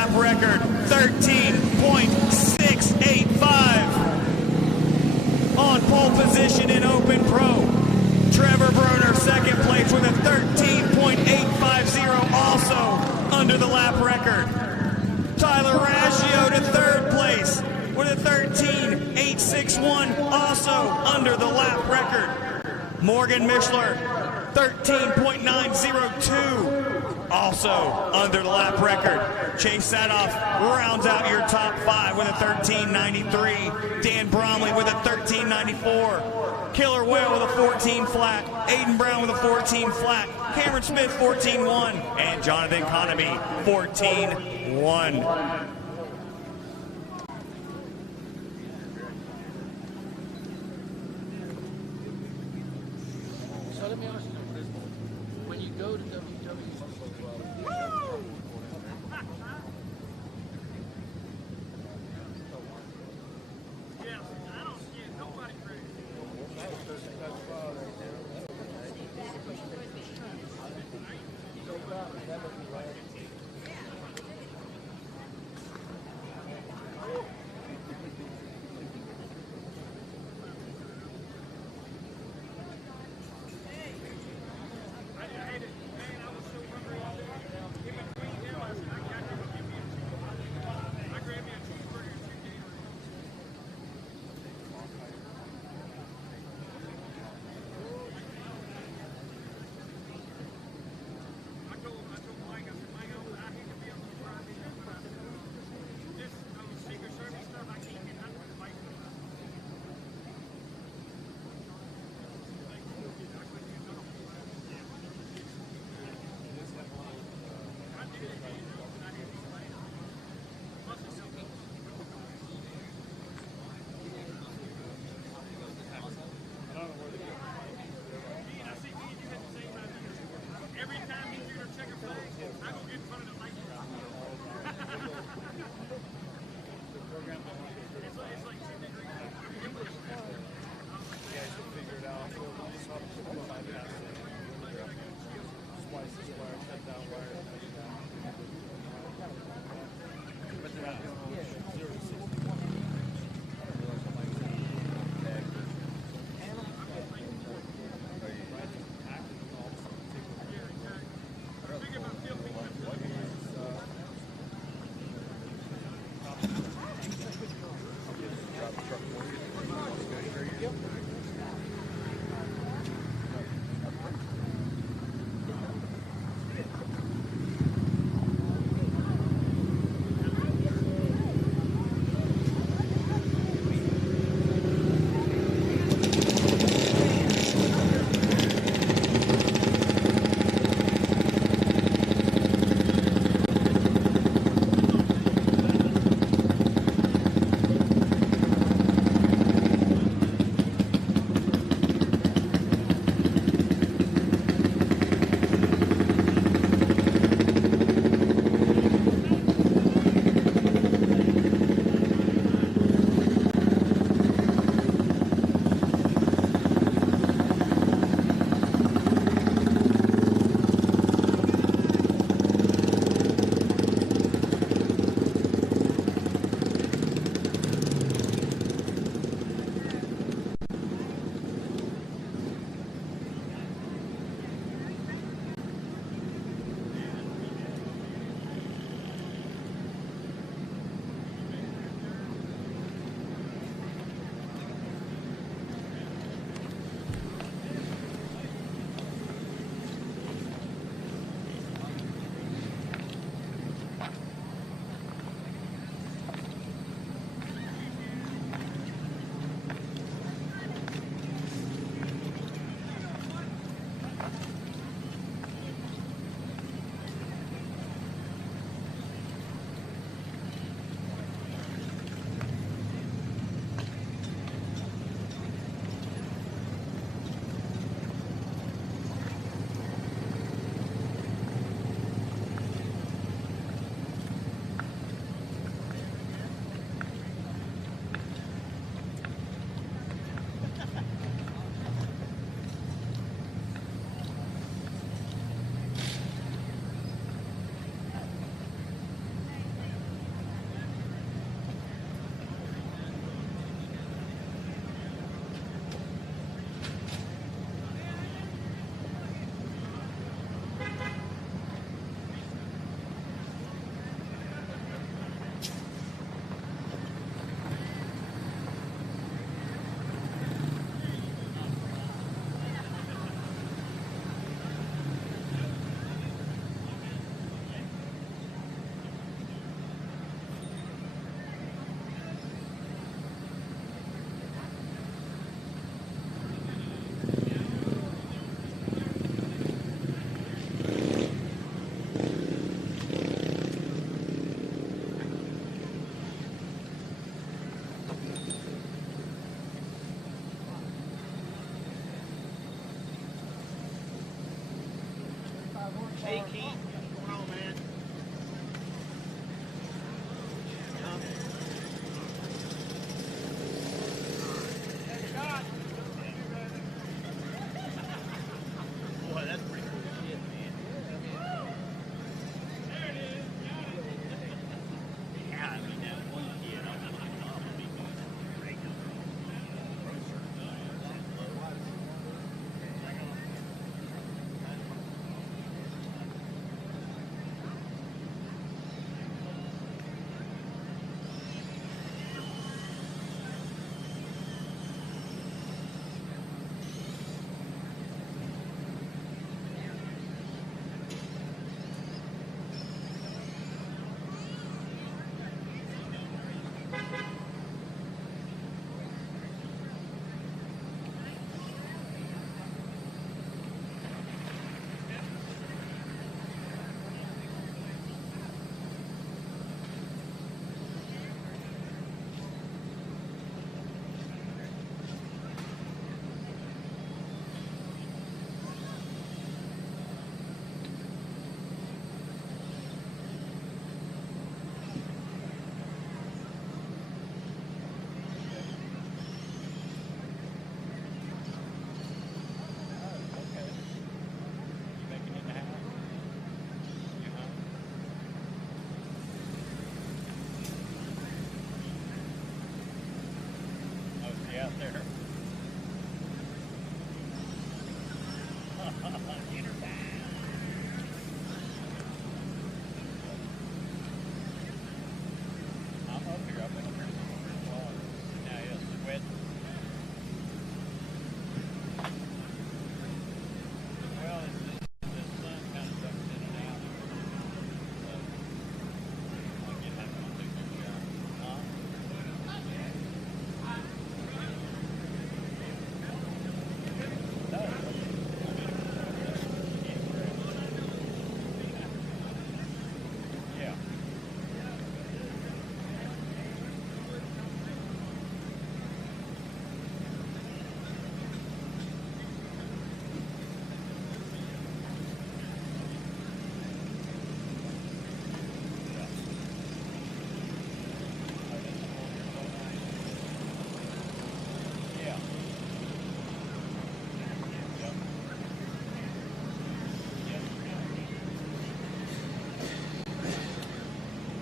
lap record, 13.685. On pole position in Open Pro, Trevor Bruner, second place with a 13.850, also under the lap record. Tyler Raggio to third place with a 13.861, also under the lap record. Morgan Mishler, 13.902, also under the lap record. Chase Sadoff rounds out your top five with a 13.93. Dan Bromley with a 13.94. Killer Whale with a 14 flat. Aiden Brown with a 14 flat. Cameron Smith 14.1. And Jonathan Conamy 14.1. So let me ask you this: when you go to WWE,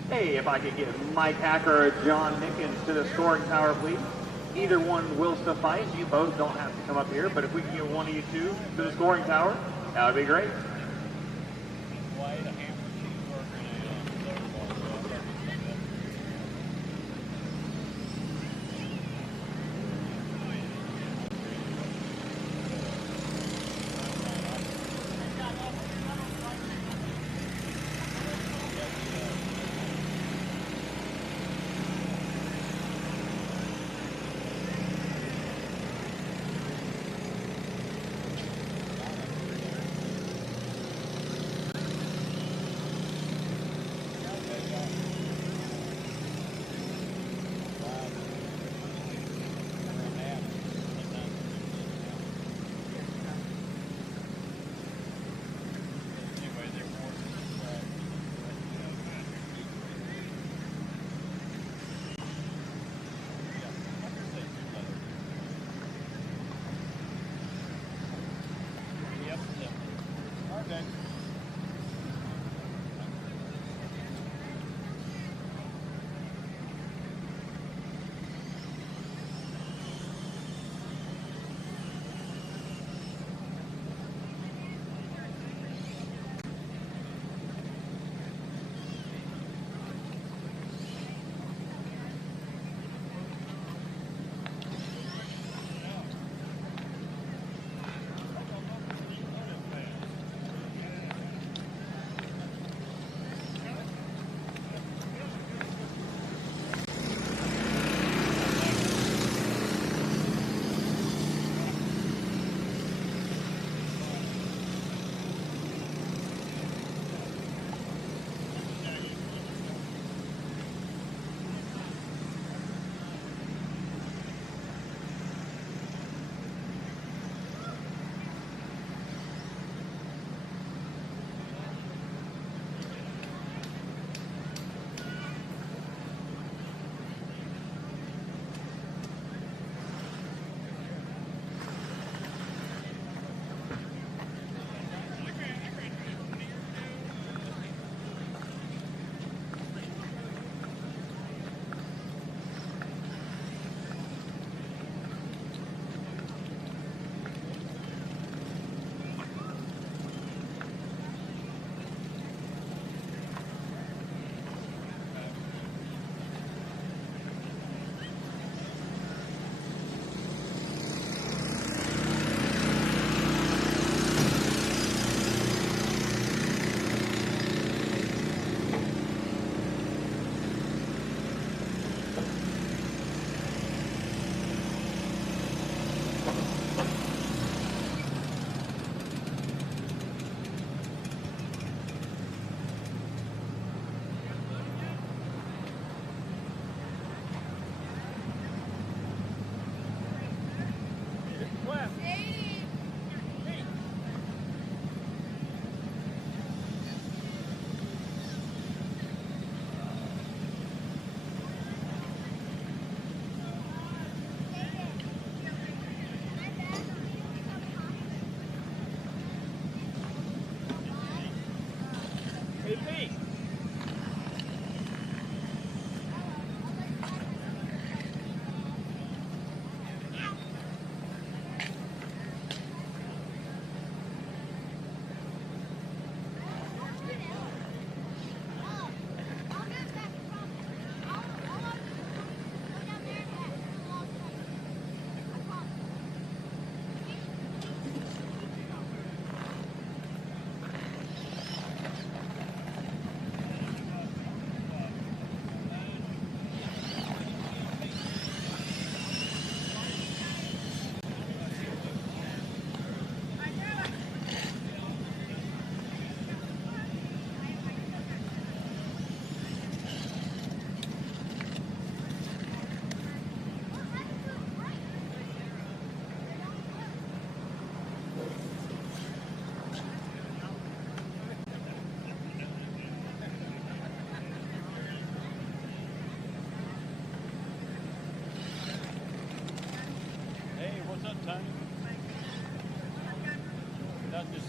Hey, if I could get Mike Hacker or John Nickens to the scoring tower, please. Either one will suffice. You both don't have to come up here, but if we can get one of you two to the scoring tower, that would be great.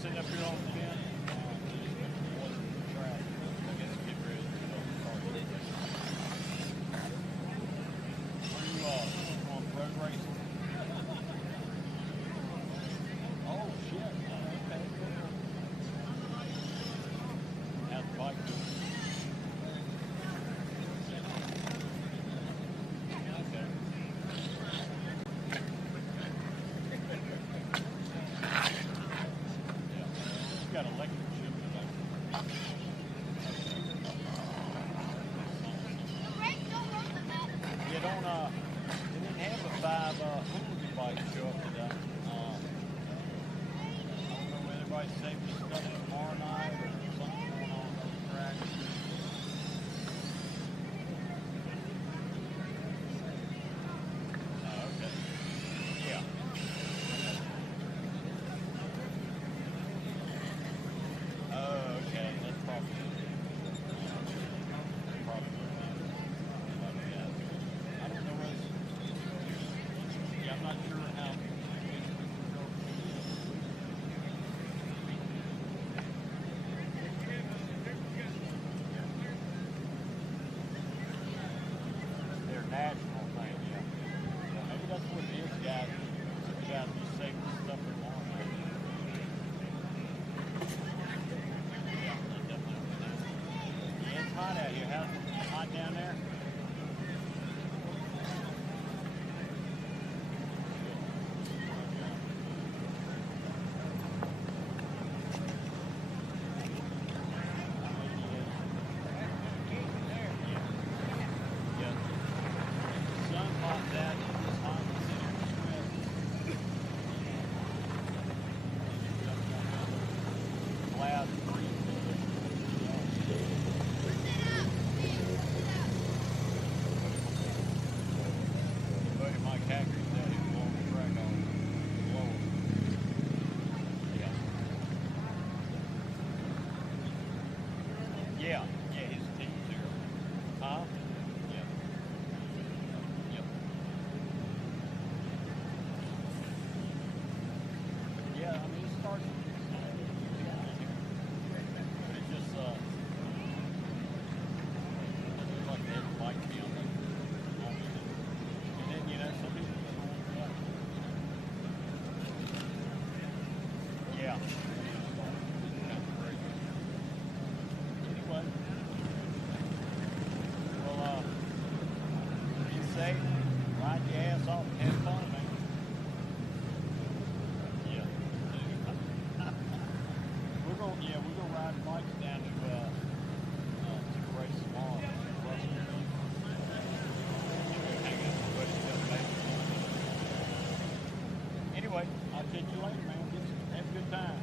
sitting up here on the fence. I guess get rid of the safety stuff tomorrow night or something going on those tracks? Oh, okay. Yeah. Oh, okay. That's probably I don't know where yeah, I'm not sure how. Their national thing, yeah. Yeah, maybe that's what it is, guys. You gotta be safe and stuff for long. Yeah, definitely. Yeah, it's hot out here. How's it hot down there? Yeah, his team's here. Huh? Yeah. Yep. Yeah, I mean, it starts but it just, looks like they have a bike be on the and then, you know, some people just don't want to yeah. Anyway, well, be safe, ride your ass off and have fun, man. Yeah. we're gonna ride bikes down to the race tomorrow. Anyway, I'll catch you later, man. Have a good time.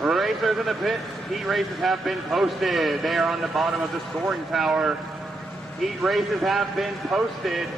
Racers in the pits, heat races have been posted. They are on the bottom of the scoring tower. Heat races have been posted.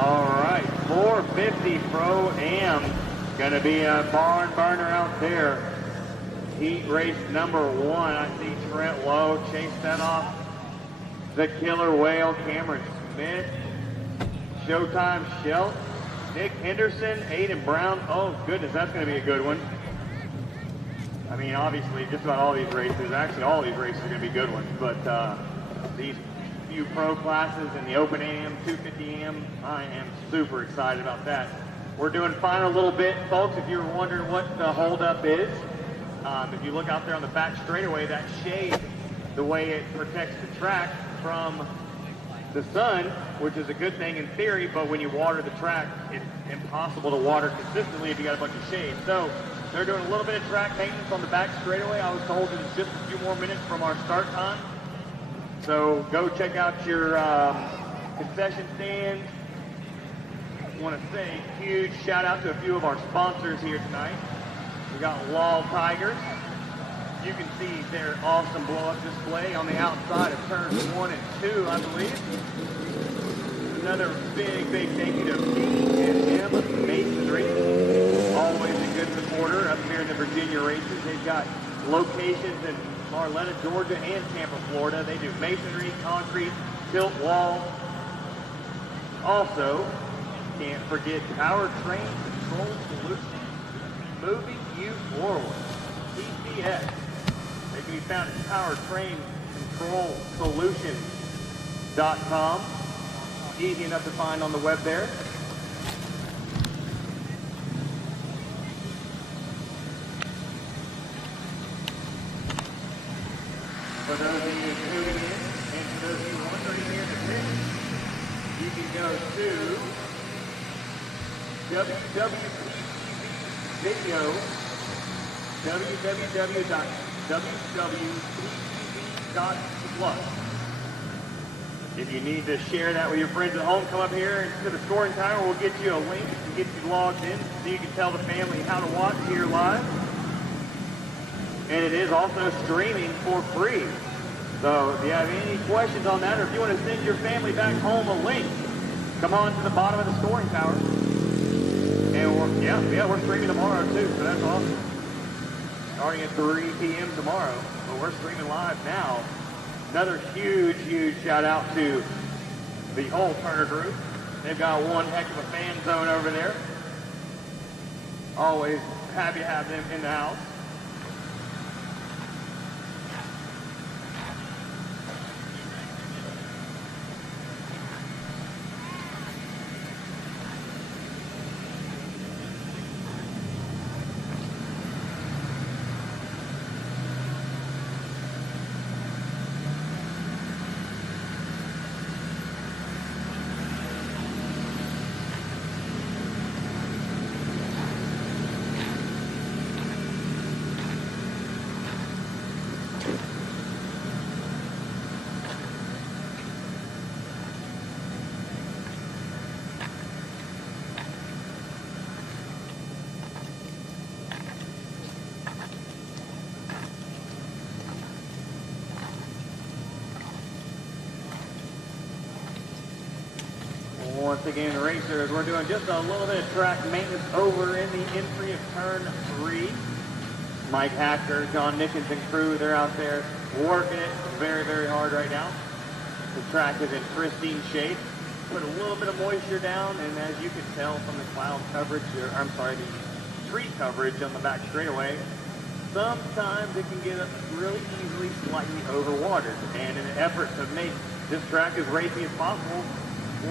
All right, 450 Pro-Am. Going to be a barn burner out there. Heat race number 1. I see Trent Lowe chase that off. The Killer Whale, Cameron Smith. Showtime Shelton. Nick Henderson, Aiden Brown. Oh, goodness, that's going to be a good one. I mean, obviously, just about all these races, actually all these races are going to be good ones, but these few pro classes in the Open AM, 250 AM, I am super excited about that. We're doing final little bit, folks, if you were wondering what the holdup is. If you look out there on the back straightaway, that shade, the way it protects the track from the sun, which is a good thing in theory, but when you water the track, it's impossible to water consistently if you got a bunch of shade. So they're doing a little bit of track maintenance on the back straightaway. I was told it was just a few more minutes from our start time. So go check out your concession stand. I want to say a huge shout out to a few of our sponsors here tonight. We got Lall Tigers. You can see their awesome blow-up display on the outside of turns 1 and 2, I believe. Another big thank you to B&M Masonry. Always a good supporter up here in the Virginia races. They've got locations in Marletta, Georgia, and Tampa, Florida. They do masonry, concrete, tilt wall. Also, can't forget powertrain control solutions, moving you forward. PCS. They can be found at powertraincontrolsolutions.com. Easy enough to find on the web there. For those of you tuning in, and for those of you wondering here in the pit, you can go to www.video, www.www.plus. If you need to share that with your friends at home, come up here and to the scoring timer. We'll get you a link to get you logged in so you can tell the family how to watch here live. And it is also streaming for free. So if you have any questions on that, or if you want to send your family back home a link, come on to the bottom of the scoring tower. And we're streaming tomorrow too, so that's awesome. Starting at 3 p.m. tomorrow, but we're streaming live now. Another huge shout out to the whole Turner group. They've got one heck of a fan zone over there. Always happy to have them in the house. Once again, racers, we're doing just a little bit of track maintenance over in the entry of turn 3. Mike Hacker, John Nickens and crew, they're out there working it very, very hard right now. The track is in pristine shape. Put a little bit of moisture down, and as you can tell from the cloud coverage, the tree coverage on the back straightaway, sometimes it can get really easily slightly overwatered. And in an effort to make this track as racy as possible,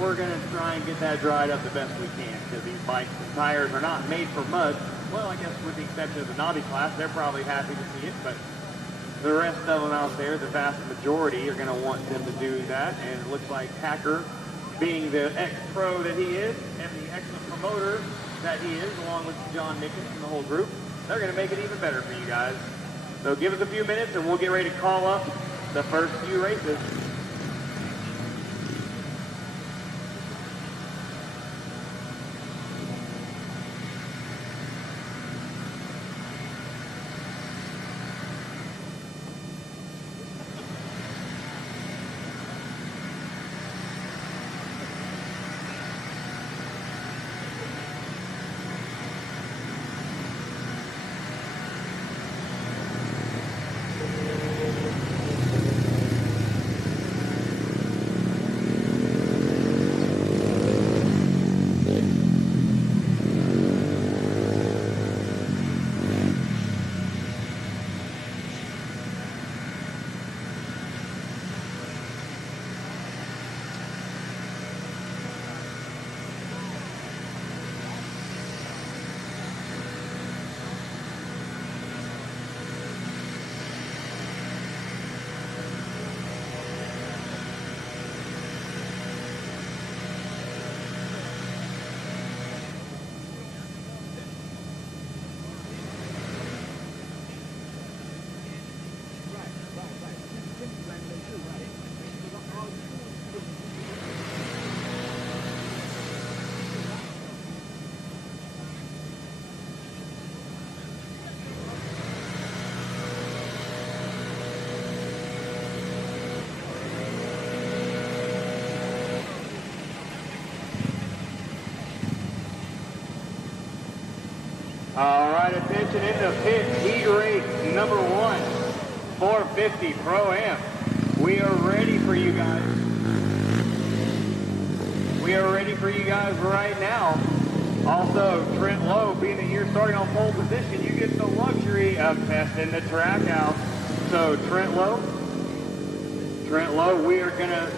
we're going to try and get that dried up the best we can, because these bikes and tires are not made for mud. Well, I guess with the exception of the Nobby class, they're probably happy to see it, but the rest of them out there, the vast majority, are going to want them to do that. And it looks like Hacker, being the ex-pro that he is, and the excellent promoter that he is, along with John Nickens and the whole group, they're going to make it even better for you guys. So give us a few minutes, and we'll get ready to call up the first few races. All right, attention in the pit, heat race number 1. 450 Pro-Am. We are ready for you guys. We are ready for you guys right now. Also, Trent Lowe, being that you're starting on pole position, you get the luxury of testing the track out. So Trent Lowe, we are going to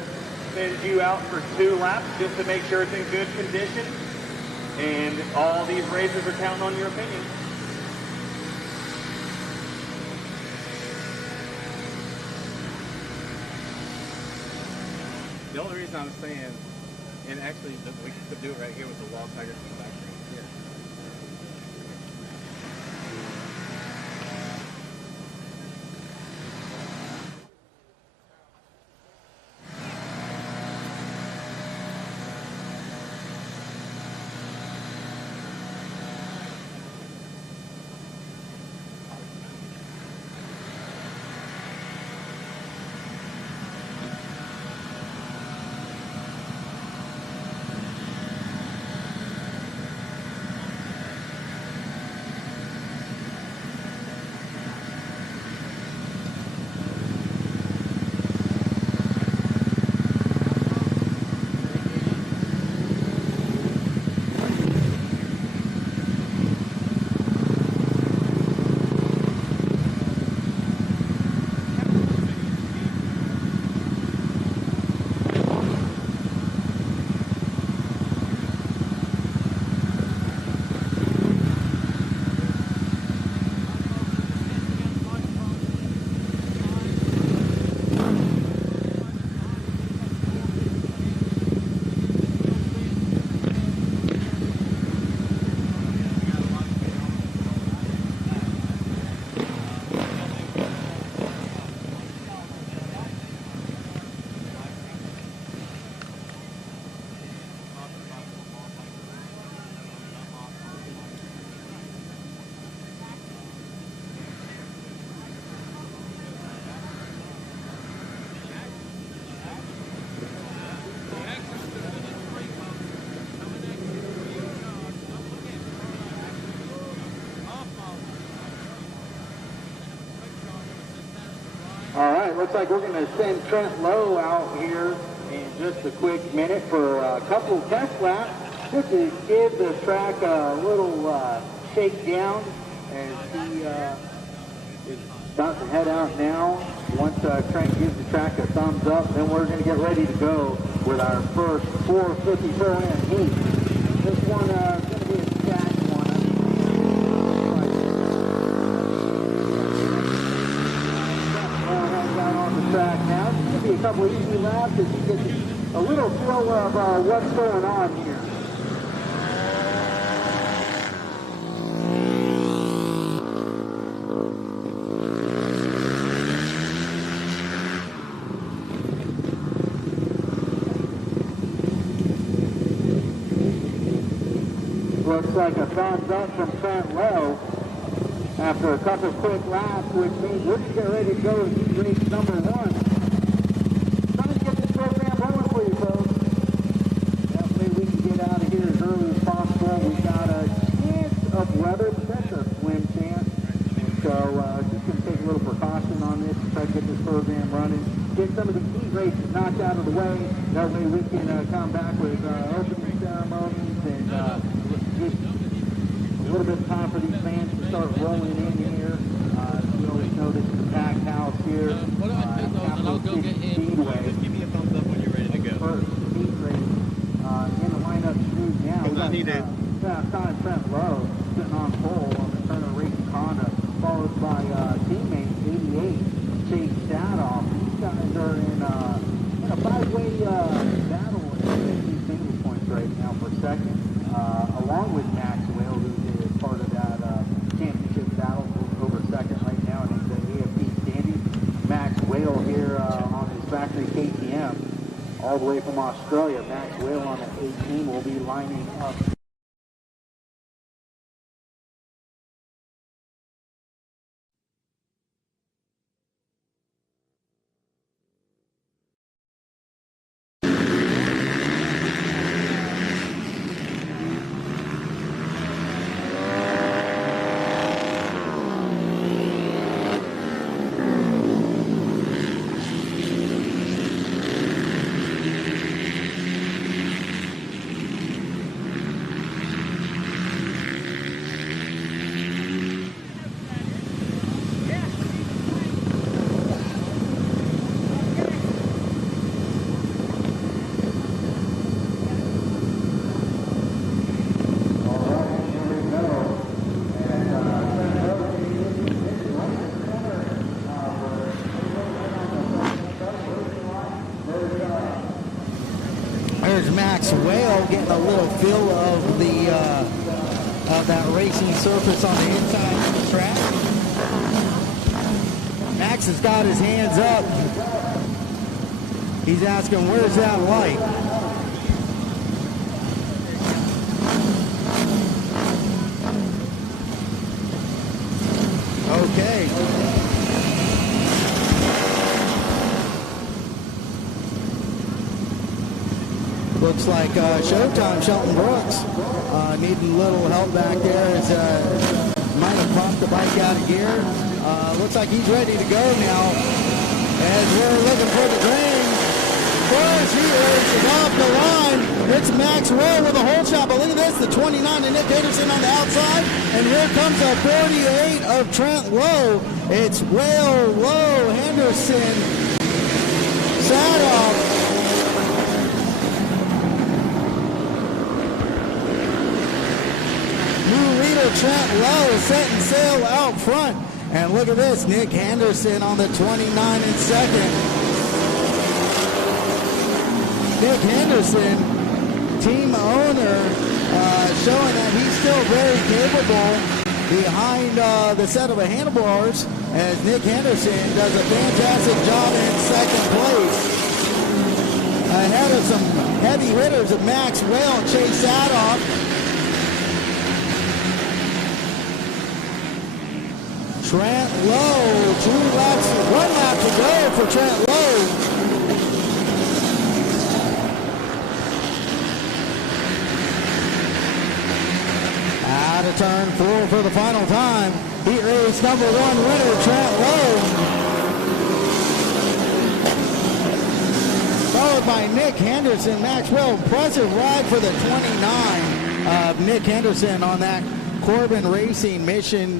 send you out for 2 laps just to make sure it's in good condition. And all these racers are counting on your opinion. The only reason I'm saying, and actually we could do it right here with the wall tires in the back. Yeah. All right, looks like we're going to send Trent Lowe out here in just a quick minute for a couple of test laps, just to give the track a little shake down as he is about to head out now. Once Trent gives the track a thumbs up, then we're going to get ready to go with our first 450 Pro-Am heat. This one is going to be a stacked one. Track now. It's going to be a couple of easy laps as you get a little feel of what's going on here. Looks like a thumbs up from Trent Lowe after a couple of quick laps, which means we're going to get ready to go to heat race number 1. Trying to get this program rolling for you folks. Definitely we can get out of here as early as possible. We've got a chance of weather, but that's a slim chance. So just going to take a little precaution on this to try to get this program running. Get some of the heat races knocked out of the way. That way we can come back with opening ceremonies and just a little bit of time for these fans to start rolling in here. You always know this is a packed house here. What do I take those and I'll go get him? Speedway. Just give me a thumbs up when you're ready to go. First heat race in the lineup street now. Because I need it. Trent Lowe sitting on pole on the Turner Racing Honda, followed by teammate 88 Chase Sadoff. These guys are in a 5-way battle in these single points right now for second, along with Maxwell, who is part of that championship battle over second right now in the AFP standings. Max Whale here on his factory KTM, all the way from Australia. Max Whale on the 18 will be lining up. Whale getting a little feel of the of that racing surface on the inside of the track. Max has got his hands up. He's asking, where's that light? Okay. Looks like showtime, Shelton Brooks. Needing a little help back there as might have popped the bike out of gear. Looks like he's ready to go now as we're looking for the green. First, he is off the line. It's Max Rowe with a hold shot, but look at this, the 29 of Nick Anderson on the outside, and here comes the 48 of Trent Lowe. It's Whale, Lowe, Henderson, Sadoff. New leader Trent Lowe setting sail out front. And look at this, Nick Henderson on the 29 in second. Nick Henderson, team owner, showing that he's still very capable behind the set of handlebars as Nick Henderson does a fantastic job in second place. Ahead of some heavy hitters of Max Whale and Chase Sadoff. Trent Lowe, 1 lap to go for Trent Lowe. Out of turn 4 for the final time. Heat race number 1 winner, Trent Lowe. Followed by Nick Henderson, Maxwell. Impressive ride for the 29 of Nick Henderson on that Corbin Racing Mission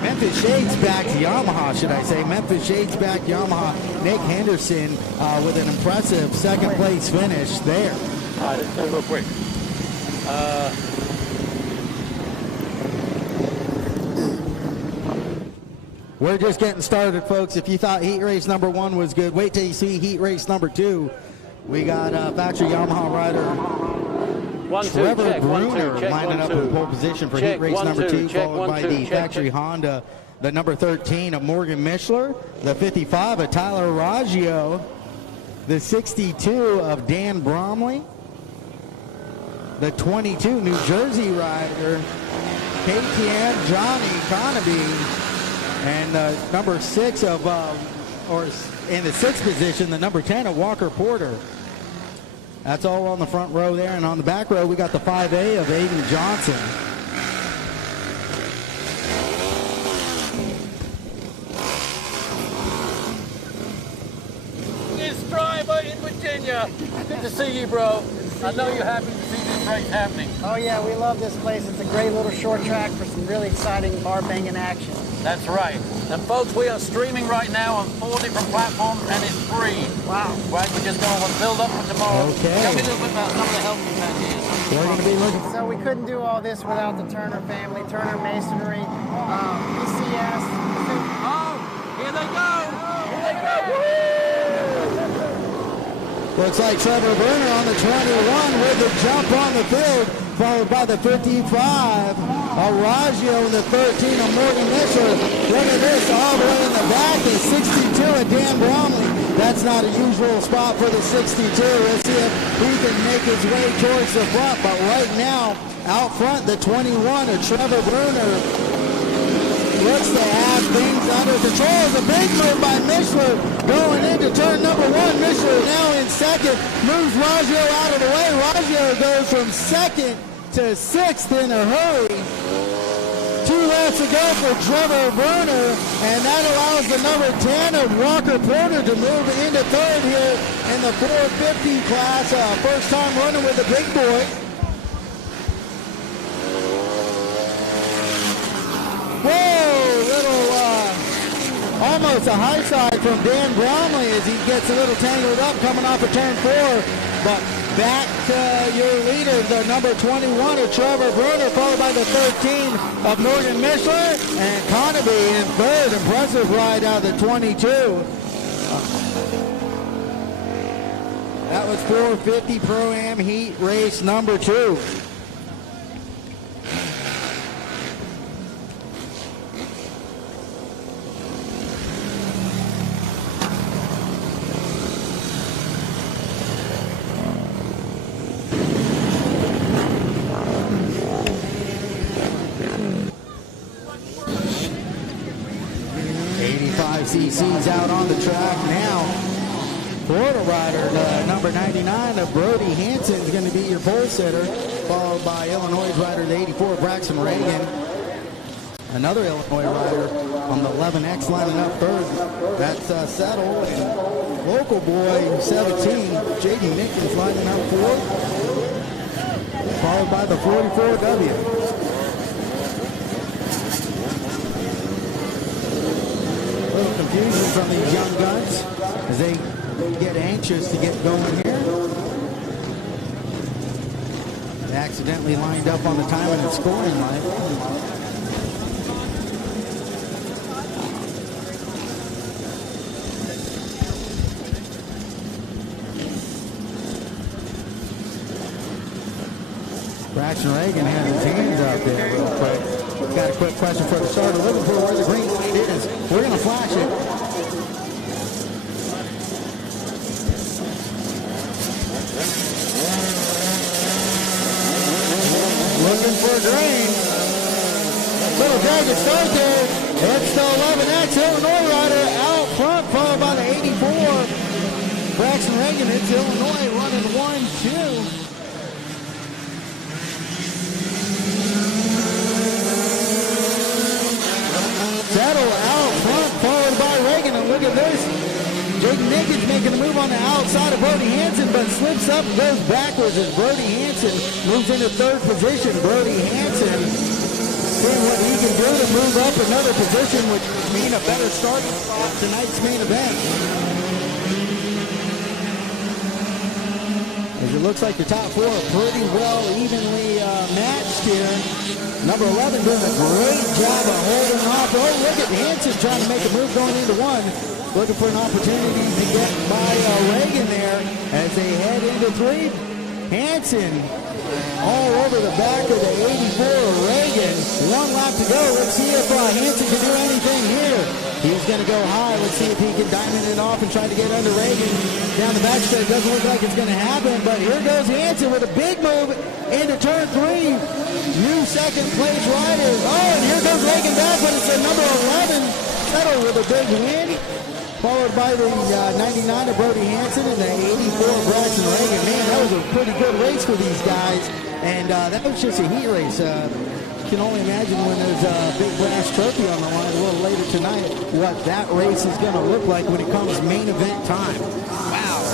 Memphis Shades back Yamaha, should I say. Memphis Shades back Yamaha. Nick Henderson with an impressive second place finish there. All right, let's go real quick. We're just getting started, folks. If you thought heat race number 1 was good, wait till you see heat race number 2. We got factory Yamaha rider Trevor Bruner lining up in pole position for heat race number 2, followed by the factory Honda, the number 13 of Morgan Mishler, the 55 of Tyler Raggio, the 62 of Dan Bromley, the 22 New Jersey rider KTM Johnny Conaby, and the number 6 of, or in the 6th position, the number 10 of Walker Porter. That's all on the front row there, and on the back row we got the 5A of Aiden Johnson. It's driver in Virginia. Good to see you, bro. I know you're happy to see this race happening. Oh yeah, we love this place. It's a great little short track for some really exciting bar banging action. That's right. And folks, we are streaming right now on 4 different platforms, and it's free. Wow. Right, we're just going to build up for tomorrow. Okay. Tell me a little bit about some of the help you've had here. We're going to be looking. So we couldn't do all this without the Turner family, Turner Masonry, PCS. Oh, here they go. Here they go. Looks like Trevor Bruner on the 21 with the jump on the field, followed by the 55 of Raggio and the 13 of Morgan Mishler. Look at this, all the way in the back, the 62 of Dan Bromley. That's not a usual spot for the 62. Let's see if he can make his way towards the front. But right now, out front, the 21 of Trevor Bruner looks to have things under control. It's a big move by Mishler going into turn number 1. Mishler now in second, moves Raggio out of the way. Raggio goes from second to 6th in a hurry. 2 laps to go for Trevor Bruner, and that allows the number 10 of Walker Porter to move into 3rd here in the 450 class. First time running with the big boy. Whoa, little, almost a high side from Dan Bromley as he gets a little tangled up coming off of turn 4. But back to your leader, the number 21 of Trevor Bruner, followed by the 13 of Morgan Mishler, and Conaby in 3rd. Impressive ride out of the 22. That was 450 Pro-Am Heat race number 2. CC's out on the track now. Florida rider, number 99, Brody Hanson is going to be your pole sitter, followed by Illinois rider, the 84, Braxton Reagan. Another Illinois rider on the 11X lining up third. That's Settle. And local boy, 17, J.D. Nickens lining up fourth, followed by the 44W. Confusion from these young guns as they get anxious to get going here. They accidentally lined up on the timing and scoring line. Braxton Reagan had his hands out there real quick. Got a quick question for the starter. Looking for where the green light is. We're going to flash it. Looking for green. Little dragon start there. It's the 11X Illinois rider out front, followed by the 84. Braxton Reagan. It's Illinois running 1-2. Settle out front, followed by Reagan, and look at this. Jake Nickens making a move on the outside of Brody Hanson, but slips up and goes backwards as Brody Hanson moves into third position. Brody Hanson seeing what he can do to move up another position, which would mean a better starting spot tonight's main event. As it looks like the top four are pretty well evenly matched here. Number 11 doing a great job of holding off. Oh, look at Hanson trying to make a move going into one. Looking for an opportunity to get by Reagan there as they head into three. Hanson all over the back of the 84 Reagan. One lap to go. Let's see if Hanson can do anything here. He's going to go high. Let's see if he can diamond it off and try to get under Reagan. Down the back straight. Doesn't look like it's going to happen, but here goes Hanson with a big move into turn 3. New second place rider. Oh, and here goes Reagan back, but it's a number 11. Settle with a big win. Followed by the 99 of Brody Hanson and the 84 Braxton Reagan. Man, that was a pretty good race for these guys. And that was just a heat race. You can only imagine when there's a big brass trophy on the line a little later tonight, what that race is going to look like when it comes main event time. Wow.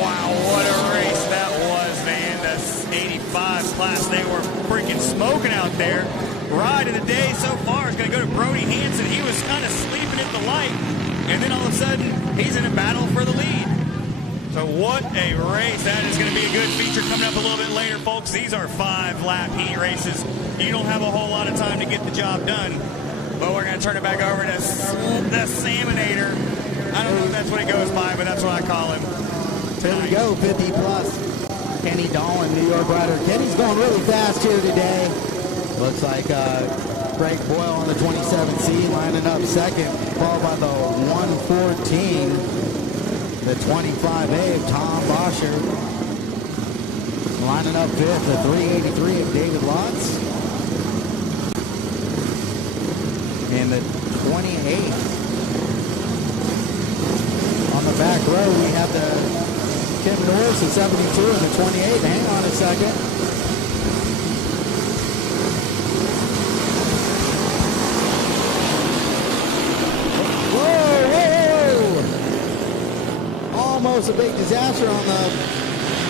Wow, what a race that was, man. That's 85 class. They were freaking smoking out there. Ride of the day so far is going to go to Brody Hanson. He was kind of sleeping at the light, and then all of a sudden, he's in a battle for the lead. So what a race. That is going to be a good feature coming up a little bit later, folks. These are 5-lap heat races. You don't have a whole lot of time to get the job done, but we're going to turn it back over to the Salmonator. I don't know if that's what he goes by, but that's what I call him. There we go, 50 plus. Kenny Dolan, New York rider. Kenny's going really fast here today. Looks like Greg Boyle on the 27C lining up second, followed by the 114, the 25A, Tom Boscher. Lining up fifth, the 383 of David Lotz. And the 28. On the back row, we have the Tim Norris, the 72, and the 28. Hang on a second. Almost a big disaster on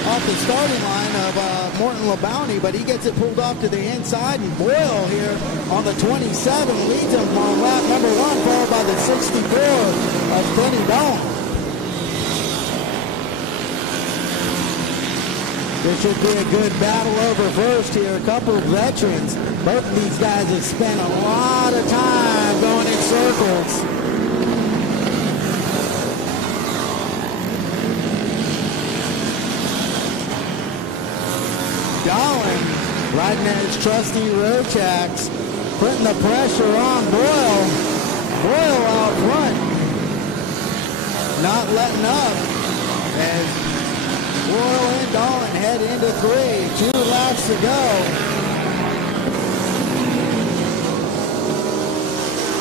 off the starting line of Morton LeBounty, but he gets it pulled off to the inside, and Boyle here on the 27 leads him on lap number 1, followed by the 64 of Kenny Dolan. This should be a good battle over first here. A couple of veterans. Both of these guys have spent a lot of time going in circles. Dolan riding at his trusty road tracks, putting the pressure on Boyle. Boyle out front, not letting up as Boyle and Dolan head into 3. 2 laps to go.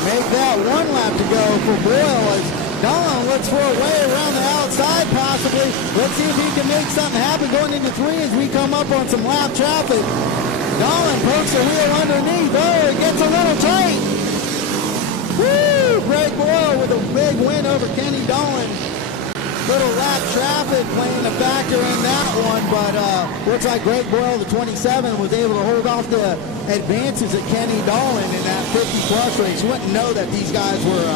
Make that 1 lap to go for Boyle as Dolan looks for a way around the outside possibly. Let's see if he can make something happen going into 3 as we come up on some lap traffic. Dolan pokes the wheel underneath. Oh, it gets a little tight. Woo! Greg Boyle with a big win over Kenny Dolan. Little lap traffic playing a factor in that one, but looks like Greg Boyle, the 27, was able to hold off the advances of Kenny Dolan in that 50-plus race. You wouldn't know that these guys were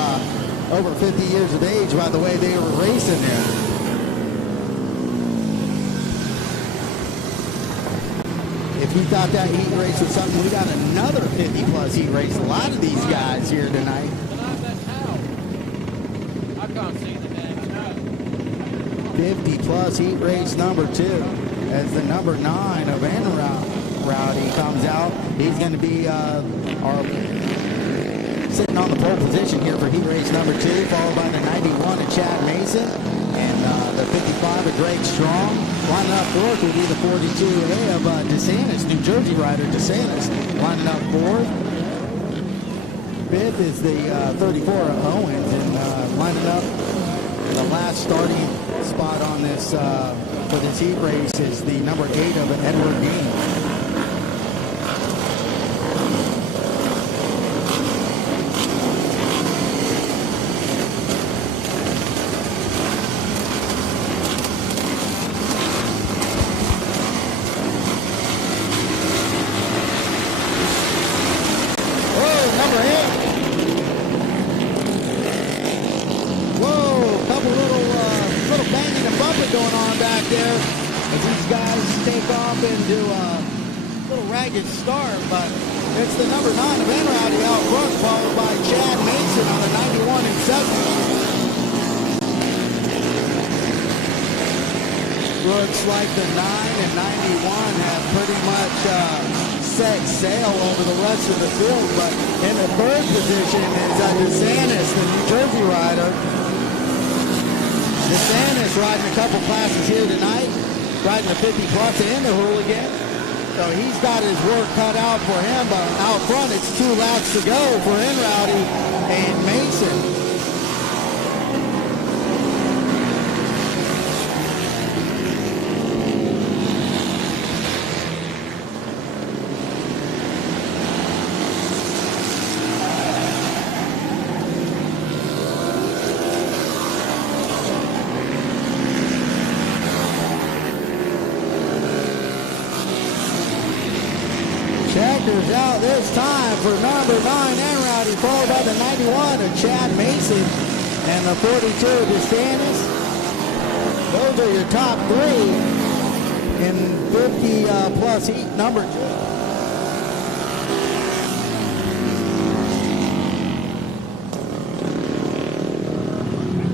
over 50 years of age by the way they were racing there. If you thought that heat race was something, we got another 50-plus heat race. A lot of these guys here tonight. I can't see the name. 50-plus heat race number 2 as the number 9 of Rowdy comes out. He's going to be sitting on the pole position here for heat race number 2, followed by the 91 of Chad Mason and the 55 of Greg Strong. Lining up 4th will be the 42A of DeSantis, New Jersey rider DeSantis, lining up 4th. 5th is the 34 of Owens, and lining up the last starting spot on this for this heat race is the number 8 of Edward Dean. Start, but it's the number 9 of Rowdy out front, followed by Chad Mason on the 91 and 7. Looks like the 9 and 91 have pretty much set sail over the rest of the field, but in the 3rd position is DeSantis, the New Jersey rider. DeSantis riding a couple classes here tonight, riding the 50-plus and the Hooligan. So he's got his work cut out for him, but out front it's 2 laps to go for Rowdy and Mason. Checkers out this time for number 9 Rowdy, followed by the 91 of Chad Mason and the 42 of DeSantis. Those are your top 3 in 50-plus heat number 2.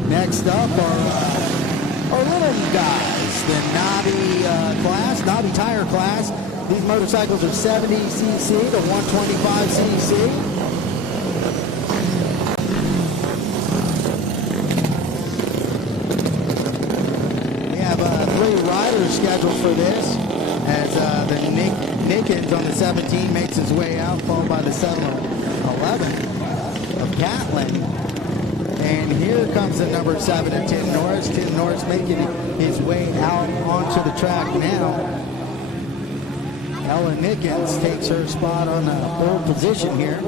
Next up are our little guys, the Knobby tire class. These motorcycles are 70 cc to 125 cc. We have 3 riders scheduled for this as the Nickens on the 17 makes his way out, followed by the 711 of Catlin. And here comes the number 7 of Tim Norris. Tim Norris making his way out onto the track now. Ellen Nickens takes her spot on the pole position here.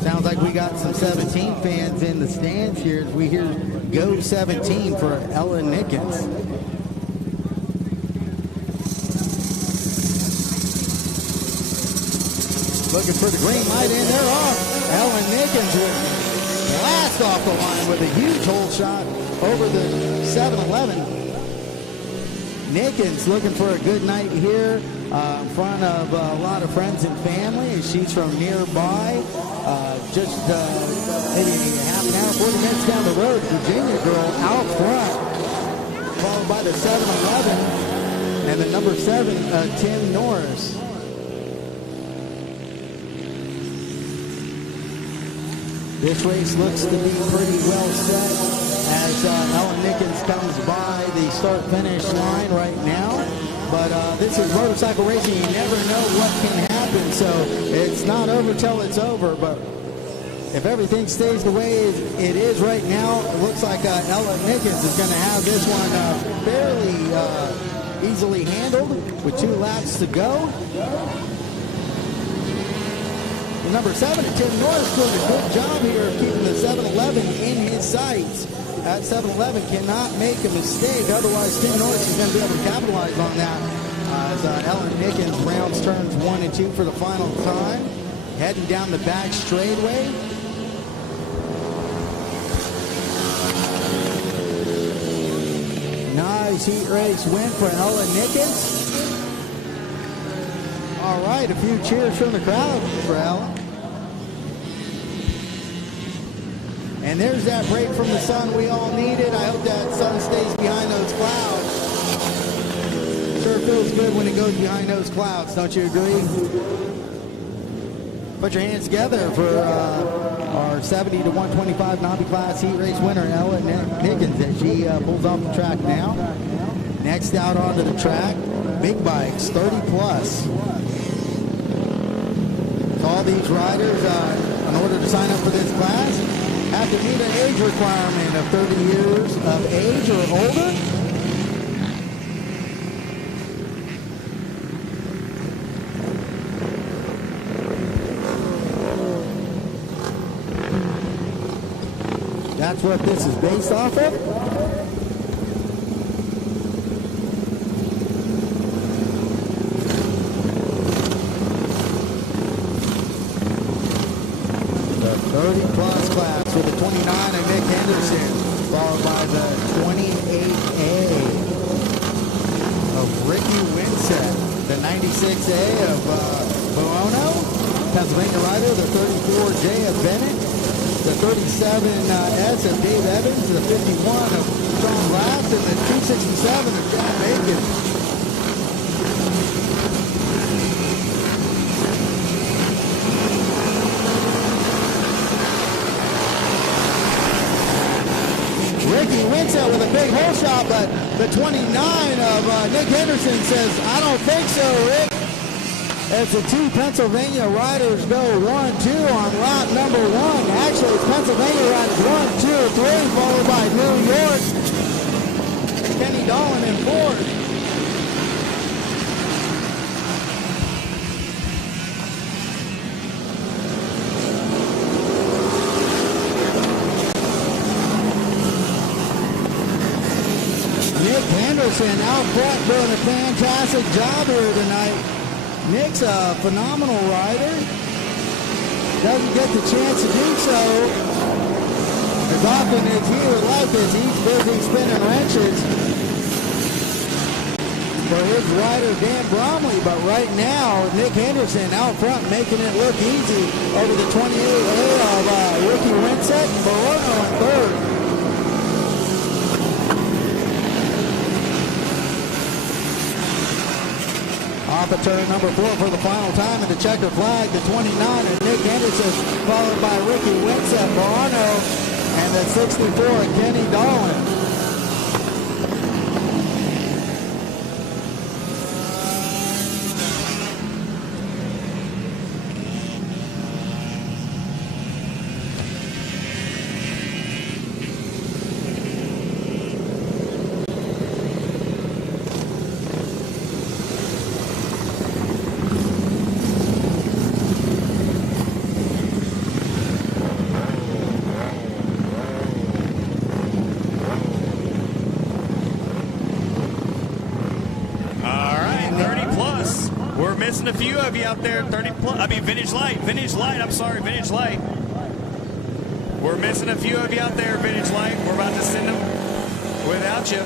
Sounds like we got some 17 fans in the stands here as we hear Go 17 for Ellen Nickens. Looking for the green light in there off. Ellen Nickens will blast off the line with a huge hole shot over the 711. Nickens looking for a good night here in front of a lot of friends and family. She's from nearby, just maybe half an hour, 40 minutes down the road. Virginia girl out front. followed by the 7-11, and the number 7, Tim Norris. This race looks to be pretty well set as Ellen Nickens comes by the start-finish line right now. But this is motorcycle racing. You never know what can happen, so it's not over till it's over. But if everything stays the way it is right now, it looks like Ella Nickens is going to have this one fairly easily handled with 2 laps to go. The number 7, Tim Norris, doing a good job here of keeping the 7-11 in his sights. That 7-11 cannot make a mistake, otherwise Tim Norris is going to be able to capitalize on that. As Ellen Nickens rounds turns 1 and 2 for the final time, heading down the back straightaway. Nice heat race win for Ellen Nickens. All right, a few cheers from the crowd for Ellen. And there's that break from the sun we all needed. I hope that sun stays behind those clouds. Sure feels good when it goes behind those clouds, don't you agree? Put your hands together for our 70 to 125 Nobby class heat race winner, Ella Nickens, as she pulls off the track now. Next out onto the track, big bikes, 30 plus. So all these riders, in order to sign up for this class, have to meet an age requirement of 30 years of age or older. That's what this is based off of. The 30-plus class with the 29 of Nick Henderson, followed by the 28A of Ricky Winsett, the 96A of Buono, Pennsylvania rider, the 34J of Bennett, the 37S of Dave Evans, the 51 of John Raft, and the 267 of Jack Bacon. Ricky Winsett with a big hole shot, but the 29 of Nick Henderson says, I don't think so, Rick. As the 2 Pennsylvania riders go 1-2 on lap number 1. Actually, it's Pennsylvania riders 1, 2, 3, followed by New York, Kenny Dolan in 4th. Nick Henderson out front doing a fantastic job here tonight. Nick's a phenomenal rider. Doesn't get the chance to do so as often as he would like, as he's busy spinning wrenches for his rider Dan Bromley. But right now, Nick Henderson out front making it look easy over the 28A of Ricky Winsett, Barono in 3rd. Off of turn number 4 for the final time in the checker flag, the 29 of Nick Henderson, followed by Ricky Winsett, Barano, and the 64 of Kenny Dolan. Missing a few of you out there, 30 plus, Vintage Light, I'm sorry, Vintage Light. We're missing a few of you out there, Vintage Light. We're about to send them without you.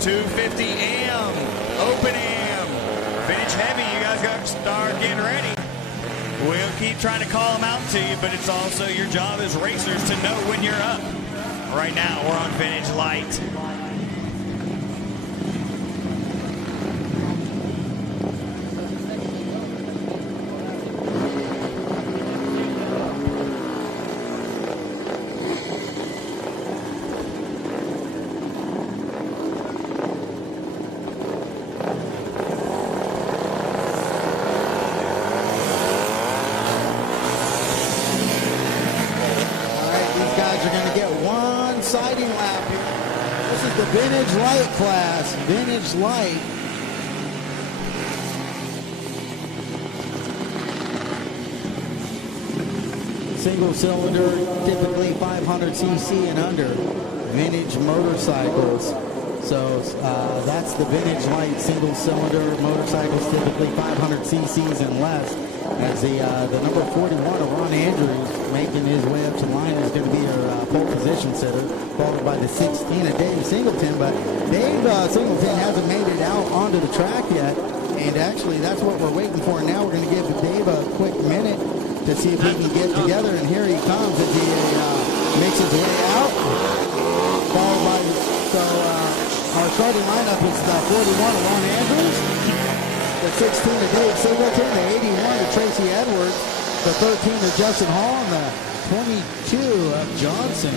250 AM, Open AM, Vintage Heavy, you guys got to start getting ready. We'll keep trying to call them out to you, but it's also your job as racers to know when you're up. Right now, we're on Vintage Light. the Vintage Light class. Vintage Light. Single cylinder, typically 500cc and under. Vintage motorcycles. So that's the Vintage Light single cylinder motorcycles, typically 500cc's and less. As the number 41 of Ron Andrews making his way up to line is going to be your pole position sitter, followed by the 16 of Dave Singleton. But Dave Singleton hasn't made it out onto the track yet, and actually that's what we're waiting for now. We're going to give Dave a quick minute to see if he can get together, and here he comes as he makes his way out, followed by, our starting lineup is the 41 of Ron Andrews, the 16 of Dave Singleton, the 81 of Tracy Edwards, the 13 of Justin Hall, and the 22 of Johnson.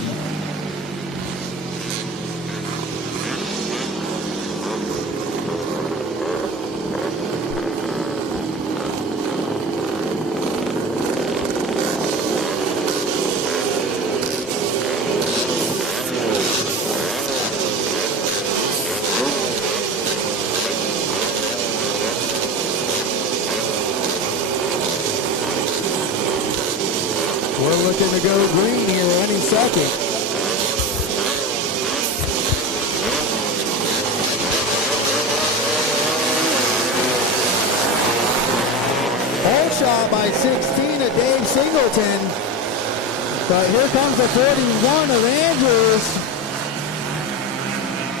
Looking to go green here any second. Hole shot by 16 of Dave Singleton. But here comes the 41 of Andrews.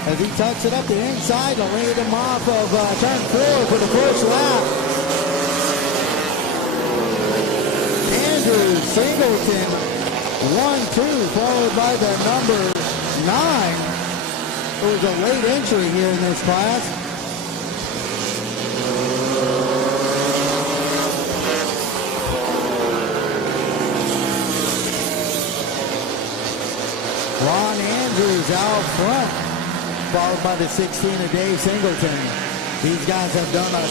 As he tucks it up the inside to lead him off of turn 4 for the first lap. Singleton, 1-2, followed by the number 9. It was a late entry here in this class. Ron Andrews out front, followed by the 16 of Dave Singleton. These guys have done a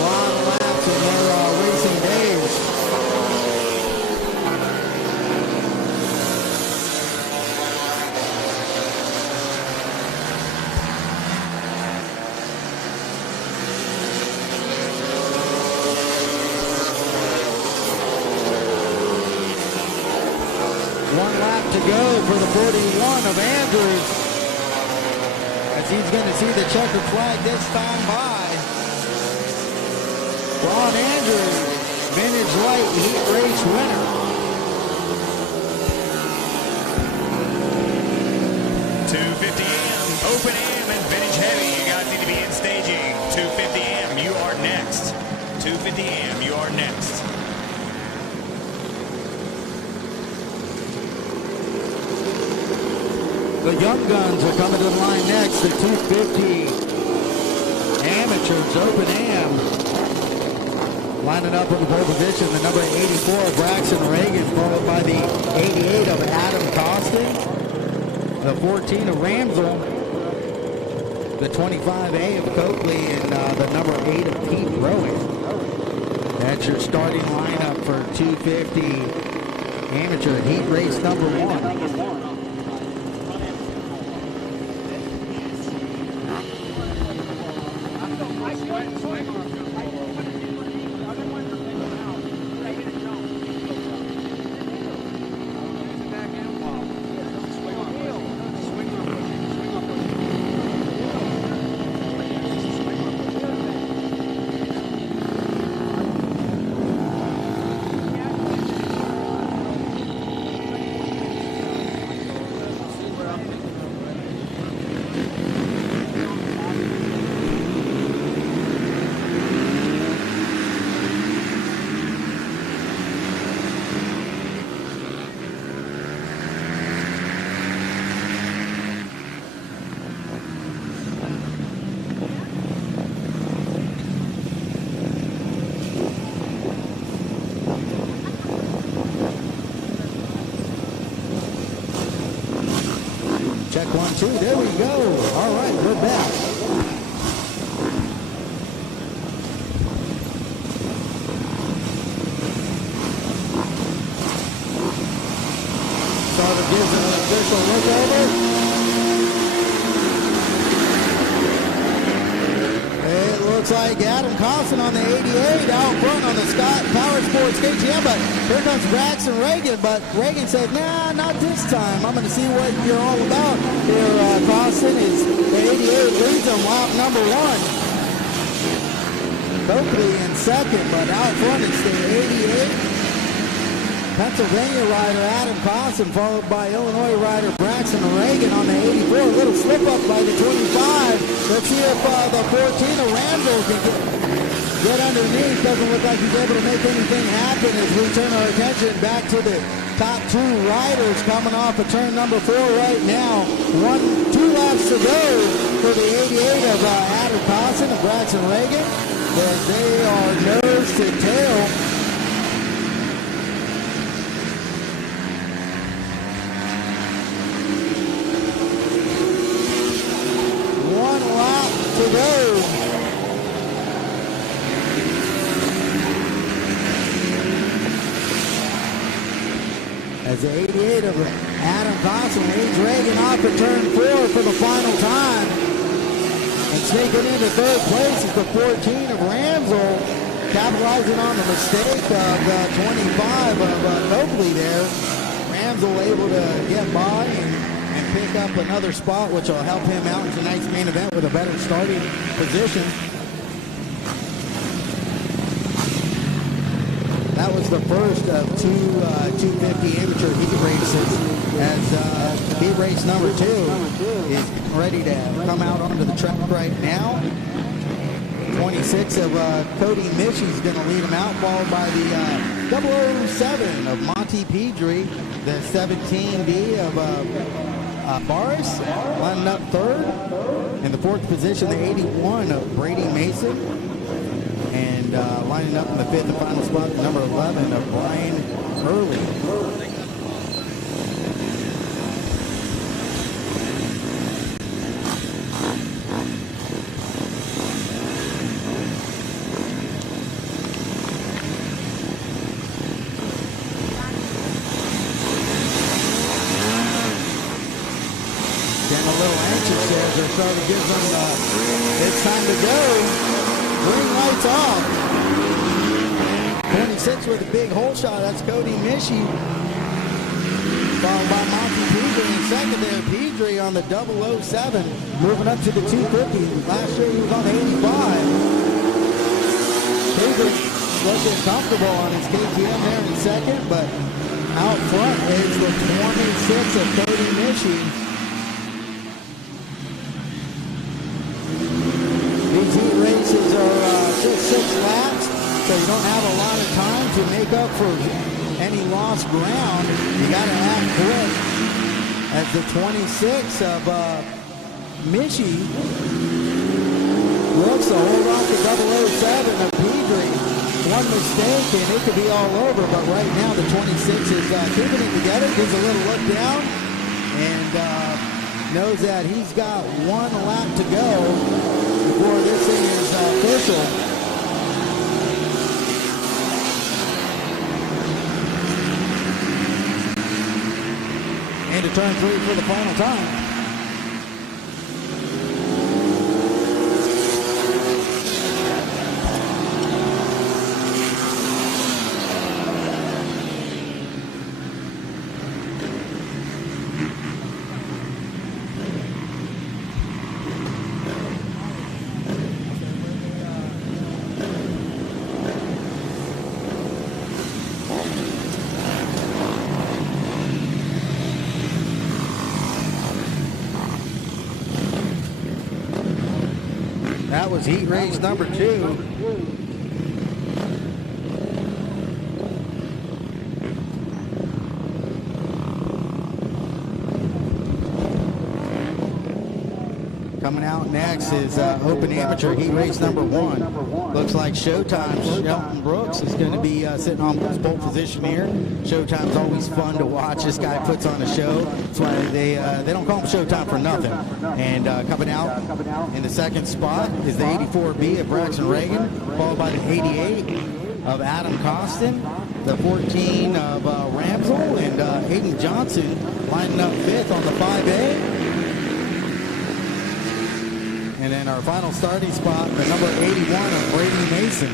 lot of laps in their racing days. To go for the 41 of Andrews, as he's going to see the checkered flag this time by Ron Andrews, Vintage Light Heat Race winner. .250M, Open AM, and Vintage Heavy. You guys need to be in staging. .250M, you are next. .250M, you are next. The Young Guns are coming to the line next. The 250 Amateurs Open Am. Lining up in the pole position, the number 84 of Braxton Reagan, followed by the 88 of Adam Costin, the 14 of Ramsel, the 25A of Coakley, and the number 8 of Pete Rowan. That's your starting lineup for 250 Amateur Heat Race number 1. Check 1, 2. There we go. All right, we're back. Starter gives an official look over. like Adam Costin on the 88 out front on the Scott Power Sports KTM, but here comes Braxton Reagan, but Reagan said, nah, not this time. I'm going to see what you're all about here. Costin is the 88 leads on lap number 1. Coakley in second, but out front it's the 88. Pennsylvania rider Adam Costin, followed by Illinois rider Braxton Reagan on the 84. A little slip up by the 25. Let's see if the 14 of Ramsel can get underneath. Doesn't look like he's able to make anything happen as we turn our attention back to the top 2 riders coming off of turn number 4 right now. 2 laps to go for the 88 of Adam Costin and Braxton Reagan, as they are nose to tail. To go. As the 88 of Adam Costin leads Reagan off at turn 4 for the final time. And sneaking into 3rd place is the 14 of Ramsel, capitalizing on the mistake of the 25 of Coakley there. Ramsel able to get by and pick up another spot, which will help him out in tonight's main event with a better starting position. That was the first of 250 amateur heat races, as heat race number 2 is ready to come out onto the track right now. 26 of Cody Michie is going to lead him out, followed by the 007 of Monty Pedri, the 17B of Barris lining up 3rd. In the 4th position, the 81 of Brady Mason. And lining up in the 5th and final spot, the number 11 of Brian Hurley. Starting to give them, it's time to go. Green lights off. 26 with a big hole shot. That's Cody Michie. Followed by Monty Pedri in second there. Pedri on the 007. Moving up to the 250. Last year he was on the 85. Pedri looking comfortable on his KTM there in second, but out front is the 26 of Cody Michie. These heat races are just 6 laps, so you don't have a lot of time to make up for any lost ground. You got to act quick. As the 26 of Michie looks to hold on to 007 of Pedri. One mistake and it could be all over, but right now the 26 is keeping it together, gives a little look down, and knows that he's got 1 lap to go before this thing is official. Into turn 3 for the final time. That was heat race number 2. Coming out next is Open Amateur Heat Race number 1. Looks like Showtime's Shelton Brooks is going to be sitting on pole position here. Showtime's always fun to watch. This guy puts on a show. That's why they don't call him Showtime for nothing. And coming out in the second spot is the 84B of Braxton Reagan, followed by the 88 of Adam Costin, the 14 of Ramsel, and Hayden Johnson lining up 5th on the 5A. And then And our final starting spot, the number 81 of Brady Mason.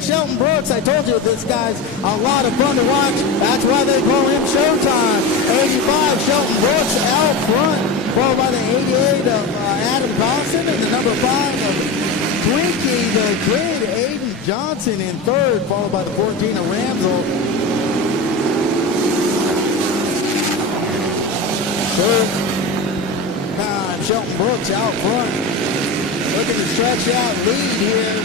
Shelton Brooks, I told you this guy's a lot of fun to watch. That's why they call him Showtime. 85, Shelton Brooks out front, followed by the 88 of Adam Costin, and the number 5 of Twinkie the Kid, Aiden Johnson in third, followed by the 14 of Ramsel. Third time, Shelton Brooks out front. Looking to stretch out lead here.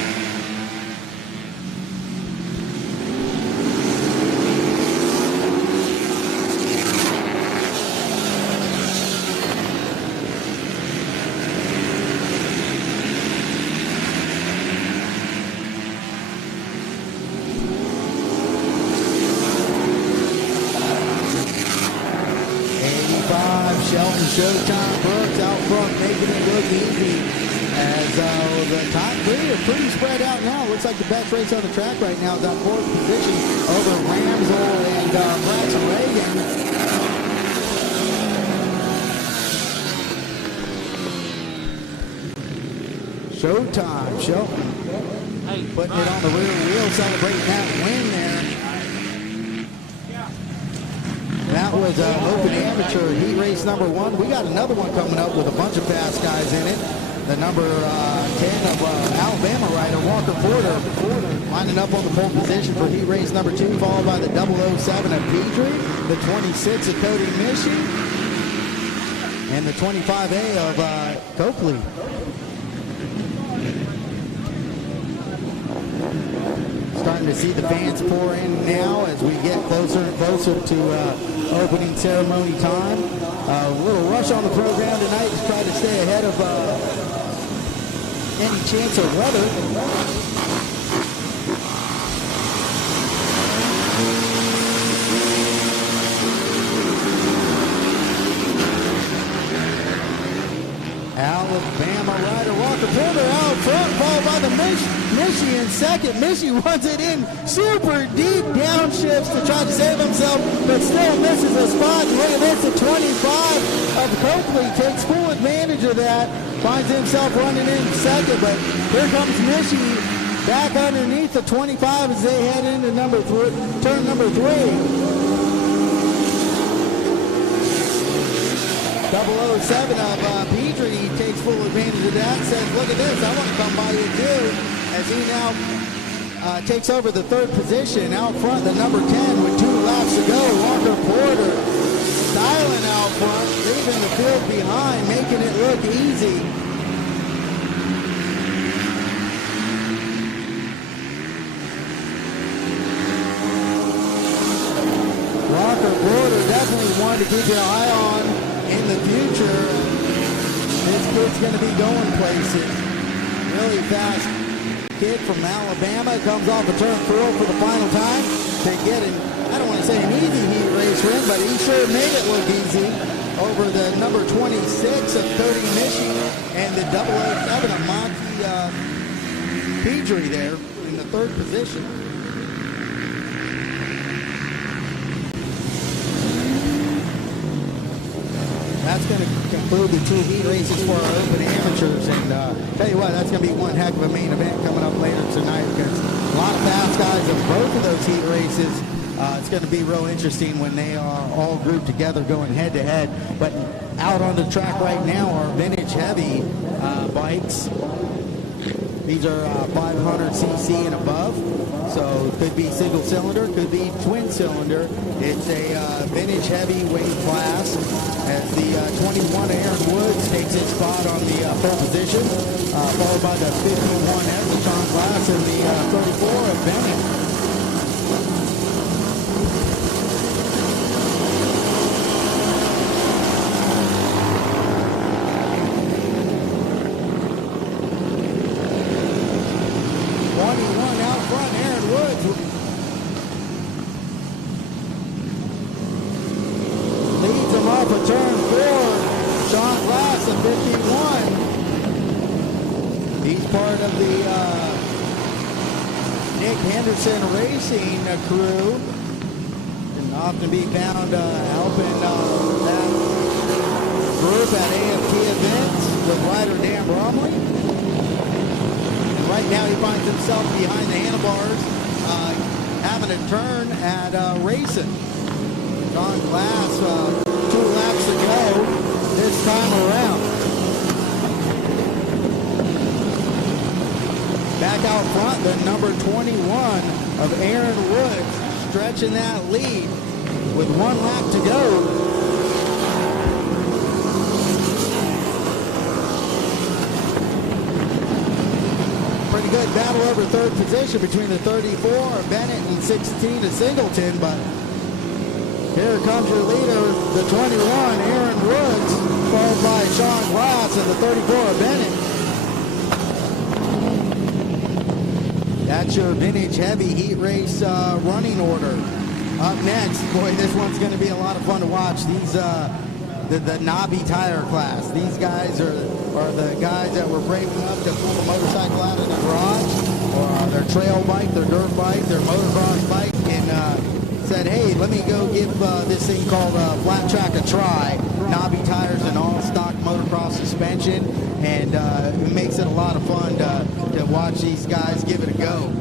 Showtime Brooks out front, making it look easy as the top three are pretty spread out now. Looks like the best race on the track right now is that fourth position over Ramsel and Braxton Reagan. Showtime, Shelton putting it on the rear wheel, celebrating that win there. That was Open Amateur Heat Race number 1. We got another one coming up with a bunch of fast guys in it. The number 10 of Alabama rider, Walker Porter, lining up on the pole position for Heat Race number 2, followed by the 007 of Petrie, the 26 of Cody Mishi, and the 25A of Copley. Starting to see the fans pour in now as we get closer and closer to opening ceremony time. A little rush on the program tonight to try to stay ahead of any chance of weather. Alabama rider Walker Porter out front, followed by the Mishi in second. Mishi runs it in super deep downshifts to try to save himself, but still misses a spot. Look at this, the 25 of Copley takes full advantage of that, finds himself running in second, but here comes Mishi back underneath the 25 as they head into turn number 3. 007 of Petrie takes full advantage of that, says, look at this, I want to come by you too, as he now takes over the third position. Out front, the number 10 with 2 laps to go, Walker Porter styling out front, leaving the field behind, making it look easy. Walker Porter definitely one to keep your eye on in the future. This kid's going to be going places. Really fast kid from Alabama comes off a turn 4 for the final time to get an, I don't want to say an easy heat race win, but he sure made it look easy over the number 26 of Cody Mishi and the 007 of Monty Petrie there in the third position. That's going to conclude the 2 heat races for our Open Amateurs, and tell you what, that's going to be one heck of a main event coming up later tonight, because a lot of fast guys in both of those heat races. It's going to be real interesting when they are all grouped together going head to head. But out on the track right now are vintage heavy bikes. These are 500cc and above. So it could be single cylinder, could be twin cylinder. It's a vintage heavyweight class as the 21 Aaron Woods takes his spot on the pole position, followed by the 51S of Sean Glass and the 34 of Bennett. Racing crew and often be found helping that group at AFT events with rider Dan Bromley. And right now he finds himself behind the handlebars having a turn at racing. John Glass 2 laps to go this time around. Back out front, the number 21 of Aaron Woods stretching that lead with 1 lap to go. Pretty good battle over third position between the 34 Bennett and 16 to Singleton, but here comes your leader, the 21 Aaron Woods, followed by Sean Glass and the 34 Bennett. That's your vintage heavy heat race running order. Up next, boy, this one's going to be a lot of fun to watch. These the knobby tire class. These guys are the guys that were brave enough to pull the motorcycle out of the garage, or their trail bike, their dirt bike, their motocross bike, and said, hey, let me go give this thing called Flattrack a try. Knobby tires and all stock motocross suspension, and it makes it a lot of fun to watch these guys give it a go.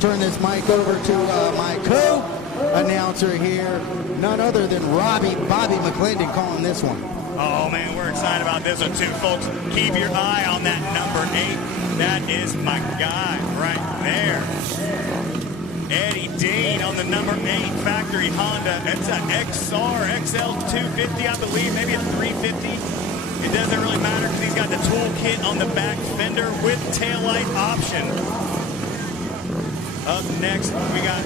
Turn this mic over to my co-announcer here, none other than Bobby McClendon calling this one. Oh man, we're excited about this one too, folks. Keep your eye on that number 8. That is my guy right there. Eddie Dean on the number 8 factory Honda. It's an XR XL 250, I believe, maybe a 350. It doesn't really matter because he's got the tool kit on the back fender with taillight option. Up next, we got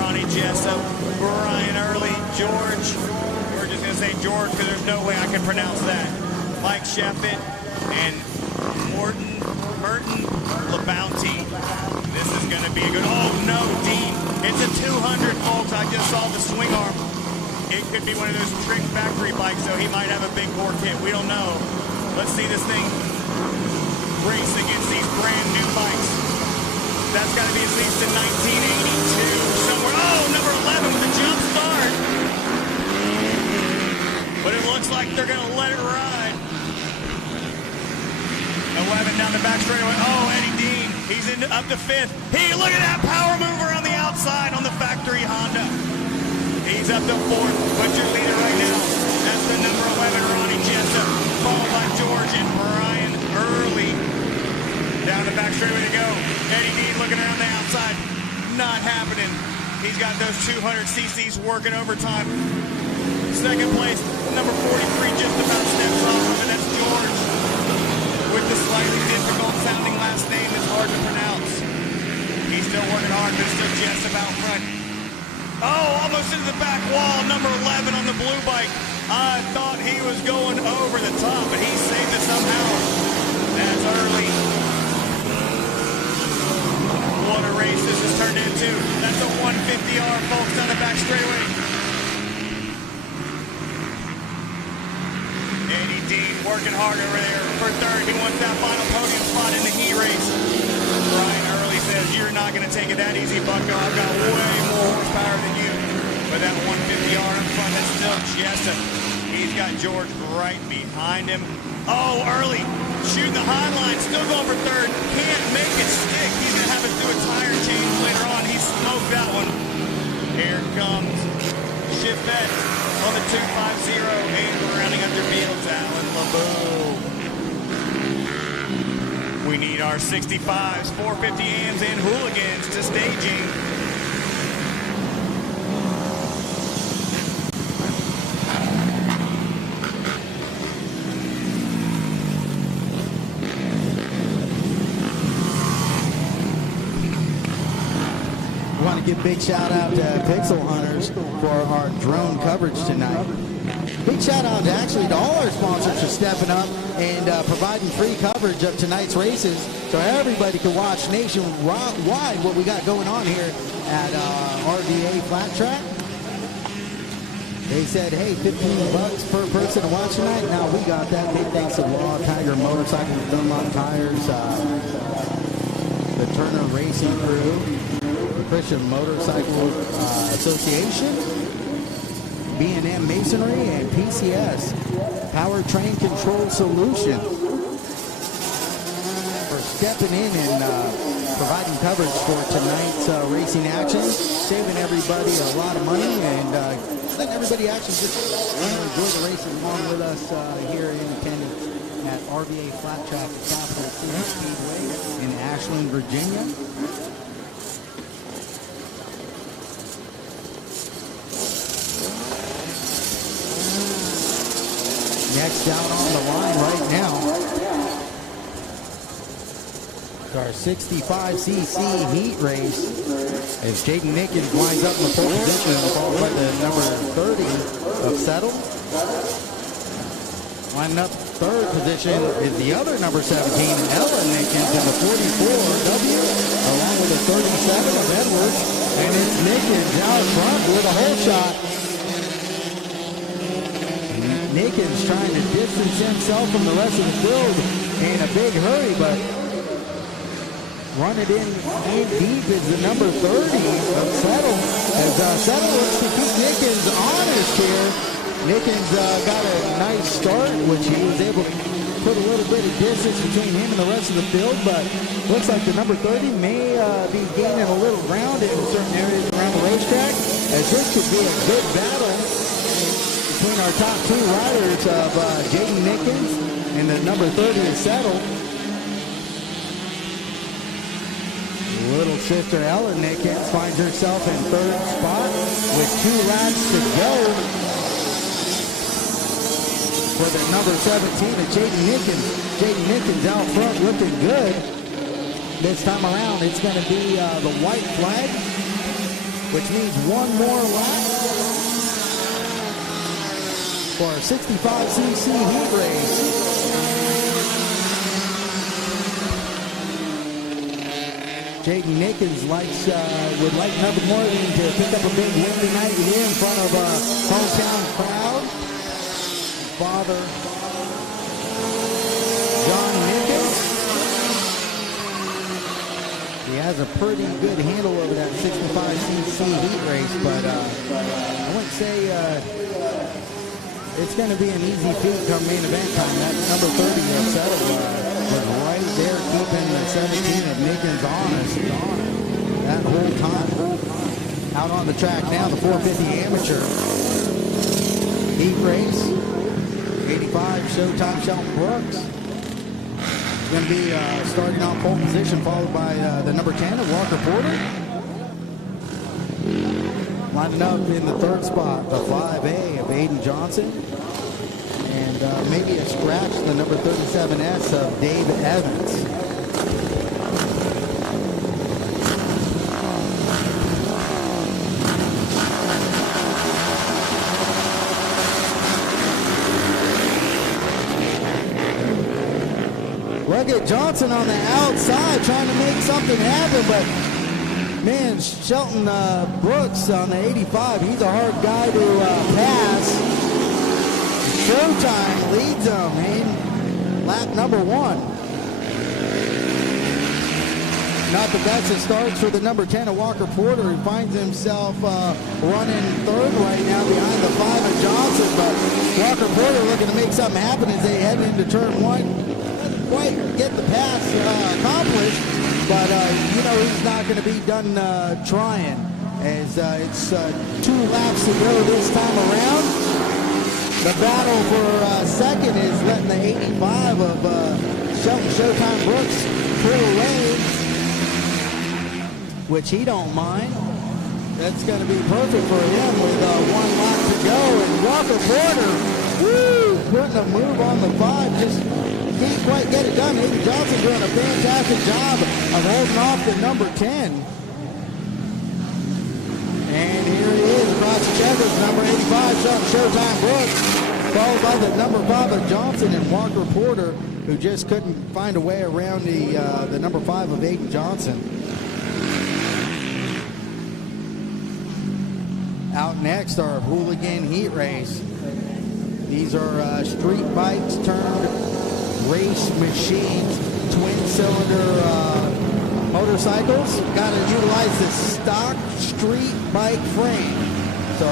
Ronnie Jessup, Brian Early, George. We're just going to say George because there's no way I can pronounce that. Mike Sheffett and Merton LeBounty. This is going to be a good, oh no, Dean. It's a 200, folks. I just saw the swing arm. It could be one of those trick factory bikes, so he might have a big bore kit. We don't know. Let's see this thing race against these brand new bikes. That's got to be at least in 1982 somewhere. Oh, number 11 with a jump start. But it looks like they're going to let it ride. 11 down the back straightaway. Oh, Eddie Dean. He's up to 5th. Hey, look at that power mover on the outside on the factory Honda. He's up to 4th. But your leader right now, that's the number 11, Ronnie Jessup. Followed by George and Brian Early. Down the back straightaway to go. Eddie Dean looking around the outside. Not happening. He's got those 200 cc's working overtime. Second place, number 43 just about steps off of it. That's George. With the slightly difficult sounding last name that's hard to pronounce. He's still working hard, but still Jessup out front. Oh, almost into the back wall. Number 11 on the blue bike. I thought he was going over the top, but he saved it somehow. That's Early. What a race this has turned into. That's a 150R, folks, down the back straightaway. Eddie Dean working hard over there for 3rd. He wants that final podium spot in the heat race. Brian Early says, you're not going to take it that easy, Bucko. I've got way more horsepower than you. But that 150R in front, that's still Jessup. He's He's got George right behind him. Oh, early, shooting the high line, still going for third. Can't make it stick. He's going to have to do a tire change later on. He smoked that one. Here comes Chiffette on the 250, and rounding up their fields, Alan LeBeau. We need our 65s, 450 AMs, and hooligans to staging. Give a big shout out to Pixel Hunters for our drone coverage tonight. Big shout out actually to all our sponsors for stepping up and providing free coverage of tonight's races so everybody can watch nationwide what we got going on here at RVA Flattrack. They said, hey, $15 per person to watch tonight. Now we got that. Big thanks to Law Tiger Motorcycles, Dunlop Tires, the Turner Racing Crew, Christian Motorcycle Association, B&M Masonry, and PCS, Powertrain Control Solution, for stepping in and providing coverage for tonight's racing action, saving everybody a lot of money, and letting everybody actually just enjoy the racing along with us here in attendance at RVA Flattrack Capital City Speedway in Ashland, Virginia. Next down on the line right now, our 65cc heat race as Jaden Nickens winds up in the pole position, followed by the number 30 of Settle. Lining up third position is the other number 17, Ella Nickens, in the 44W, along with the 37 of Edwards. And it's Nickens out front with a hole shot. Nickens trying to distance himself from the rest of the field in a big hurry, but running in deep is the number 30 of Settle. As Settle looks to keep Nickens honest here. Nickens got a nice start, which he was able to put a little bit of distance between him and the rest of the field, but looks like the number 30 may be gaining a little ground in certain areas around the racetrack, as this could be a good battle between our top two riders of Jaden Nickens and the number 30 is Settle. Little sister Ella Nickens finds herself in third spot with 2 laps to go for the number 17 of Jaden Nickens. Jaden Nickens out front looking good. This time around it's going to be the white flag, which means one more lap for our 65cc heat race. Jaden Nickens would like nothing more than to pick up a big win tonight here in front of a hometown crowd. Father John Nickens. He has a pretty good handle over that 65cc heat race, but I wouldn't say it's going to be an easy feat come main event time. That number 30 Settle was right there keeping the 17 of Nickens honest that whole time. Out on the track now, the 450 amateur heat race. 85 Showtime Shelton Brooks. Going to be starting off pole position, followed by the number 10 of Walker Porter. Lining up in the third spot, the 5A of Aiden Johnson. And maybe a scratch, the number 37S of Dave Evans. Look at Johnson on the outside trying to make something happen, but man, Shelton Brooks on the 85, he's a hard guy to pass. Showtime leads him in lap number 1. not the best of starts for the number 10 of Walker Porter, who finds himself running third right now behind the 5 of Johnson. But Walker Porter looking to make something happen as they head into turn 1. Doesn't quite get the pass accomplished, but he's not going to be done trying, as it's 2 laps to go this time around. The battle for second is letting the 85 of Shelton Showtime Brooks pull away, which he don't mind. That's going to be perfect for him with 1 lap to go. And Walker Porter, putting a move on the 5, just can't quite get it done. Hayden Johnson doing a fantastic job of holding off the number 10. And here he is across the checkers, number 85, Showtime Brooks, followed by the number 5 of Johnson and Walker Porter, who just couldn't find a way around the number 5 of Hayden Johnson. Out next, our hooligan heat race. These are street bikes turned race machines, twin-cylinder motorcycles. Got to utilize the stock street bike frame. So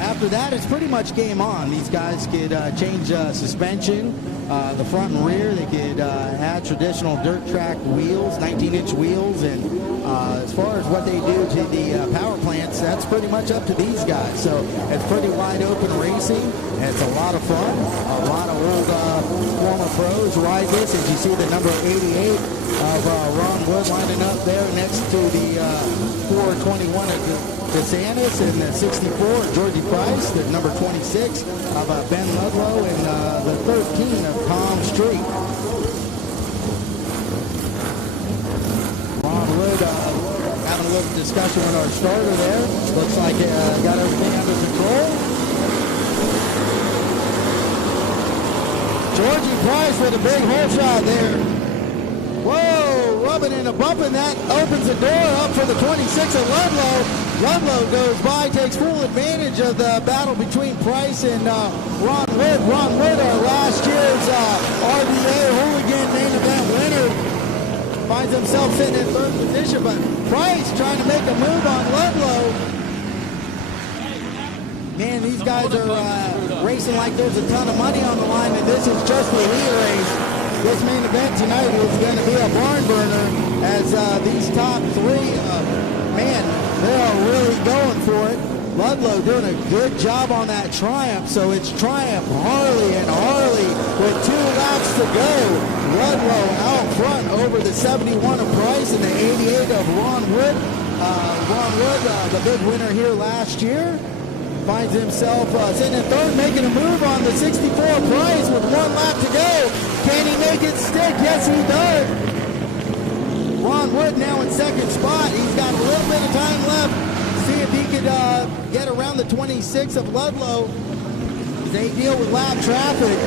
after that, it's pretty much game on. These guys could change suspension, the front and rear. They could add traditional dirt track wheels, 19-inch wheels, and as far as what they do to the power plants, that's pretty much up to these guys. So it's pretty wide open racing. It's a lot of fun. A lot of old former pros ride this. As you see the number 88 of Ron Wood lining up there next to the 421 of DeSantis, and the 64 of Georgie Price, the number 26 of Ben Ludlow, and the 13 of Tom Street. Ron Wood having a little discussion with our starter there. Looks like got everything under control. Georgie Price with a big hole shot there. Whoa, rubbing and a bumping. That opens the door up for the 26 of Ludlow. Ludlow goes by, takes full advantage of the battle between Price and Ron Wood. Ron Wood, our last year's RVA Hooligan main event winner, finds himself sitting in third position, but Price trying to make a move on Ludlow. Man, these guys are racing like there's a ton of money on the line, and this is just a heat race. This main event tonight is going to be a barn burner, as these top 3, man, they are really going for it. Ludlow doing a good job on that Triumph, so it's Triumph, Harley, and Harley with 2 laps to go. Ludlow out front over the 71 of Price and the 88 of Ron Wood. Ron Wood, the big winner here last year, finds himself sitting in third, making a move on the 64 Price with 1 lap to go. Can he make it stick? Yes, he does. Ron Wood now in second spot. He's got a little bit of time left. See if he could get around the 26 of Ludlow. They deal with lap traffic.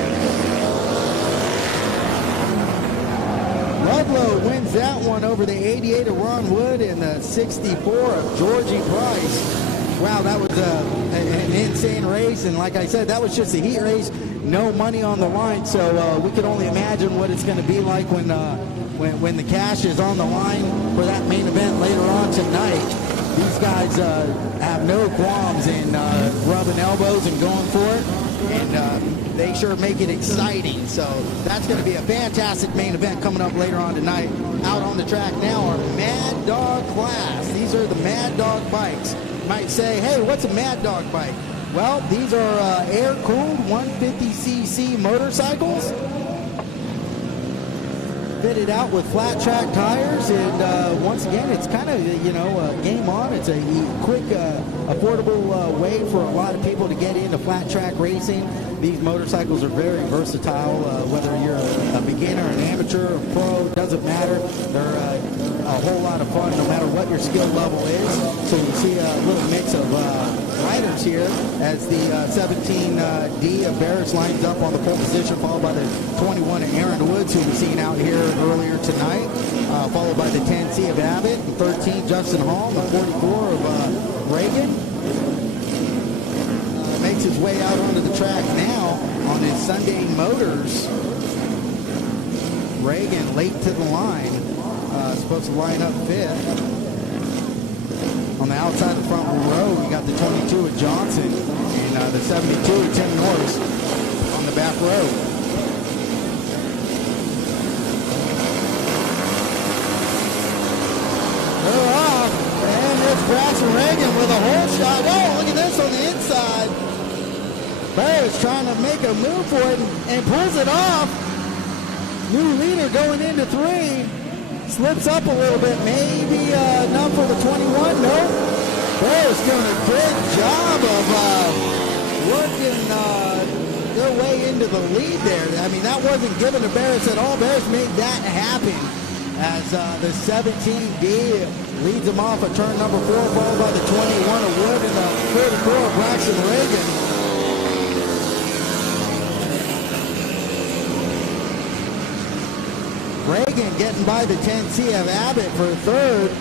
Ludlow wins that one over the 88 of Ron Wood and the 64 of Georgie Price. Wow, that was an insane race, and like I said, that was just a heat race, no money on the line, so we could only imagine what it's going to be like when the cash is on the line for that main event later on tonight. These guys have no qualms in rubbing elbows and going for it, and they sure make it exciting. So that's going to be a fantastic main event coming up later on tonight. Out on the track now are Mad Dog class. These are the Mad Dog bikes. You might say, hey, what's a Mad Dog bike? Well, these are air-cooled 150cc motorcycles, fitted out with Flattrack tires, and once again, it's kind of, game on. It's a quick, affordable way for a lot of people to get into Flattrack racing. These motorcycles are very versatile, whether you're a beginner, an amateur, a pro, doesn't matter. They're a whole lot of fun no matter what your skill level is. So you see a little mix of riders here as the 17D of Barris lines up on the pole position, followed by the 21 of Aaron Woods, who we've seen out here earlier tonight, followed by the 10C of Abbott, and 13 Justin Hall, the 44 of Reagan. Makes his way out onto the track now on his Sunday Motors. Reagan late to the line. supposed to line up fifth. On the outside of the front row, we got the 22 of Johnson and the 72 of Tim Norris on the back row. They're off, and it's Braxton Reagan with a hole shot. Oh, look at this on the inside. Barrett's trying to make a move for it and pulls it off. New leader going into 3. Slips up a little bit. Maybe enough for the 21. No. Barrett's doing a good job of working their way into the lead there. I mean, that wasn't given to Barrett's at all. Barrett's made that happen as the 17D leads them off at turn number 4, followed by the 21 of Wood and the 34 of Braxton Reagan. Reagan getting by the 10C of Abbott for third.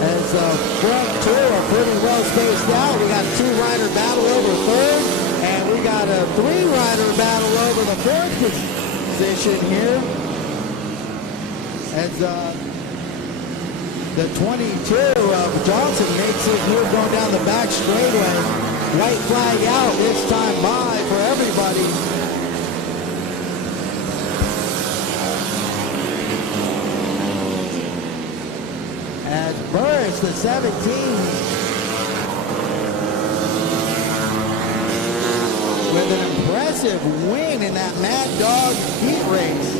As front two are pretty well spaced out. We got a 2-rider battle over third, and we got a 3-rider battle over the fourth position here. As the 22 of Johnson makes his move going down the back straightaway. White flag out this time by for everybody. As Burris, the 17, with an impressive win in that Mad Dog heat race.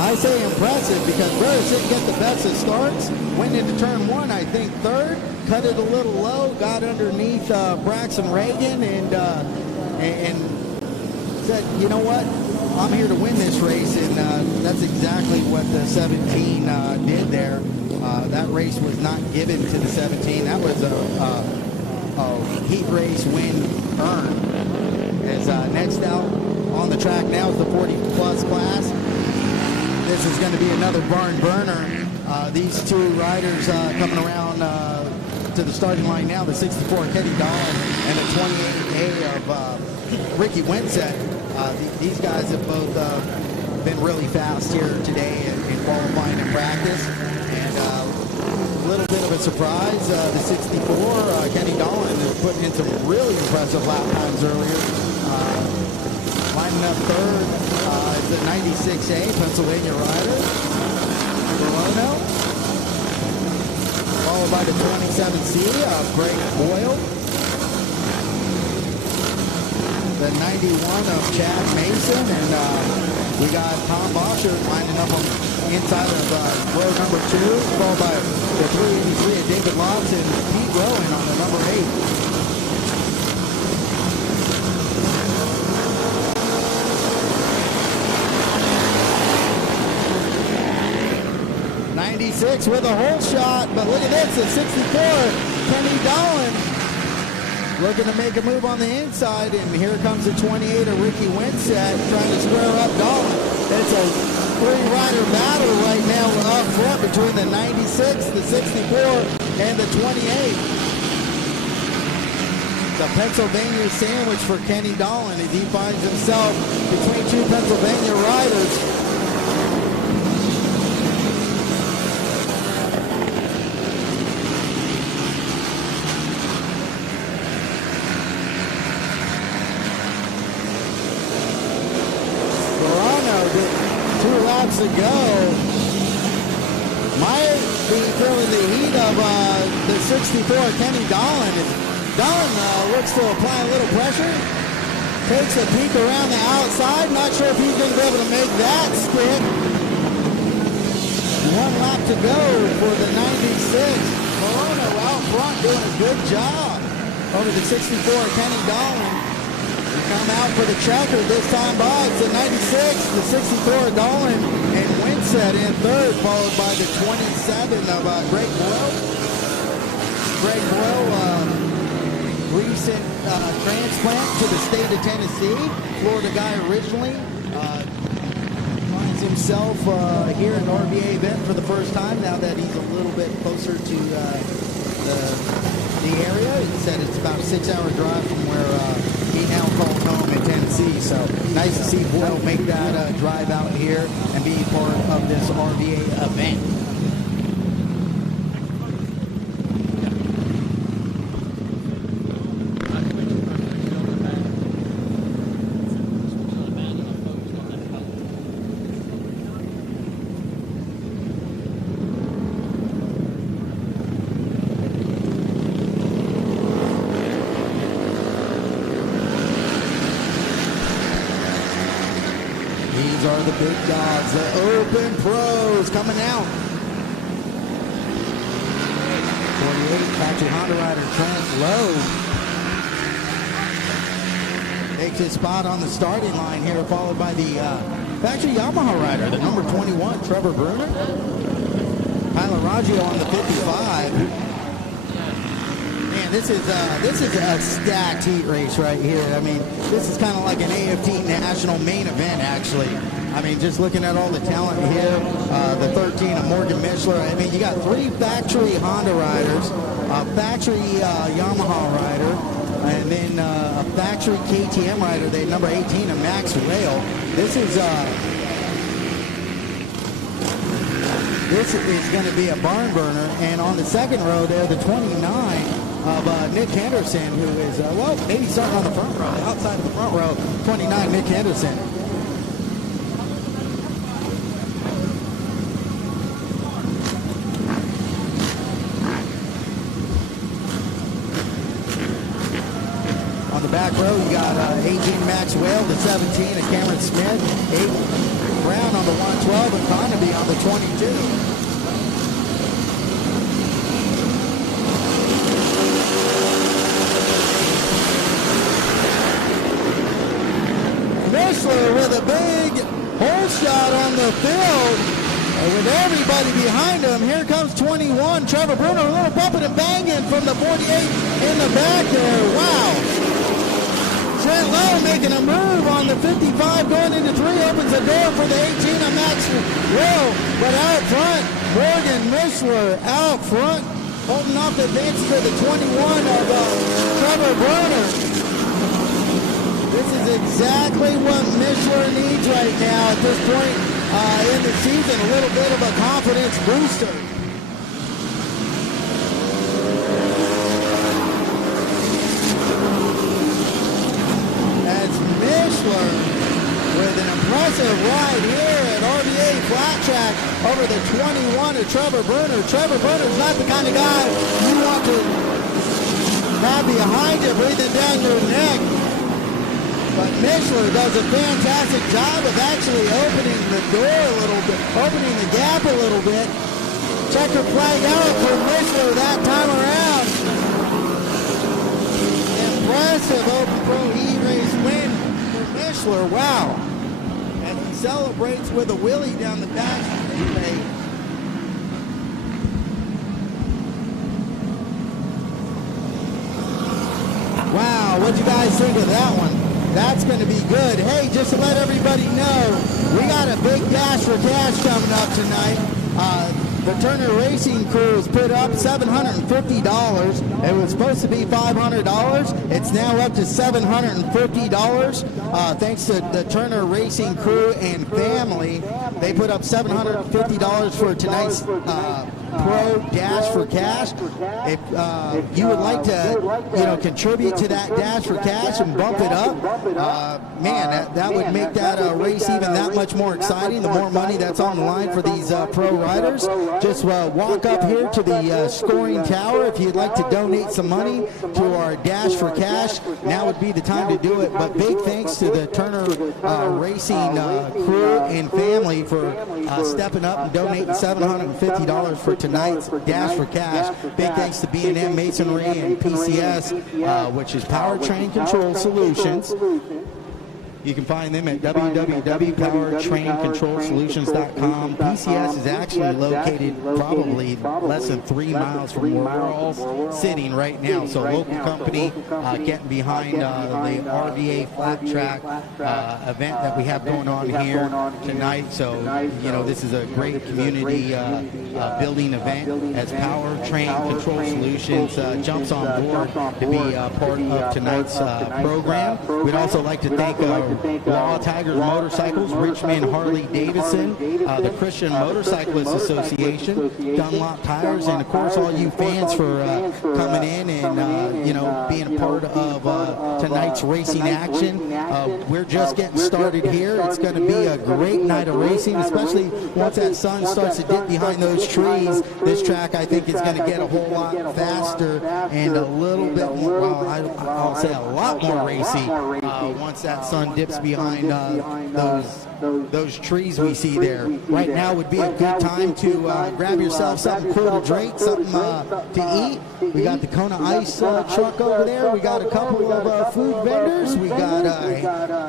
I say impressive because Burris didn't get the best of starts. Went into turn 1, I think third, cut it a little low, got underneath Braxton Reagan and said, you know what? I'm here to win this race, and that's exactly what the 17 did there. That race was not given to the 17. That was a heat race win earned. As next out on the track now is the 40-plus class. This is going to be another barn burner. These two riders coming around to the starting line now, the 64 Kenny Dahl and the 28A of Ricky Winsett. These guys have both been really fast here today in qualifying and practice. And a little bit of a surprise, the 64, Kenny Dolan, is putting in some really impressive lap times earlier. Lining up third is the 96A Pennsylvania rider, Verona. Followed by the 27C, Greg Boyle. The 91 of Chad Mason, and we got Tom Bosher lining up on the inside of row number 2, followed by the 383 of David Lotz and Pete Rowan on the number 8. 96 with a hole shot, but look at this, the 64, Kenny Dolan. Looking to make a move on the inside, and here comes the 28 of Ricky Winsett trying to square up Dolan. It's a 3-rider battle right now up front between the 96, the 64, and the 28. The Pennsylvania sandwich for Kenny Dolan as he finds himself between 2 Pennsylvania riders. To go. Might be feeling the heat of the 64 Kenny Dolan. Dolan looks to apply a little pressure. Takes a peek around the outside. Not sure if he's going to be able to make that stick. 1 lap to go for the 96. Verona out front doing a good job over the 64 Kenny Dolan. Come out for the checker this time by. It's the 96, the 64 Dolan, and Winsett in third, followed by the 27 of Greg Boyle. Greg Boyle, recent transplant to the state of Tennessee, Florida guy originally. Finds himself here in the RVA event for the first time now that he's a little bit closer to the area. He said it's about a 6-hour drive from where he now calls home in Tennessee. can see. So nice to see Boyle make that drive out here and be part of this RVA event. These are the big dogs, the Open Pros coming out. 48, factory Honda rider Trent Lowe takes his spot on the starting line here, followed by the factory Yamaha rider, the number 21, Trevor Bruner. Tyler Raggio on the 55. Man, this is a stacked heat race right here. I mean, this is kind of like an AFT national main event, actually. I mean, just looking at all the talent here, the 13 of Morgan Mishler. I mean, you got 3 factory Honda riders, a factory Yamaha rider, and then a factory KTM rider, the number 18 of Max Whale. This is going to be a barn burner. And on the second row there, the 29 of Nick Henderson, who is, well, maybe starting on the front row, outside of the front row, 29, Nick Henderson. On the back row, you got 18 Max Whale, the 17 of Cameron Smith, 8 Brown on the 112, and Barnaby on the 22. Mishler with a big hole shot on the field. And with everybody behind him, here comes 21, Trevor Bruner, a little bumping and banging from the 48 in the back there. Wow. Trent Lowe making a move on the 55, going into 3, opens the door for the 18 of Max Will, but out front, Morgan Mishler out front, holding off the advance to the 21 of Trevor Bruner. This is exactly what Mishler needs right now at this point in the season, a little bit of a confidence booster. Mishler with an impressive ride here at RVA Flattrack over the 21 of Trevor Bruner. Trevor Bruner's not the kind of guy you want to have behind you breathing down your neck. But Mishler does a fantastic job of actually opening the door a little bit, opening the gap a little bit. Checker flag out for Mishler that time around. Impressive Open Pro E-Race win for Mishler. Wow. And he celebrates with a wheelie down the back. Wow, what'd you guys think of that one? That's going to be good. Hey, just to let everybody know, we got a big dash for cash coming up tonight. The Turner Racing crew has put up $750. It was supposed to be $500. It's now up to $750. Thanks to the Turner Racing crew and family. They put up $750 for tonight's Pro Dash for Cash. If you would like to, contribute to that Dash for Cash and bump it up, man, that would make that race even that much more exciting. The more money that's on the line for these pro riders, just walk up here to the scoring tower if you'd like to donate some money to our Dash for Cash. Now would be the time to do it. But big thanks to the Turner Racing crew and family for stepping up and donating $750 for tonight's Dash for Cash. Big thanks to B&M Masonry and PCS, which is Powertrain Control Solutions. You can find them at www.powertraincontrolsolutions.com. PCS is actually located probably less than 3 miles from where we're all sitting right now. So a local company getting behind the RVA Flattrack event that we have going on here tonight. So, you know, this is a great community building event as Powertrain Control Solutions jumps on board to be part of tonight's program. We'd also like to thank Law Tigers Motorcycles, Richmond Harley Davidson, the Christian Motorcyclists Association, Dunlop Tires, and of course all you fans for coming in and you know, being a part of tonight's racing action. We're just getting started here. It's going to be a great night of racing, especially once that sun starts to dip behind those trees. This track, I think, is going to get a whole lot faster and a little bit more, well, I'll say a lot more racy once that sun dips behind those trees we see there. Right now would be a good time to grab yourself something cool to drink, something to eat. We got the Kona Ice truck over there. We got a couple of food vendors. We got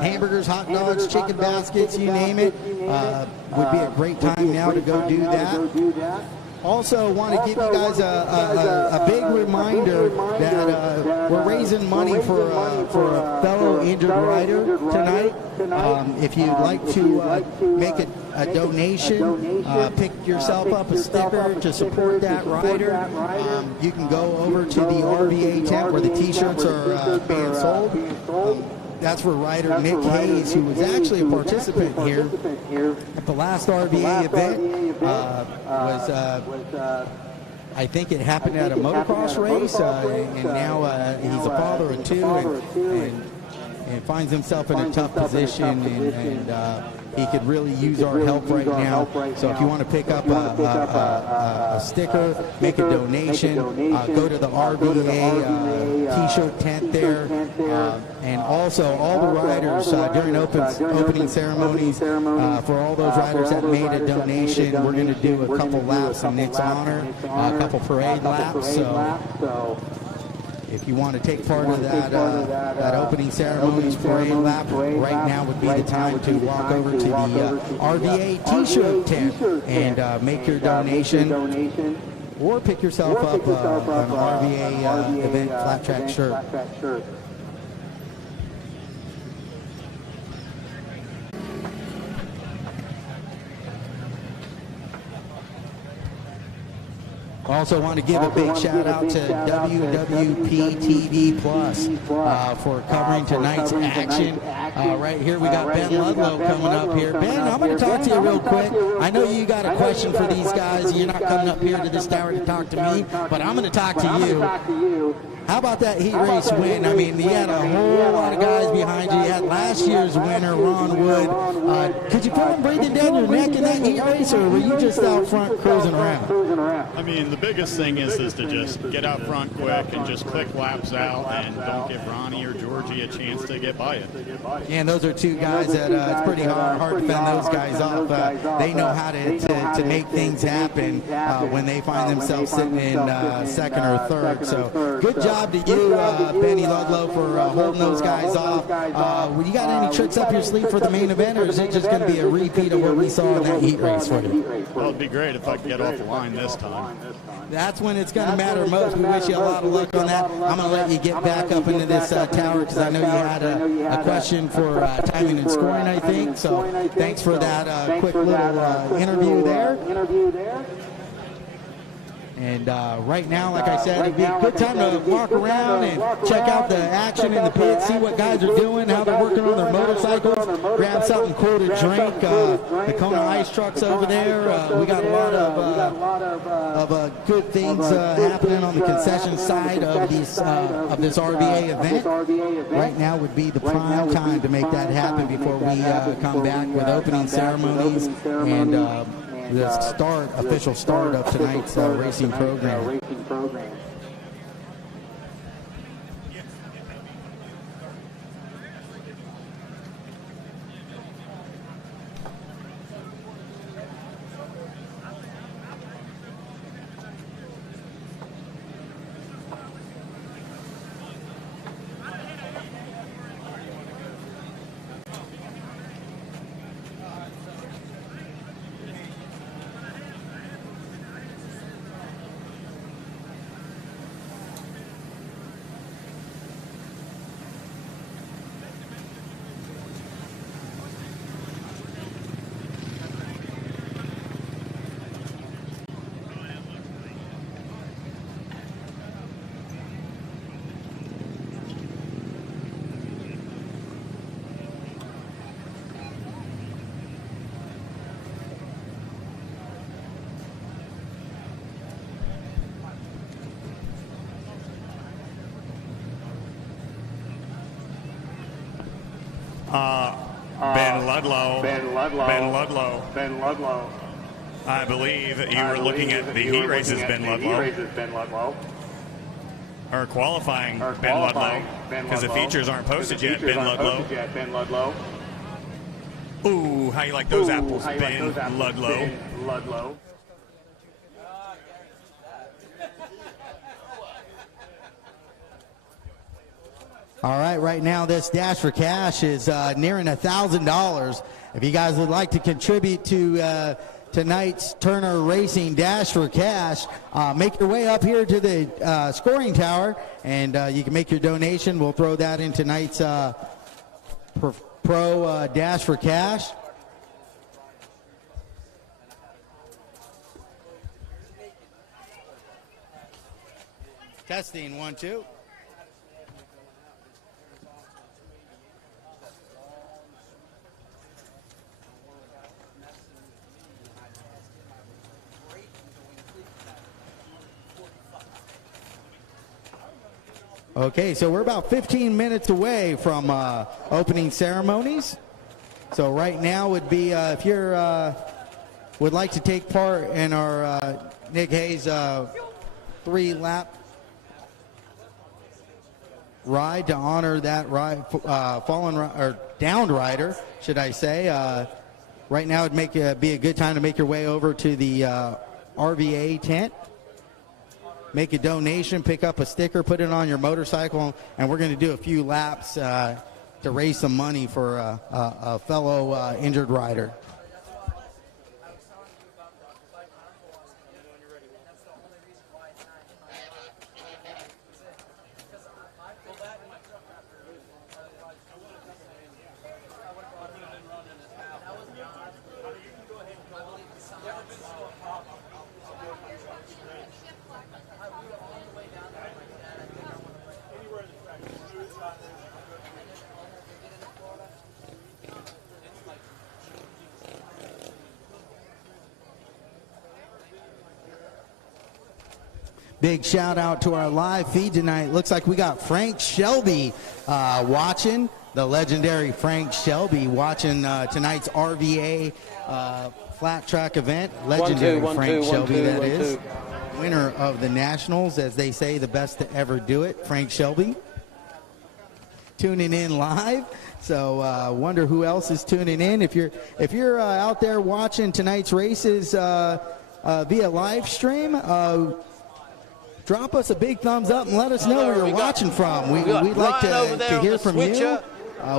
hamburgers, hot dogs, chicken baskets, you name it. Would be a great time now to go do that. Also want to give you guys a big reminder that we're raising money for a fellow injured rider tonight. If you'd like to make a donation, pick yourself up a sticker to support that rider, you can go over to the RVA tent where the t-shirts are being sold. That's for rider Nick Hayes, who was actually a participant here at the last RVA event. I think it happened at a motocross race, and now he's a father of two and finds himself in a tough position, and he could really use our help right now. So if you want to pick up a sticker, make a donation, go to the RVA t-shirt tent there. And also all the riders during opening ceremonies, for all those riders that made a donation, we're going to do a couple laps in Nick's honor, a couple parade laps. So if you want to take part of that opening ceremonies parade lap, right now would be the time to walk over to the RVA t-shirt tent and make your donation, or pick yourself up an RVA event Flattrack shirt. Also want to give a big shout out to WWP TV Plus for covering tonight's action. Right here we got Ben Ludlow coming up here. Ben, I'm going to talk to you real quick. I know you got a question for these guys. You're not coming up here to this tower to talk to me, but I'm going to talk to you. How about that heat race win? I mean, you had a whole lot of guys behind you. You had last year's winner, Ron Wood. Could you feel him breathing down your neck in that heat race, or were you just out front cruising around? I mean, the biggest thing is to just get out front quick and just click laps out and don't give Ronnie or Georgie a chance to get by it. Yeah, and those are two guys that it's pretty hard to fend those guys off. They know how to make things happen when they find themselves sitting in second or third. So good job to you, Benny Ludlow, for holding those guys off. You got any tricks up your sleeve for the main event, or is it just going to be a repeat of what we saw in that heat race for you? Well, it'd be great if I could get off the line this time. That's when it's going to matter most. We wish you a lot of luck on that. I'm going to let you get back up into this tower because I know you had a question for timing and scoring, I think. So thanks for that quick little interview there. And right now, like I said, it'd be a good time to walk around and check out the action in the pit, see what guys are doing, how they're working on their motorcycles, grab something cool to drink. The Kona Ice truck's over there. We got a lot of good things happening on the concession side of this RVA event. Right now would be the prime time to make that happen before we come back with opening ceremonies and the official start of tonight's racing program. Ludlow. Ben Ludlow. Ben Ludlow. Ben Ludlow. I believe you were looking at the heat races, Ben Ludlow. Or qualifying Ben Ludlow. Because the features aren't posted yet, Ben Ludlow. Ooh, how you like those apples, Ben Ludlow? All right, right now this Dash for Cash is nearing $1,000. If you guys would like to contribute to tonight's Turner Racing Dash for Cash, make your way up here to the scoring tower, and you can make your donation. We'll throw that in tonight's Pro Dash for Cash. Testing, 1, 2. Okay, so we're about 15 minutes away from opening ceremonies. So right now would be, if you're would like to take part in our Nick Hayes 3-lap ride to honor that ride, fallen or downed rider, should I say. Right now would be a good time to make your way over to the RVA tent. Make a donation, pick up a sticker, put it on your motorcycle, and we're going to do a few laps to raise some money for a fellow injured rider. Big shout out to our live feed tonight. Looks like we got Frank Shelby watching, the legendary Frank Shelby watching tonight's RVA flat track event. Legendary Frank Shelby, that is. Winner of the Nationals, as they say, the best to ever do it, Frank Shelby. Tuning in live. So wonder who else is tuning in. If you're out there watching tonight's races via live stream, drop us a big thumbs up and let us know where you're watching from. We'd like to hear from you.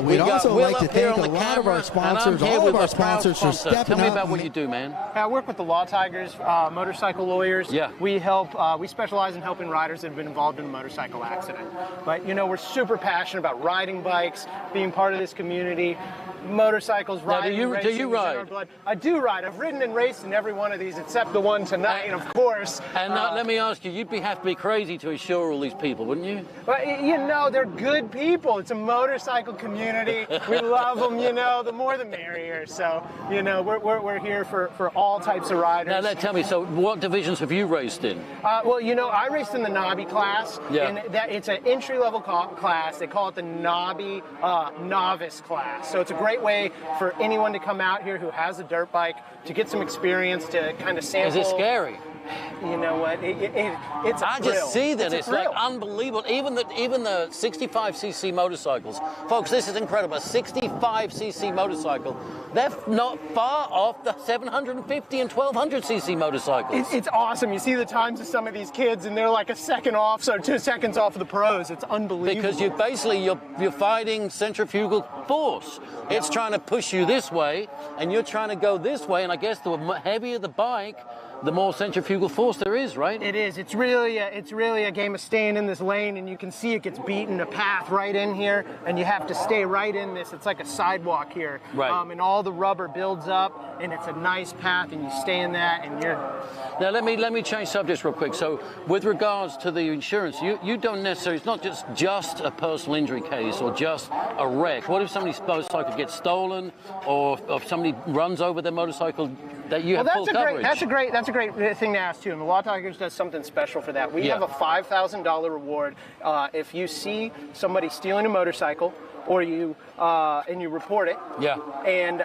We'd also like to thank a lot of our sponsors, all of our sponsors for stepping up. Tell me about what you do, man. I work with the Law Tigers, motorcycle lawyers. Yeah. We help, we specialize in helping riders that have been involved in a motorcycle accident. But, you know, we're super passionate about riding bikes, being part of this community, motorcycles, riding, do you ride? In our blood. I do ride. I've ridden and raced in every one of these except the one tonight, of course. And let me ask you, you'd have to be crazy to insure all these people, wouldn't you? But, you know, they're good people. It's a motorcycle community. We love them, you know, the more the merrier. So, you know, we're here for all types of riders. Now, tell me, so what divisions have you raced in? Well, you know, I raced in the Nobby class. Yeah. And it's an entry-level class. They call it the Nobby novice class. So it's a great way for anyone to come out here who has a dirt bike to get some experience, to kind of sample. Is it scary? You know what? It's a I thrill. just see that. It's It's like unbelievable. Even the 65cc motorcycles. Folks, this is incredible. A 65cc motorcycle. They're not far off the 750 and 1200cc motorcycles. It's awesome. You see the times of some of these kids, and they're like a second off, so 2 seconds off of the pros. It's unbelievable. Because you're fighting centrifugal force. It's trying to push you this way, and you're trying to go this way. And I guess the heavier the bike, the more centrifugal force there is, right? It is. It's really a game of staying in this lane, and you can see it gets beaten a path right in here, and you have to stay right in this. It's like a sidewalk here, right? And all the rubber builds up, and it's a nice path, and you stay in that, and you're. Now let me change subjects real quick. So with regards to the insurance, you don't necessarily. It's not just a personal injury case or just a wreck. What if somebody's motorcycle gets stolen, or if somebody runs over their motorcycle? that you have full coverage. That's a great thing to ask too. And the Law Tigers does something special for that. We have a $5,000 reward if you see somebody stealing a motorcycle, or you and you report it. Yeah. And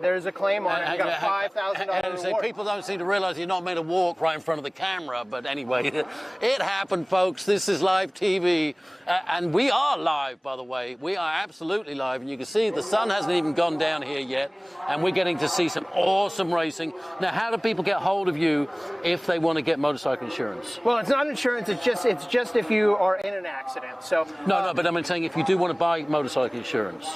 there's a claim on it. You got a $5,000 reward. People don't seem to realize you're not meant to walk right in front of the camera. But anyway, it happened, folks. This is live TV. And we are live, by the way. We are absolutely live. And you can see the sun hasn't even gone down here yet. And we're getting to see some awesome racing. Now, how do people get hold of you if they want to get motorcycle insurance? Well, it's not insurance. It's just if you are in an accident. So No, but I'm saying if you do want to buy motorcycle insurance.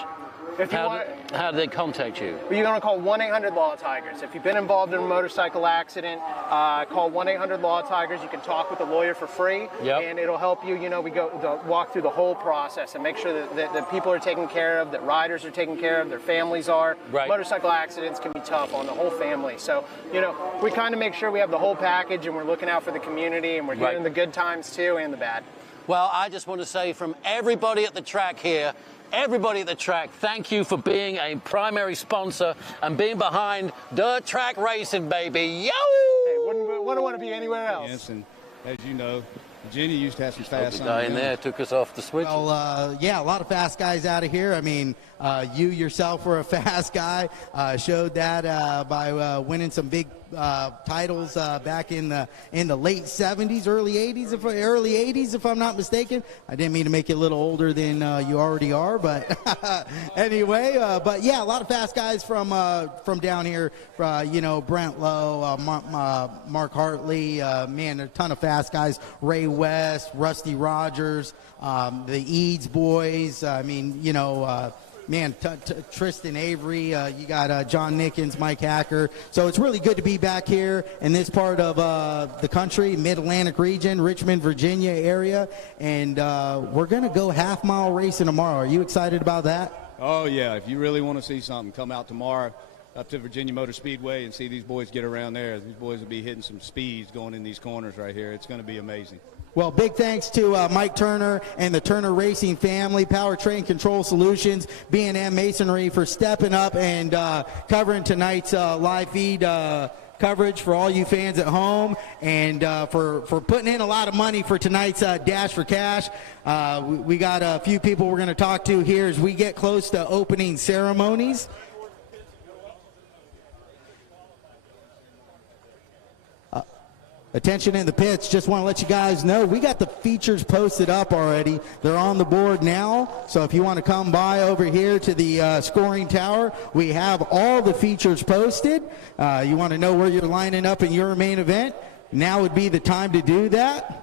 How do they contact you? You're going to call 1-800-LAW-TIGERS. If you've been involved in a motorcycle accident, call 1-800-LAW-TIGERS. You can talk with a lawyer for free, and it'll help you. You know, we walk through the whole process and make sure that people are taken care of, that riders are taken care of, their families are. Right. Motorcycle accidents can be tough on the whole family. So, you know, we kind of make sure we have the whole package, and we're looking out for the community, and we're hearing the good times too and the bad. Well, I just want to say from everybody at the track here, everybody at the track, thank you for being a primary sponsor and being behind dirt track racing, baby. Yo! Hey, wouldn't want to be anywhere else. Yes, and as you know, Virginia used to have some fast the guy in there took us off the switch. Well, yeah, a lot of fast guys out of here. I mean, you yourself were a fast guy. Showed that by winning some big titles back in the late 70s, early 80s, if I'm not mistaken. I didn't mean to make you a little older than you already are, but anyway. But yeah, a lot of fast guys from down here. You know, Brent Lowe, Mark Hartley, man, a ton of fast guys. Ray West, Rusty Rogers, the Eads boys. I mean, you know. Man, Tristan Avery, you got John Nickens, Mike Hacker. So it's really good to be back here in this part of the country, Mid-Atlantic region, Richmond, Virginia area. And we're going to go half-mile racing tomorrow. Are you excited about that? Oh, yeah. If you really want to see something, come out tomorrow up to Virginia Motor Speedway and see these boys get around there. These boys will be hitting some speeds going in these corners right here. It's going to be amazing. Well, big thanks to Mike Turner and the Turner Racing family, Powertrain Control Solutions, B&M Masonry for stepping up and covering tonight's live feed coverage for all you fans at home, and for putting in a lot of money for tonight's Dash for Cash. We got a few people we're going to talk to here as we get close to opening ceremonies. Attention in the pits, just want to let you guys know we got the features posted up already. They're on the board now, so if you want to come by over here to the scoring tower, we have all the features posted. You want to know where you're lining up in your main event, now would be the time to do that.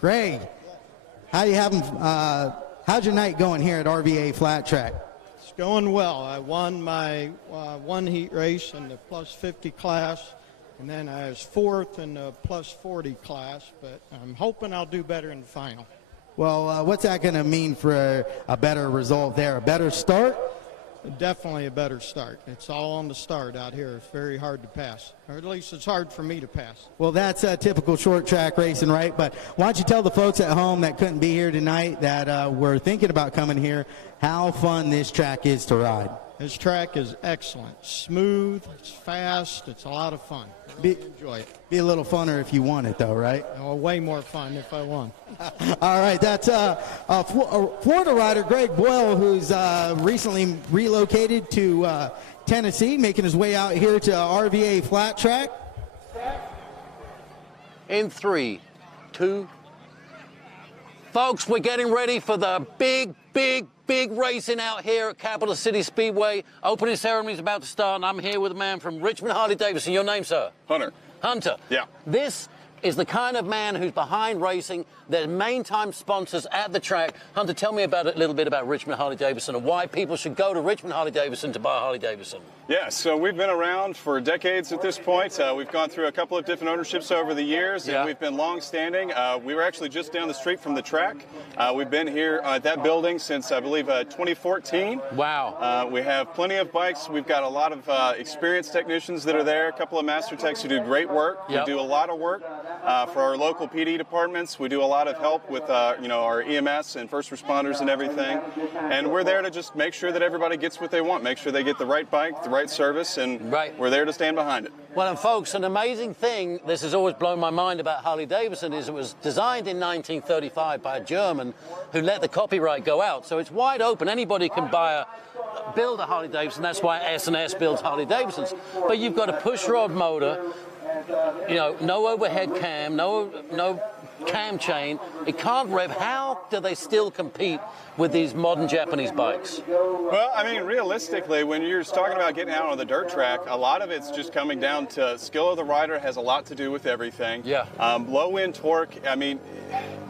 Greg, how you having? How's your night going here at RVA Flattrack? It's going well. I won my one heat race in the plus 50 class, and then I was fourth in the plus 40 class, but I'm hoping I'll do better in the final. Well, what's that going to mean for a better result there? A better start? Definitely a better start. It's all on the start out here. It's very hard to pass, or at least it's hard for me to pass. Well, that's typical short track racing, right? But why don't you tell the folks at home that couldn't be here tonight that were thinking about coming here how fun this track is to ride? This track is excellent. Smooth, it's fast, it's a lot of fun. Enjoy it. Be a little funner if you want it, though, right? Oh, way more fun if I won. All right, that's Florida rider Greg Boyle, who's recently relocated to Tennessee, making his way out here to RVA Flattrack. In 3, 2. Folks, we're getting ready for the big racing out here at Capital City Speedway. Opening ceremony is about to start, and I'm here with a man from Richmond Harley-Davidson. Your name, sir? Hunter. Hunter. Yeah. This is the kind of man who's behind racing. Their main time sponsors at the track. Hunter, tell me about a little bit about Richmond Harley-Davidson and why people should go to Richmond Harley-Davidson to buy a Harley-Davidson. Yeah, so we've been around for decades at this point. We've gone through a couple of different ownerships over the years, and we've been long-standing. We were actually just down the street from the track. We've been here at that building since, I believe, 2014. Wow. We have plenty of bikes. We've got a lot of experienced technicians that are there, a couple of master techs who do great work. We do a lot of work for our local PD departments. We do a lot of help with our EMS and first responders and everything. And we're there to just make sure that everybody gets what they want, make sure they get the right bike, the right service, and we're there to stand behind it. Well, and folks, an amazing thing, this has always blown my mind about Harley-Davidson, is it was designed in 1935 by a German who let the copyright go out. So it's wide open. Anybody can build a Harley-Davidson. That's why S&S builds Harley-Davidsons. But you've got a push rod motor, no overhead cam, no cam chain. It can't rev. How do they still compete with these modern Japanese bikes? Well, I mean, realistically, when you're talking about getting out on the dirt track, a lot of it's just coming down to skill of the rider. Has a lot to do with everything. Yeah. Low end torque. I mean,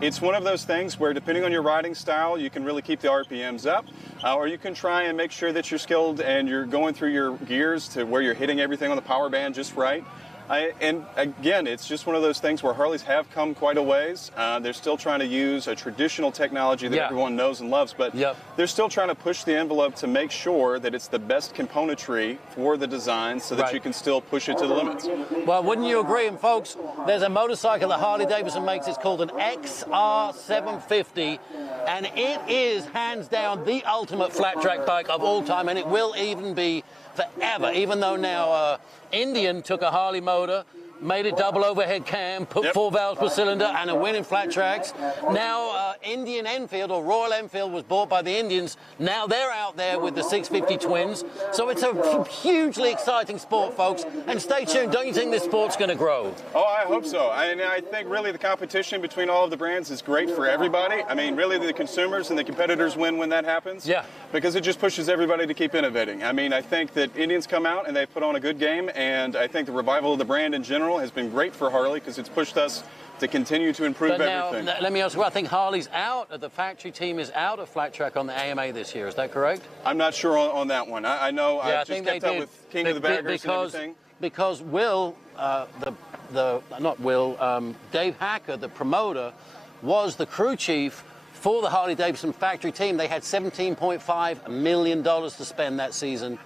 it's one of those things where depending on your riding style, you can really keep the RPMs up, or you can try and make sure that you're skilled and you're going through your gears to where you're hitting everything on the power band just right. And again, it's just one of those things where Harleys have come quite a ways. They're still trying to use a traditional technology that everyone knows and loves, but they're still trying to push the envelope to make sure that it's the best componentry for the design so that you can still push it to the limits. Well, wouldn't you agree? And folks, there's a motorcycle that Harley-Davidson makes. It's called an XR750, and it is hands down the ultimate flat track bike of all time, and it will even be forever, even though now Indian took a Harley motor, made it double overhead cam, put 4 valves per cylinder, and a win in flat tracks. Now Indian Enfield, or Royal Enfield, was bought by the Indians. Now they're out there with the 650 twins. So it's a hugely exciting sport, folks. And stay tuned. Don't you think this sport's going to grow? Oh, I hope so. I think really the competition between all of the brands is great for everybody. I mean, really the consumers and the competitors win when that happens. Yeah. Because it just pushes everybody to keep innovating. I mean, I think that Indians come out and they put on a good game, and I think the revival of the brand in general has been great for Harley because it's pushed us to continue to improve everything. Now, let me ask you, I think Harley's out, the factory team is out of flat track on the AMA this year. Is that correct? I'm not sure on that one. I know I just kept up with King of the Baggers and everything. Because Will, Dave Hacker, the promoter, was the crew chief for the Harley-Davidson factory team. They had $17.5 million to spend that season,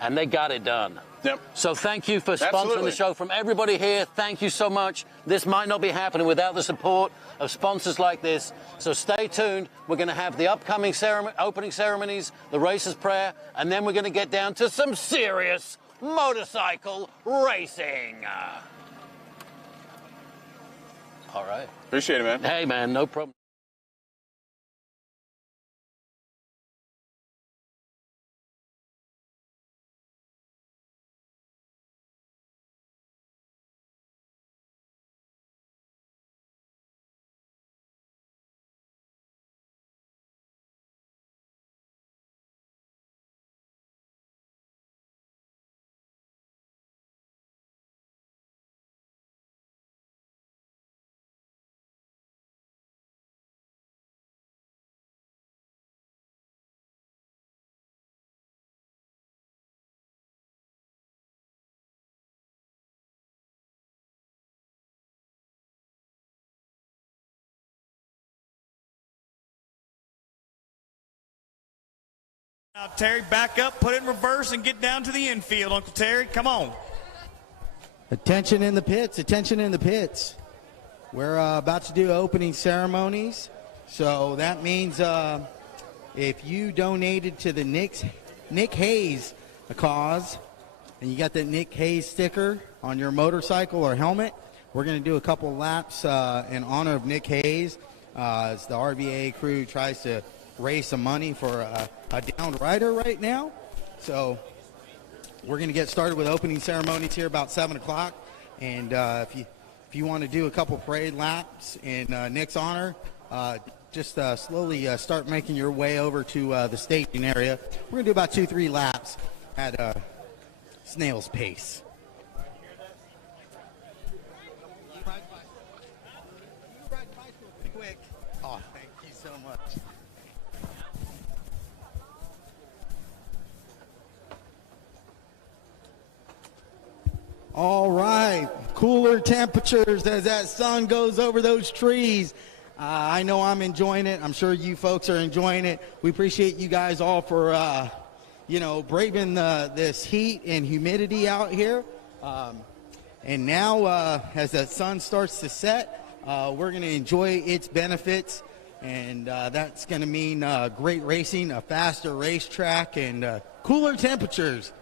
and they got it done. Yep. So thank you for sponsoring the show. From everybody here, thank you so much. This might not be happening without the support of sponsors like this. So stay tuned. We're going to have the upcoming opening ceremonies, the racer's prayer, and then we're going to get down to some serious motorcycle racing. All right. Appreciate it, man. Hey, man, no problem. Now, Terry, back up, put it in reverse, and get down to the infield, Uncle Terry. Come on. Attention in the pits. Attention in the pits. We're about to do opening ceremonies. So that means if you donated to the Nick Hayes cause, and you got that Nick Hayes sticker on your motorcycle or helmet, we're going to do a couple laps in honor of Nick Hayes as the RVA crew tries to raise some money for a downed rider right now. So we're going to get started with opening ceremonies here about 7 o'clock. And if you want to do a couple parade laps in Nick's honor, just slowly start making your way over to the staging area. We're going to do about 2-3 laps at snail's pace. All right, cooler temperatures as that sun goes over those trees. I know I'm enjoying it. I'm sure you folks are enjoying it. We appreciate you guys all for, braving this heat and humidity out here. And now, as the sun starts to set, we're going to enjoy its benefits. And that's going to mean great racing, a faster racetrack, and cooler temperatures.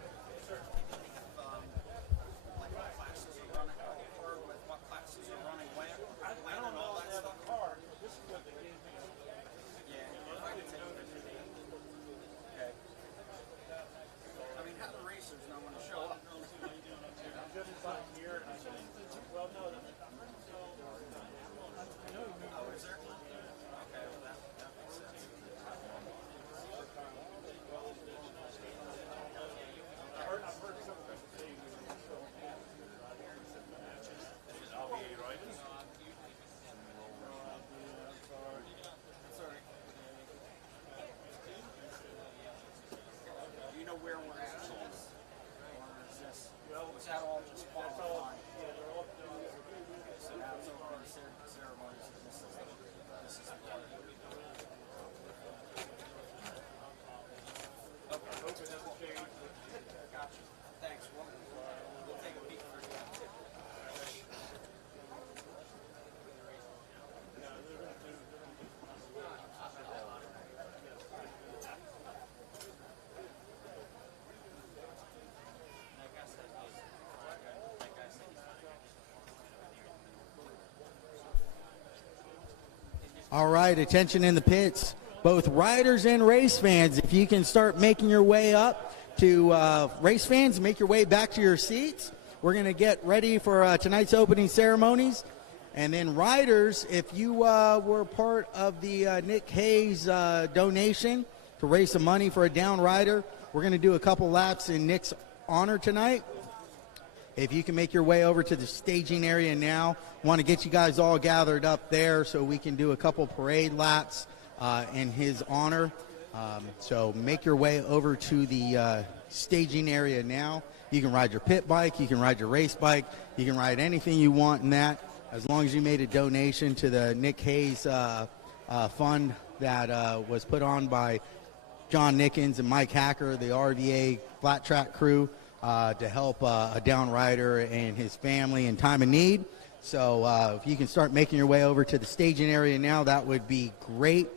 All right, attention in the pits. Both riders and race fans, if you can start making your way up to race fans, make your way back to your seats. We're going to get ready for tonight's opening ceremonies. And then riders, if you were part of the Nick Hayes donation to raise some money for a down rider, we're going to do a couple laps in Nick's honor tonight. If you can make your way over to the staging area now, want to get you guys all gathered up there so we can do a couple parade laps in his honor. So make your way over to the staging area now. You can ride your pit bike, you can ride your race bike, you can ride anything you want in that, as long as you made a donation to the Nick Hayes fund that was put on by John Nickens and Mike Hacker, the RVA Flattrack crew, to help a down rider and his family in time of need. So if you can start making your way over to the staging area now, that would be great.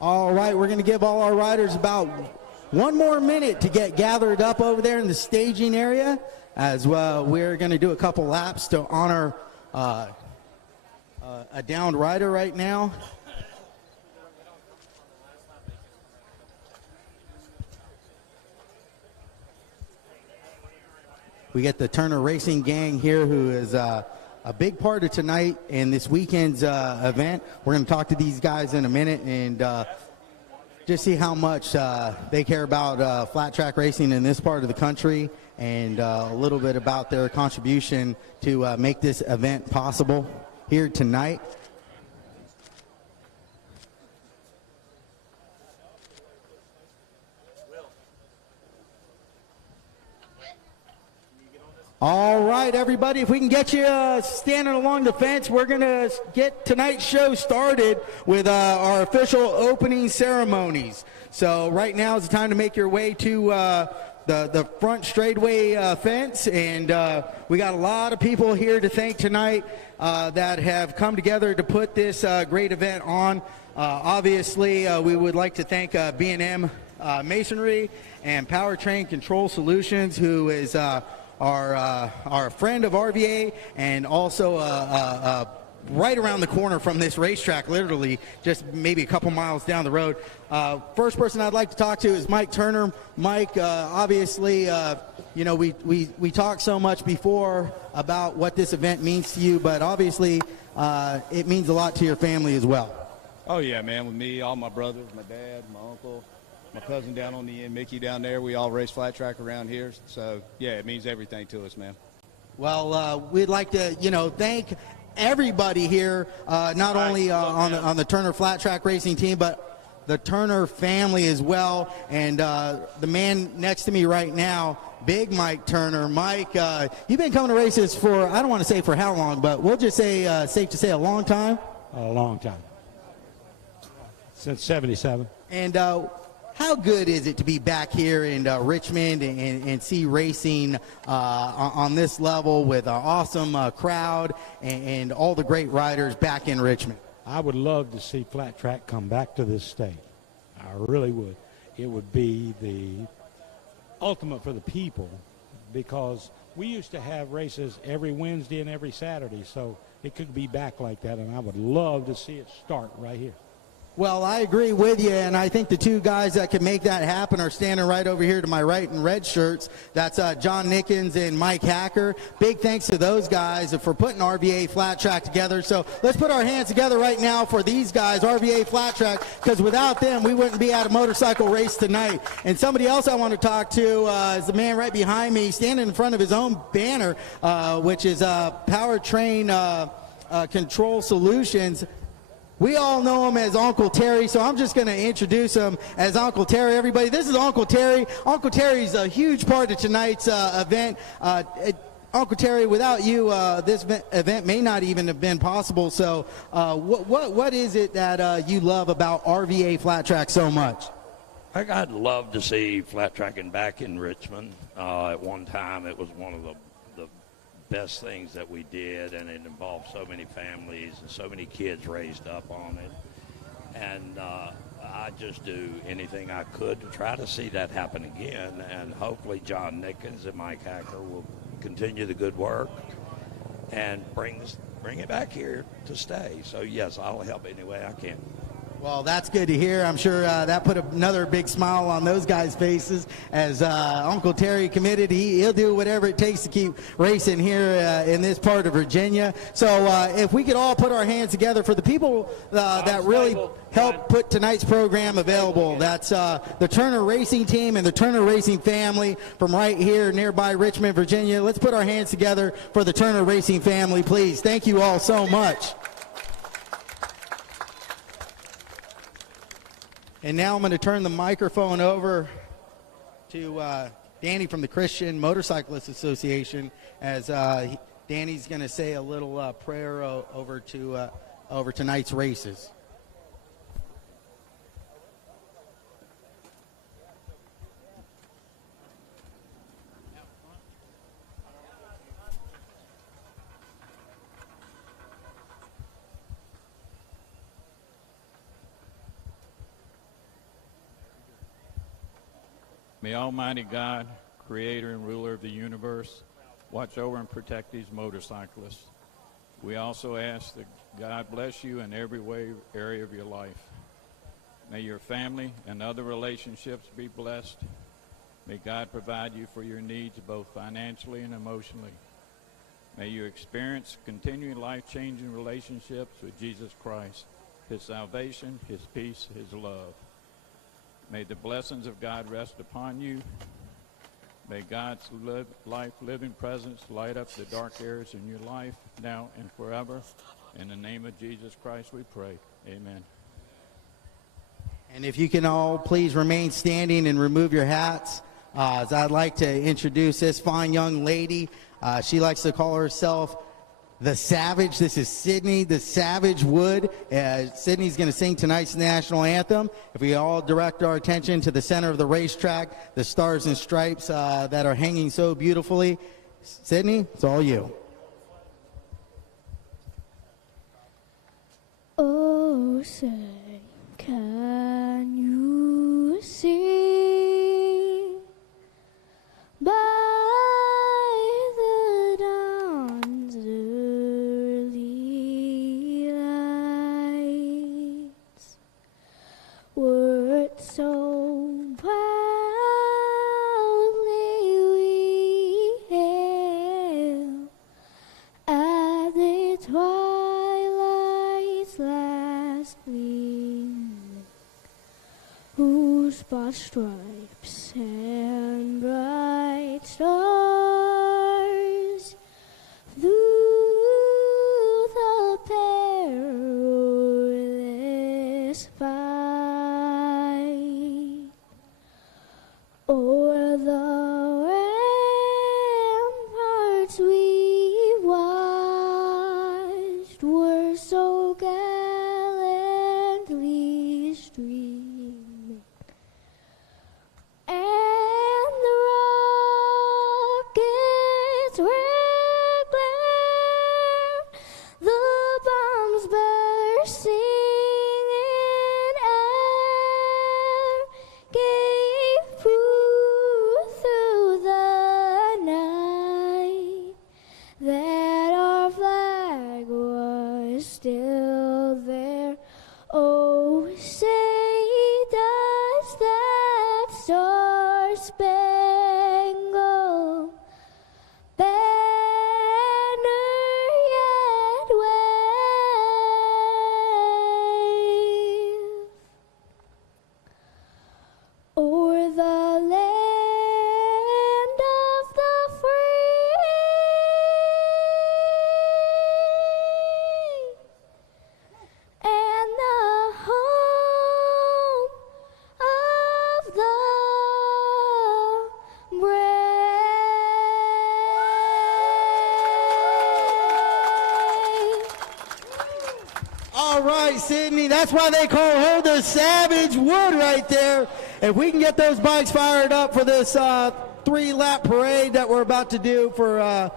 All right, we're going to give all our riders about 1 more minute to get gathered up over there in the staging area, as well. We're going to do a couple laps to honor a downed rider right now. We get the Turner Racing gang here, who is a big part of tonight and this weekend's event. We're going to talk to these guys in a minute and just see how much they care about flat track racing in this part of the country, and a little bit about their contribution to make this event possible here tonight. All right, everybody, if we can get you standing along the fence, we're going to get tonight's show started with our official opening ceremonies. So right now is the time to make your way to the front straightaway fence, and we got a lot of people here to thank tonight that have come together to put this great event on. Obviously, we would like to thank B&M Masonry and Powertrain Control Solutions, who is our friend of RVA, and also right around the corner from this racetrack, literally just maybe a couple miles down the road. First person I'd like to talk to is Mike Turner. Mike, obviously, you know, we talked so much before about what this event means to you, but obviously it means a lot to your family as well. Oh, yeah, man. With me, all my brothers, my dad, my uncle, my cousin down on the end, Mickey down there, we all race flat track around here. So, yeah, it means everything to us, man. Well, we'd like to, you know, thank everybody here, not only on the Turner Flat Track Racing team, but the Turner family as well. And the man next to me right now, Big Mike Turner. Mike, you've been coming to races for, I don't want to say for how long, but we'll just say, safe to say, a long time? A long time. Since 77. And how good is it to be back here in Richmond and see racing on this level with an awesome crowd and all the great riders back in Richmond? I would love to see flat track come back to this state. I really would. It would be the ultimate for the people, because we used to have races every Wednesday and every Saturday, so it could be back like that, and I would love to see it start right here. Well, I agree with you, and I think the two guys that can make that happen are standing right over here to my right in red shirts. That's John Nickens and Mike Hacker. Big thanks to those guys for putting RVA Flat Track together. So let's put our hands together right now for these guys, RVA Flat Track, because without them, we wouldn't be at a motorcycle race tonight. And somebody else I want to talk to is the man right behind me, standing in front of his own banner, which is Powertrain Control Solutions. We all know him as Uncle Terry, so I'm just going to introduce him as Uncle Terry. Everybody, this is Uncle Terry. Uncle Terry's a huge part of tonight's event. Uncle Terry, without you, this event may not even have been possible. So what is it that you love about RVA Flat Track so much? I'd love to see flat tracking back in Richmond. At one time, it was one of the best things that we did, and it involved so many families and so many kids raised up on it. And I just do anything I could to try to see that happen again. And hopefully John Nickens and Mike Hacker will continue the good work and bring it back here to stay. So yes, I'll help any way I can. Well, that's good to hear. I'm sure that put another big smile on those guys' faces as Uncle Terry committed. He'll do whatever it takes to keep racing here in this part of Virginia. So if we could all put our hands together for the people that really helped put tonight's program available. That's the Turner Racing team and the Turner Racing family from right here nearby Richmond, Virginia. Let's put our hands together for the Turner Racing family, please. Thank you all so much. And now I'm going to turn the microphone over to Danny from the Christian Motorcyclists Association, as Danny's going to say a little prayer over tonight's races. May Almighty God, creator and ruler of the universe, watch over and protect these motorcyclists. We also ask that God bless you in every area of your life. May your family and other relationships be blessed. May God provide you for your needs both financially and emotionally. May you experience continuing life-changing relationships with Jesus Christ, his salvation, his peace, his love. May the blessings of God rest upon you. May God's life-living presence light up the dark areas in your life now and forever. In the name of Jesus Christ we pray. Amen. And if you can all please remain standing and remove your hats, as I'd like to introduce this fine young lady. She likes to call herself the Savage. This is Sydney, the Savage Wood. Sydney's going to sing tonight's national anthem. If we all direct our attention to the center of the racetrack, the stars and stripes that are hanging so beautifully. Sydney, it's all you. Oh, say, can you see by the dawn's early lights words so proudly we hail at the twilight's last gleam, whose broad stripes and bright stars through the perilous fight o'er the ramparts we watched were so gallantly streaming, and the rockets' red glare, the bombs bursting in air, gave proof through the night that our flag was still there. Oh, say does that star-spangled banner yet wave o'er the land of the free and the home of the brave. All right, Sydney, that's why they call her the Savage Wood right there. If we can get those bikes fired up for this 3-lap parade that we're about to do for a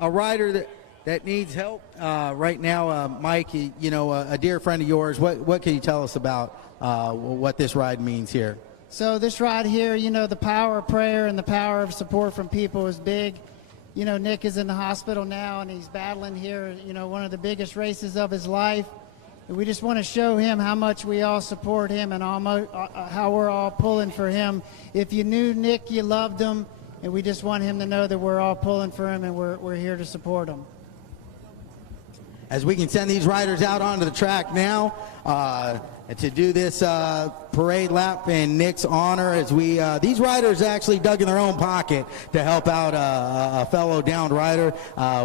rider that needs help right now, Mike, you know, a dear friend of yours, what can you tell us about what this ride means here? So this ride here, you know, the power of prayer and the power of support from people is big. You know, Nick is in the hospital now, and he's battling here, you know, one of the biggest races of his life. And we just want to show him how much we all support him and how we're all pulling for him. If you knew Nick, you loved him, and we just want him to know that we're all pulling for him and we're here to support him. As we can send these riders out onto the track now to do this parade lap in Nick's honor, as these riders actually dug in their own pocket to help out a fellow downed rider.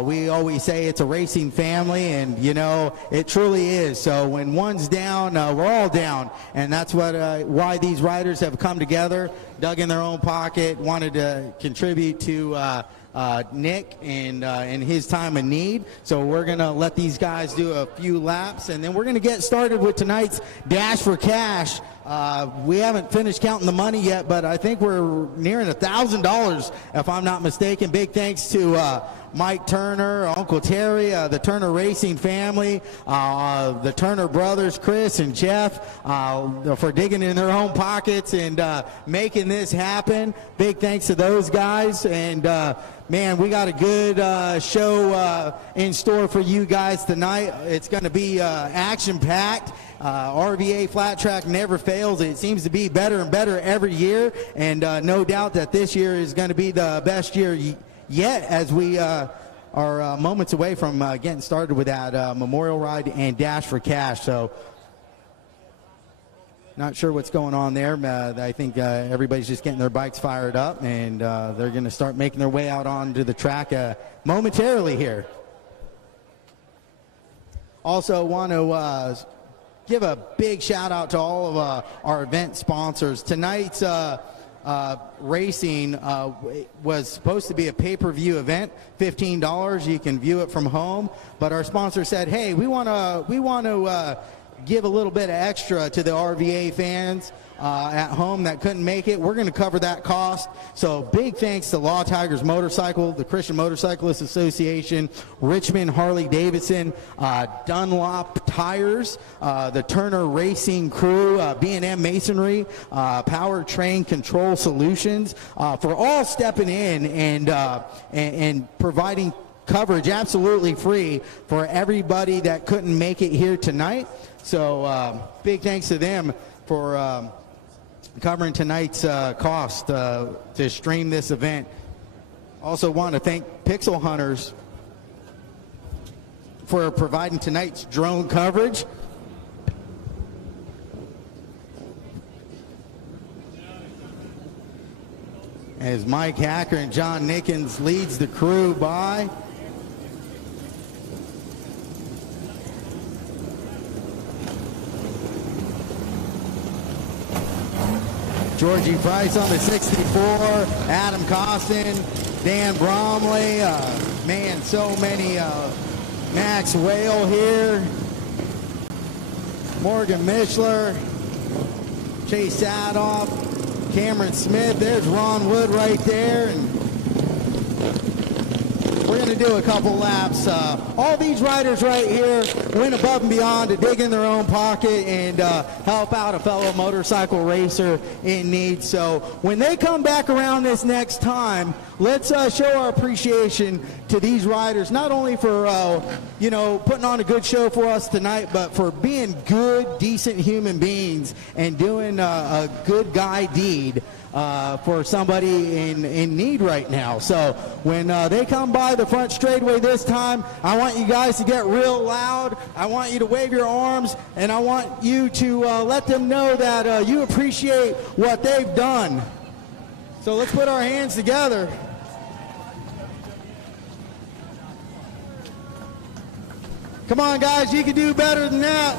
We always say it's a racing family, and you know it truly is. So when one's down, we're all down, and that's why these riders have come together, dug in their own pocket, wanted to contribute to Nick in his time of need. So we're going to let these guys do a few laps, and then we're going to get started with tonight's Dash for Cash. We haven't finished counting the money yet, but I think we're nearing $1,000 if I'm not mistaken. Big thanks to Mike Turner, Uncle Terry, the Turner Racing family, the Turner brothers, Chris and Jeff, for digging in their own pockets and making this happen. Big thanks to those guys. And man, we got a good show in store for you guys tonight. It's going to be action-packed. RVA Flattrack never fails. It seems to be better and better every year, and no doubt that this year is going to be the best year yet, as we are moments away from getting started with that memorial ride and Dash for Cash. So Not sure what's going on there. I think everybody's just getting their bikes fired up, and they're going to start making their way out onto the track momentarily here. Also want to give a big shout out to all of our event sponsors. Tonight's racing was supposed to be a pay-per-view event, $15. You can view it from home, but our sponsor said, hey, we want to give a little bit of extra to the RVA fans at home that couldn't make it. We're going to cover that cost. So big thanks to Law Tigers Motorcycle, the Christian Motorcyclists Association, Richmond Harley Davidson, Dunlop Tires, the Turner Racing Crew, B&M Masonry, Powertrain Control Solutions, for all stepping in and providing coverage absolutely free for everybody that couldn't make it here tonight. So big thanks to them for covering tonight's cost to stream this event. Also want to thank Pixel Hunters for providing tonight's drone coverage. As Mike Hacker and John Nickens leads the crew by. Georgie Price on the 64, Adam Costin, Dan Bromley, man, so many, Max Whale here, Morgan Mishler, Chase Sadoff, Cameron Smith, there's Ron Wood right there, and we're going to do a couple laps. All these riders right here went above and beyond to dig in their own pocket and help out a fellow motorcycle racer in need. So when they come back around this next time, let's show our appreciation to these riders, not only for, putting on a good show for us tonight, but for being good, decent human beings and doing a good guy deed for somebody in need right now. So when they come by the front straightaway this time, I want you guys to get real loud. I want you to wave your arms, and I want you to let them know that you appreciate what they've done. So let's put our hands together. Come on, guys, you can do better than that.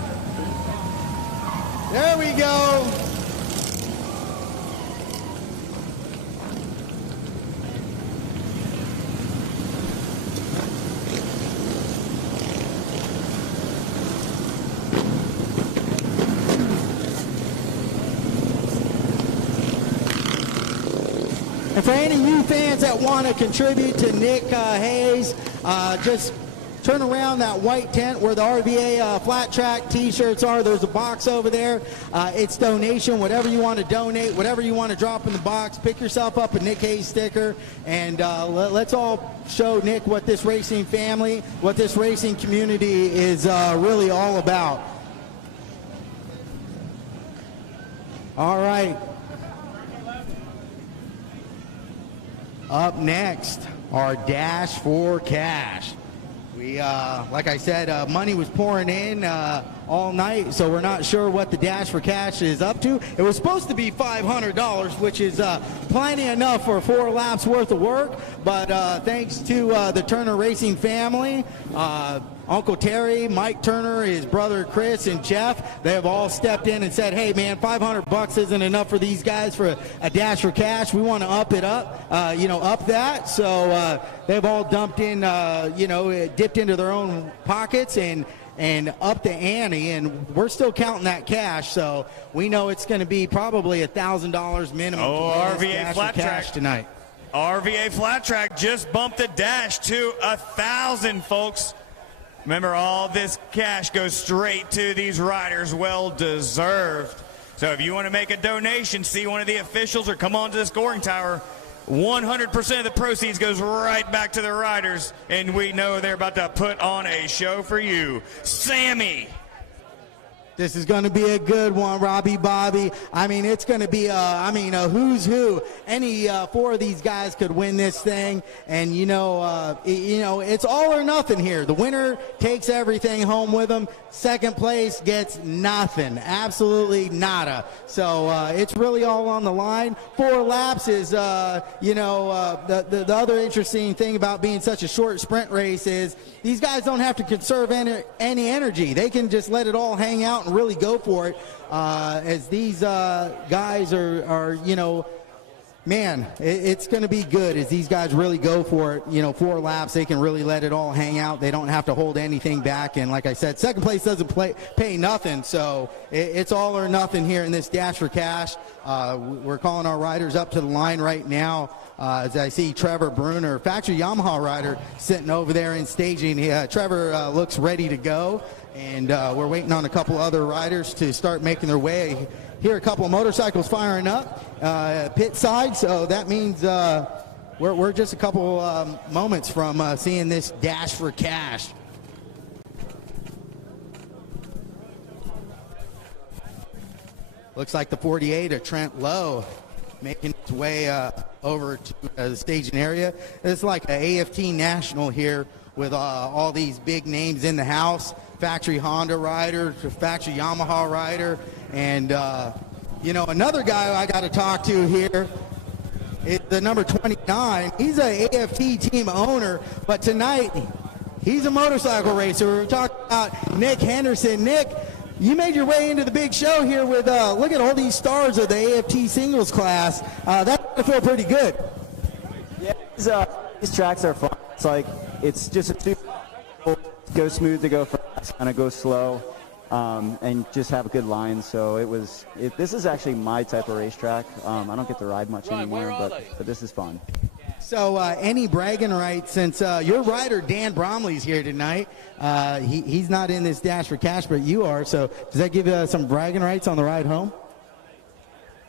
There we go. And for any of you fans that want to contribute to Nick Hayes, just turn around that white tent where the RVA Flattrack t-shirts are. There's a box over there. It's donation, whatever you want to donate, whatever you want to drop in the box. Pick yourself up a Nick Hayes sticker, and let's all show Nick what this racing family, what this racing community is really all about. All right. Up next, our Dash for Cash. We, like I said, money was pouring in all night, so we're not sure what the Dash for Cash is up to. It was supposed to be $500, which is plenty enough for 4 laps worth of work, but thanks to the Turner Racing family, Uncle Terry, Mike Turner, his brother Chris, and Jeff, they have all stepped in and said, hey, man, $500 isn't enough for these guys for a Dash for Cash. We want to up it up, up that. So they've all dumped in, dipped into their own pockets and up the ante, and we're still counting that cash, so we know it's going to be probably $1,000 minimum. Oh, RVA Flattrack tonight. RVA Flattrack just bumped the Dash to 1,000, folks. Remember, all this cash goes straight to these riders, well deserved. So if you want to make a donation, see one of the officials, or come on to the scoring tower, 100% of the proceeds goes right back to the riders, and we know they're about to put on a show for you. Sammy. This is going to be a good one, Robbie Bobby. I mean, it's going to be a who's who. Any four of these guys could win this thing, and it's all or nothing here. The winner takes everything home with them. Second place gets nothing, absolutely nada. So it's really all on the line. 4 laps is, the other interesting thing about being such a short sprint race is these guys don't have to conserve any energy. They can just let it all hang out and really go for it, as these guys are man, it's going to be good as these guys really go for it. 4 laps, they can really let it all hang out. They don't have to hold anything back. And like I said, second place doesn't pay nothing. So it's all or nothing here in this Dash for Cash. We're calling our riders up to the line right now. As I see Trevor Bruner, factory Yamaha rider, sitting over there in staging. Trevor looks ready to go. And we're waiting on a couple other riders to start making their way. Hear a couple of motorcycles firing up pit side, so that means we're just a couple moments from seeing this Dash for Cash. Looks like the 48 of Trent Lowe making its way over to the staging area. It's like an AFT National here with all these big names in the house. Factory Honda rider, factory Yamaha rider, and another guy I got to talk to here is the number 29. He's a AFT team owner, but tonight he's a motorcycle racer. We're talking about Nick Henderson. Nick, you made your way into the big show here with look at all these stars of the AFT singles class. That feel pretty good. Yeah, these tracks are fun. It's just a super go smooth to go fast, kind of go slow, and just have a good line. So this is actually my type of racetrack. I don't get to ride much anymore, but this is fun. So any bragging rights, since your rider Dan Bromley's here tonight, he's not in this Dash for Cash, but you are. So does that give you some bragging rights on the ride home?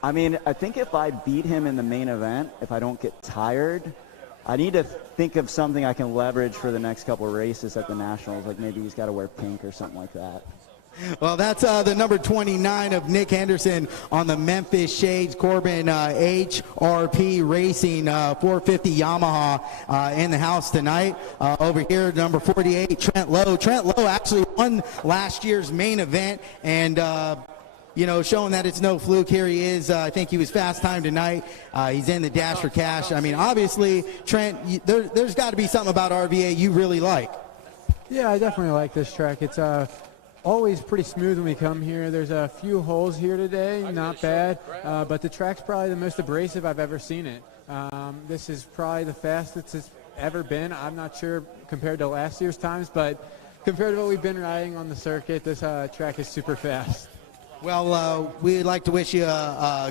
I mean, I think if I beat him in the main event, if I don't get tired, I need to think of something I can leverage for the next couple of races at the Nationals, like maybe he's got to wear pink or something like that. Well, that's the number 29 of Nick Henderson on the Memphis Shades Corbin HRP Racing 450 Yamaha in the house tonight. Over here, number 48, Trent Lowe. Trent Lowe actually won last year's main event, and showing that it's no fluke. Here he is. I think he was fast time tonight. He's in the Dash for Cash. I mean, obviously, Trent, there's got to be something about RVA you really like. Yeah, I definitely like this track. It's always pretty smooth when we come here. There's a few holes here today, not bad, but the track's probably the most abrasive I've ever seen it. This is probably the fastest it's ever been. I'm not sure compared to last year's times, but compared to what we've been riding on the circuit, this track is super fast. Well, we'd like to wish you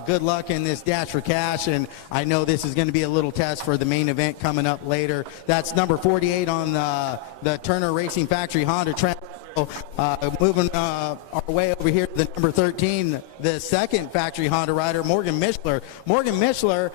good luck in this Dash for Cash, and I know this is going to be a little test for the main event coming up later. That's number 48 on the Turner Racing Factory Honda Trent. Moving our way over here to the number 13, the second factory Honda rider, Morgan Mishler. Morgan Mishler,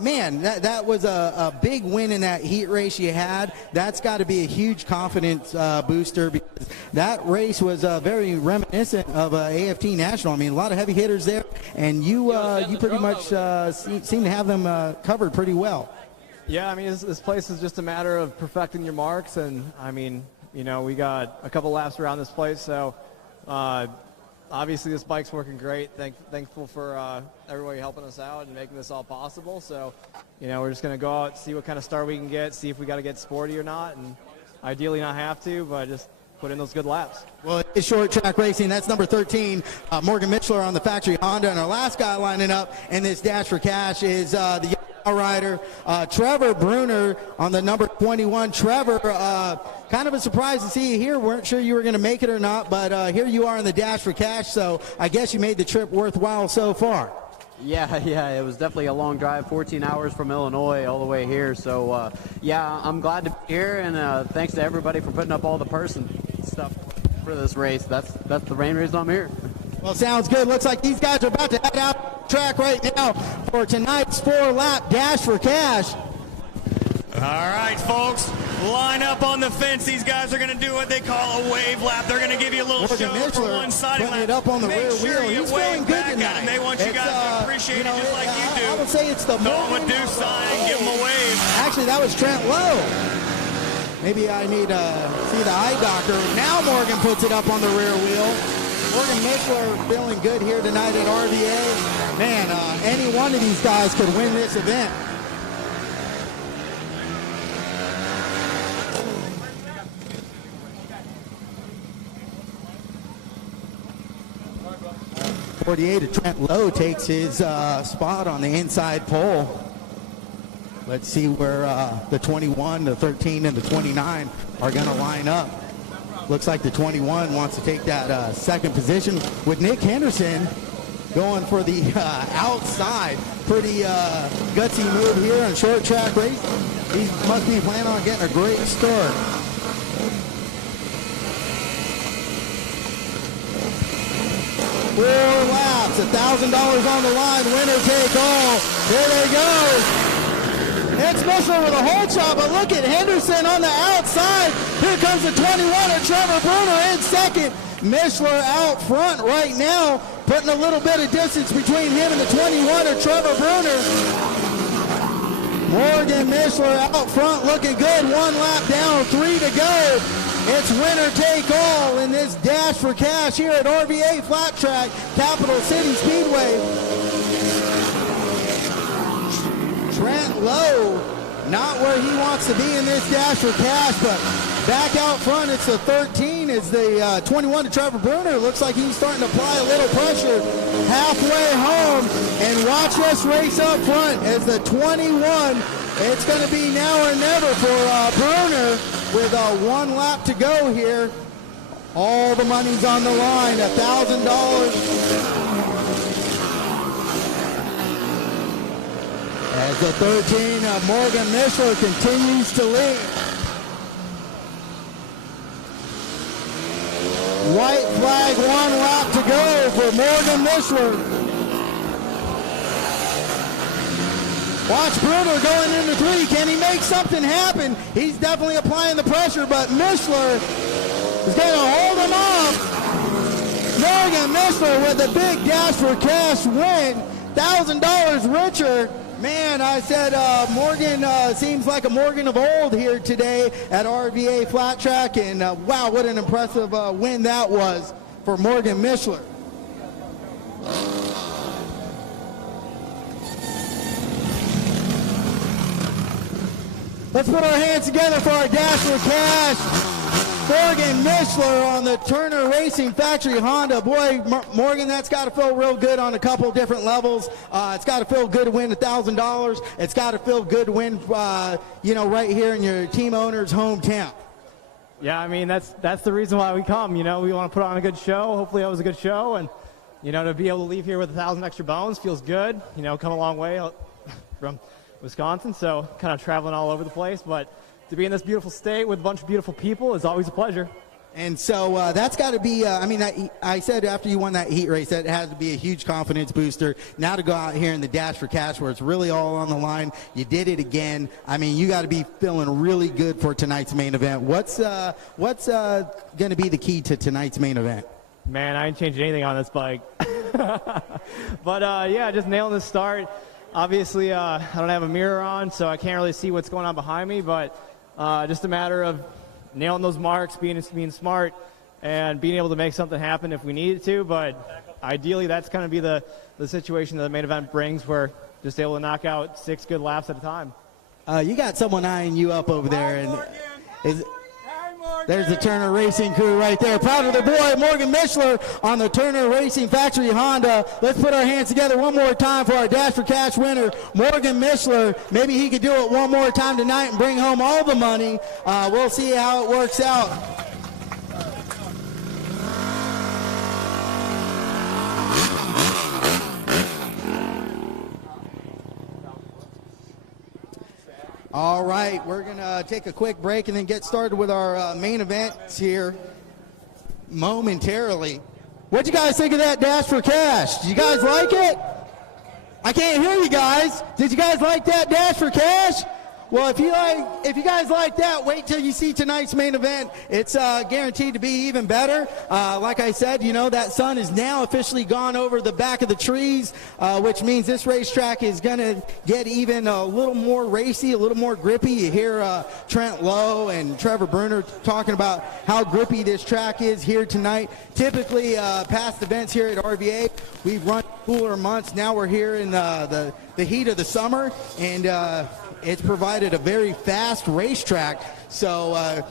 man, that was a big win in that heat race you had. That's got to be a huge confidence booster, because that race was very reminiscent of AFT National. I mean, a lot of heavy hitters there, and you pretty much seem to have them covered pretty well. Yeah, I mean, this place is just a matter of perfecting your marks, and I mean, we got a couple laps around this place, so obviously this bike's working great. Thankful for everybody helping us out and making this all possible. So, we're just going to go out, see what kind of start we can get, see if we got to get sporty or not, and ideally not have to, but just put in those good laps. Well, it's short track racing. That's number 13, Morgan Mishler on the factory Honda. And our last guy lining up in this Dash for Cash is the rider Trevor Bruner on the number 21. Trevor, kind of a surprise to see you here. Weren't sure you were going to make it or not, but here you are in the Dash for Cash, so I guess you made the trip worthwhile so far. Yeah, it was definitely a long drive, 14 hours from Illinois all the way here. So, yeah, I'm glad to be here, and thanks to everybody for putting up all the purse and stuff for this race. That's the main reason I'm here. Well, sounds good. Looks like these guys are about to head out track right now for tonight's 4-lap Dash for Cash. All right, folks, Line up on the fence. These guys are going to do what they call a wave lap. They're going to give you a little Morgan show Mishler for one side putting lap. it up on the Make rear sure wheel. you He's wave feeling good back at them. They want you guys to appreciate it just like you do. I would say it's the Throw them a deuce sign and give them a wave. Actually, that was Trent Lowe. Maybe I need to see the eye doctor. Now Morgan puts it up on the rear wheel. Morgan Mishler feeling good here tonight at RVA. Man, any one of these guys could win this event. '48 Trent Lowe takes his spot on the inside pole. Let's see where the 21, the 13, and the 29 are going to line up. Looks like the 21 wants to take that second position with Nick Henderson going for the outside. Pretty gutsy move here on short track race. He must be planning on getting a great start. Four laps, $1,000 on the line, winner take all. Here they go. It's Mishler with a hole shot, but look at Henderson on the outside. Here comes the 21 of Trevor Bruner in second. Mishler out front right now, putting a little bit of distance between him and the 21 of Trevor Bruner. Morgan Mishler out front looking good. One lap down, 3 to go. It's winner take all in this dash for cash here at RVA Flattrack, Capital City Speedway. Trent Lowe, not where he wants to be in this dash for cash, but back out front, it's the 13 is the 21 to Trevor Bruner. Looks like he's starting to apply a little pressure halfway home. And watch us race up front as the 21. It's going to be now or never for Bruner with one lap to go here. All the money's on the line, $1,000. As the 13, Morgan Mishler continues to lead. White flag, 1 lap to go for Morgan Mishler. Watch Bruner going into 3. Can he make something happen? He's definitely applying the pressure, but Mishler is going to hold him off. Morgan Mishler with a big dash for cash win. $1,000 richer. Man, I said Morgan seems like a Morgan of old here today at RVA Flattrack, and wow, what an impressive win that was for Morgan Mishler. Let's put our hands together for our dash for cash. Morgan Mishler on the Turner Racing Factory Honda. Boy, Morgan, that's got to feel real good on a couple of different levels. It's got to feel good to win $1,000. It's got to feel good to win, right here in your team owner's hometown. Yeah, I mean, that's the reason why we come. You know, we want to put on a good show. Hopefully that was a good show. And, to be able to leave here with 1,000 extra bones feels good. Come a long way from Wisconsin, so kind of traveling all over the place. But to be in this beautiful state with a bunch of beautiful people is always a pleasure. And so that's got to be, I said after you won that heat race, that has to be a huge confidence booster. Now to go out here in the dash for cash where it's really all on the line, you did it again. I mean, you got to be feeling really good for tonight's main event. What's going to be the key to tonight's main event? Man, I ain't changing anything on this bike. But, just nailing the start. Obviously, I don't have a mirror on, so I can't really see what's going on behind me, but just a matter of nailing those marks, being smart, and being able to make something happen if we needed to. But ideally, that's going to be the situation that the main event brings, where just able to knock out 6 good laps at a time. You got someone eyeing you up over there, and there's the Turner Racing crew right there. Proud of their boy, Morgan Mishler, on the Turner Racing Factory Honda. Let's put our hands together one more time for our Dash for Cash winner, Morgan Mishler. Maybe he could do it one more time tonight and bring home all the money. We'll see how it works out. All right, we're going to take a quick break and then get started with our main events here momentarily. What'd you guys think of that Dash for Cash? Did you guys like it? I can't hear you guys. Did you guys like that Dash for Cash? Well, if you guys like that, wait till you see tonight's main event. It's guaranteed to be even better. Like I said, you know, that sun is now officially gone over the back of the trees, which means this racetrack is going to get even a little more racy, a little more grippy. You hear Trent Lowe and Trevor Bruner talking about how grippy this track is here tonight. Typically, past events here at RVA, we've run cooler months. Now we're here in the heat of the summer, and it's provided a very fast racetrack, so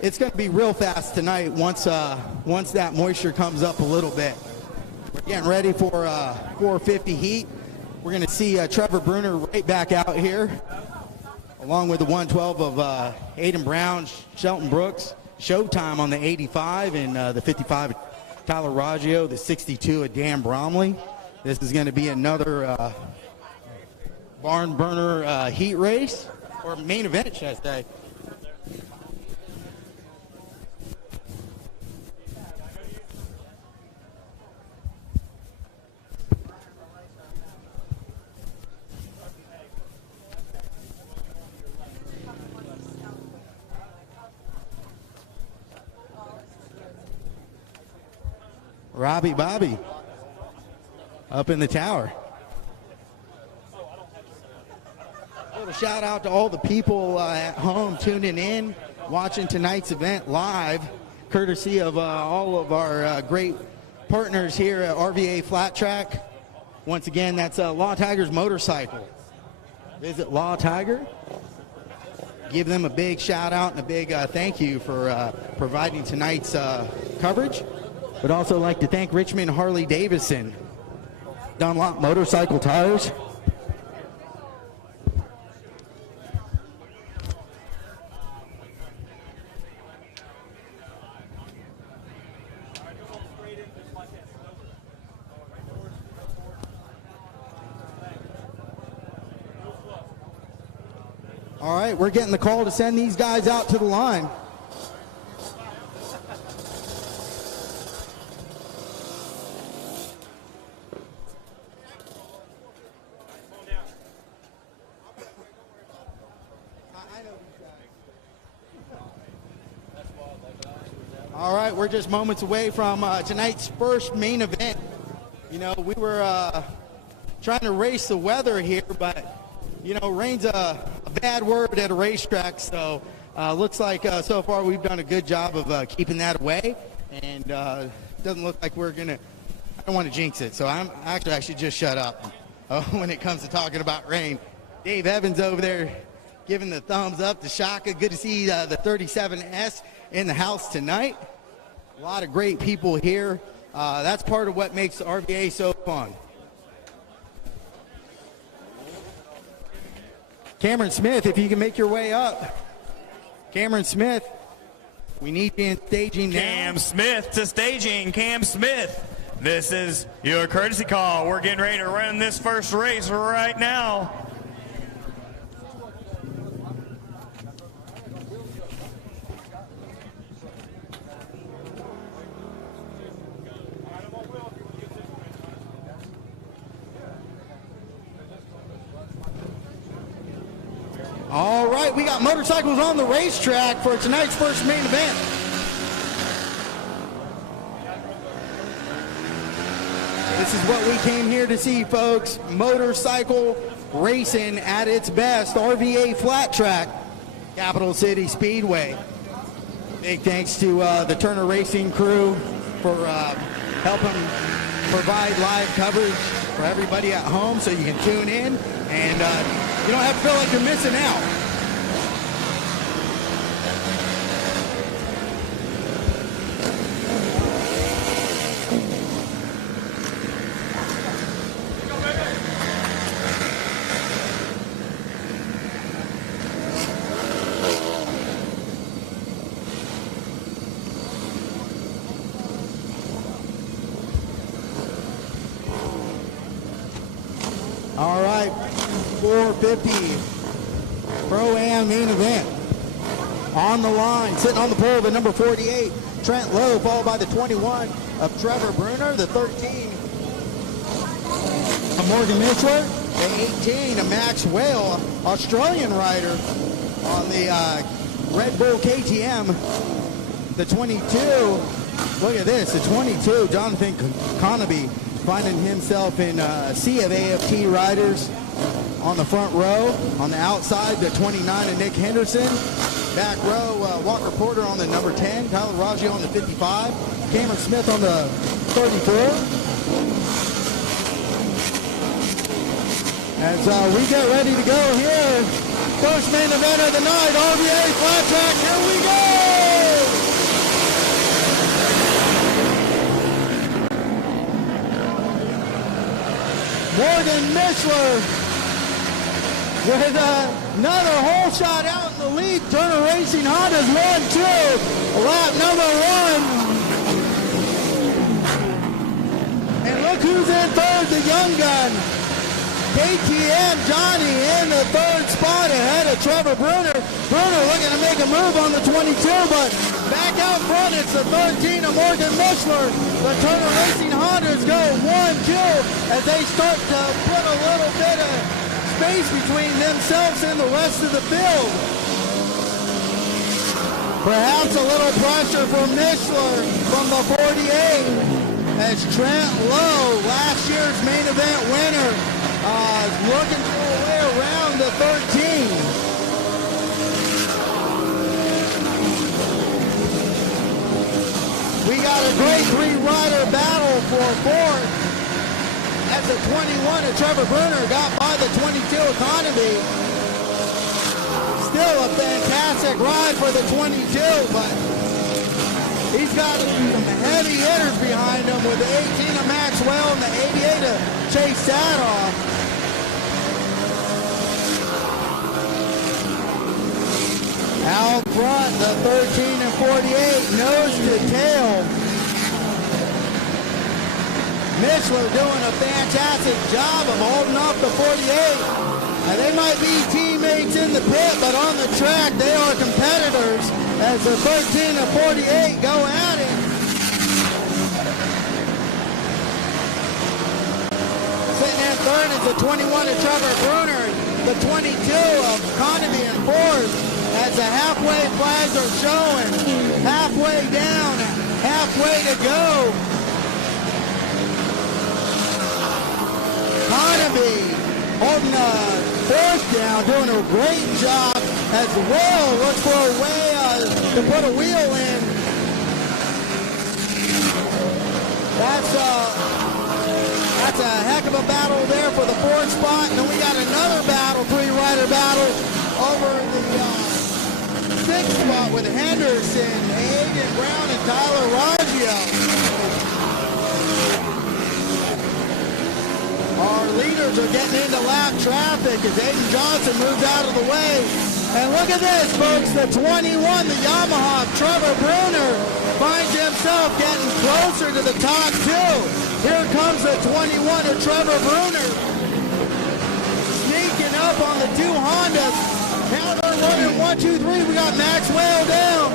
it's going to be real fast tonight once that moisture comes up a little bit. We're getting ready for 450 heat. We're going to see Trevor Bruner right back out here, along with the 112 of Aiden Brown, Shelton Brooks, Showtime on the 85, and the 55 Tyler Raggio, the 62 of Dan Bromley. This is going to be another barn burner heat race, or main event, should I say. Robbie Bobby up in the tower. A shout out to all the people at home tuning in, watching tonight's event live, courtesy of all of our great partners here at RVA Flattrack. Once again, that's Law Tigers Motorcycle. Visit Law Tiger. Give them a big shout out and a big thank you for providing tonight's coverage. But also like to thank Richmond Harley Davidson, Dunlop Motorcycle Tires. All right, we're getting the call to send these guys out to the line. All right, we're just moments away from tonight's first main event. You know, we were trying to race the weather here, but you know, rain's a bad word at a racetrack, so looks like so far we've done a good job of keeping that away, and it doesn't look like we're gonna, I don't want to jinx it, so I should just shut up when it comes to talking about rain. Dave Evans over there giving the thumbs up to Shaka. Good to see the 37S in the house tonight. A lot of great people here. That's part of what makes RVA so fun. Cameron Smith, if you can make your way up. Cameron Smith, we need you in staging now. Cam Smith to staging. Cam Smith, this is your courtesy call. We're getting ready to run this first race right now. All right, we got motorcycles on the racetrack for tonight's first main event. This is what we came here to see, folks. Motorcycle racing at its best. RVA Flattrack, Capital City Speedway. Big thanks to the Turner Racing crew for helping provide live coverage for everybody at home so you can tune in and you don't have to feel like you're missing out. All right, 450 Pro-Am main event. On the line, sitting on the pole, the number 48, Trent Lowe, followed by the 21 of Trevor Bruner, the 13 of Morgan Mitchell, The 18, a Max Whale, Australian rider on the Red Bull KTM. The 22, look at this, the 22, Jonathan Conaby finding himself in a sea of AFT riders on the front row. On the outside, the 29 of Nick Henderson. Back row, Walker Porter on the number 10, Tyler Raggio on the 55, Cameron Smith on the 34. As we get ready to go here, first main event of the night, RVA Flattrack, here we go! Morgan Mishler with another hole shot out in the lead. Turner Racing Honda's 1-2, lap number 1. And look who's in third, the young gun. KTM Johnny in the third spot ahead of Trevor Bruner. Bruner looking to make a move on the 22, but back out front it's the 13 of Morgan Mishler. The Turner Racing Hondas go 1-2 as they start to put a little bit of space between themselves and the rest of the field. Perhaps a little pressure from Mishler from the 48 as Trent Lowe, last year's main event winner, looking for a way around the 13. We got a great three-rider battle for fourth. As the 21 of Trevor Bruner got by the 22 Economy. Still a fantastic ride for the 22, but he's got some heavy hitters behind him with the 18 of Maxwell and the 88 of Chase Sadoff. Out front, the 13 and 48, nose to tail. Mishler doing a fantastic job of holding off the 48. Now, they might be teammates in the pit, but on the track, they are competitors as the 13 and 48 go at it. Sitting in third is the 21 of Trevor Bruner, the 22 of Conaby in fourth. As the halfway flags are showing, halfway down, halfway to go. Conaby holding the fourth down, doing a great job as Will looks for a way to put a wheel in. That's a heck of a battle there for the fourth spot. And then we got another battle, three-rider battle over the sixth spot with Henderson, Aiden Brown, and Tyler Raggio. Our leaders are getting into lap traffic as Aiden Johnson moves out of the way. And look at this, folks, the 21, the Yamaha, Trevor Bruner, finds himself getting closer to the top two. Here comes the 21 of Trevor Bruner, sneaking up on the two Hondas. Now they're running 1, 2, 3. We got Maxwell down.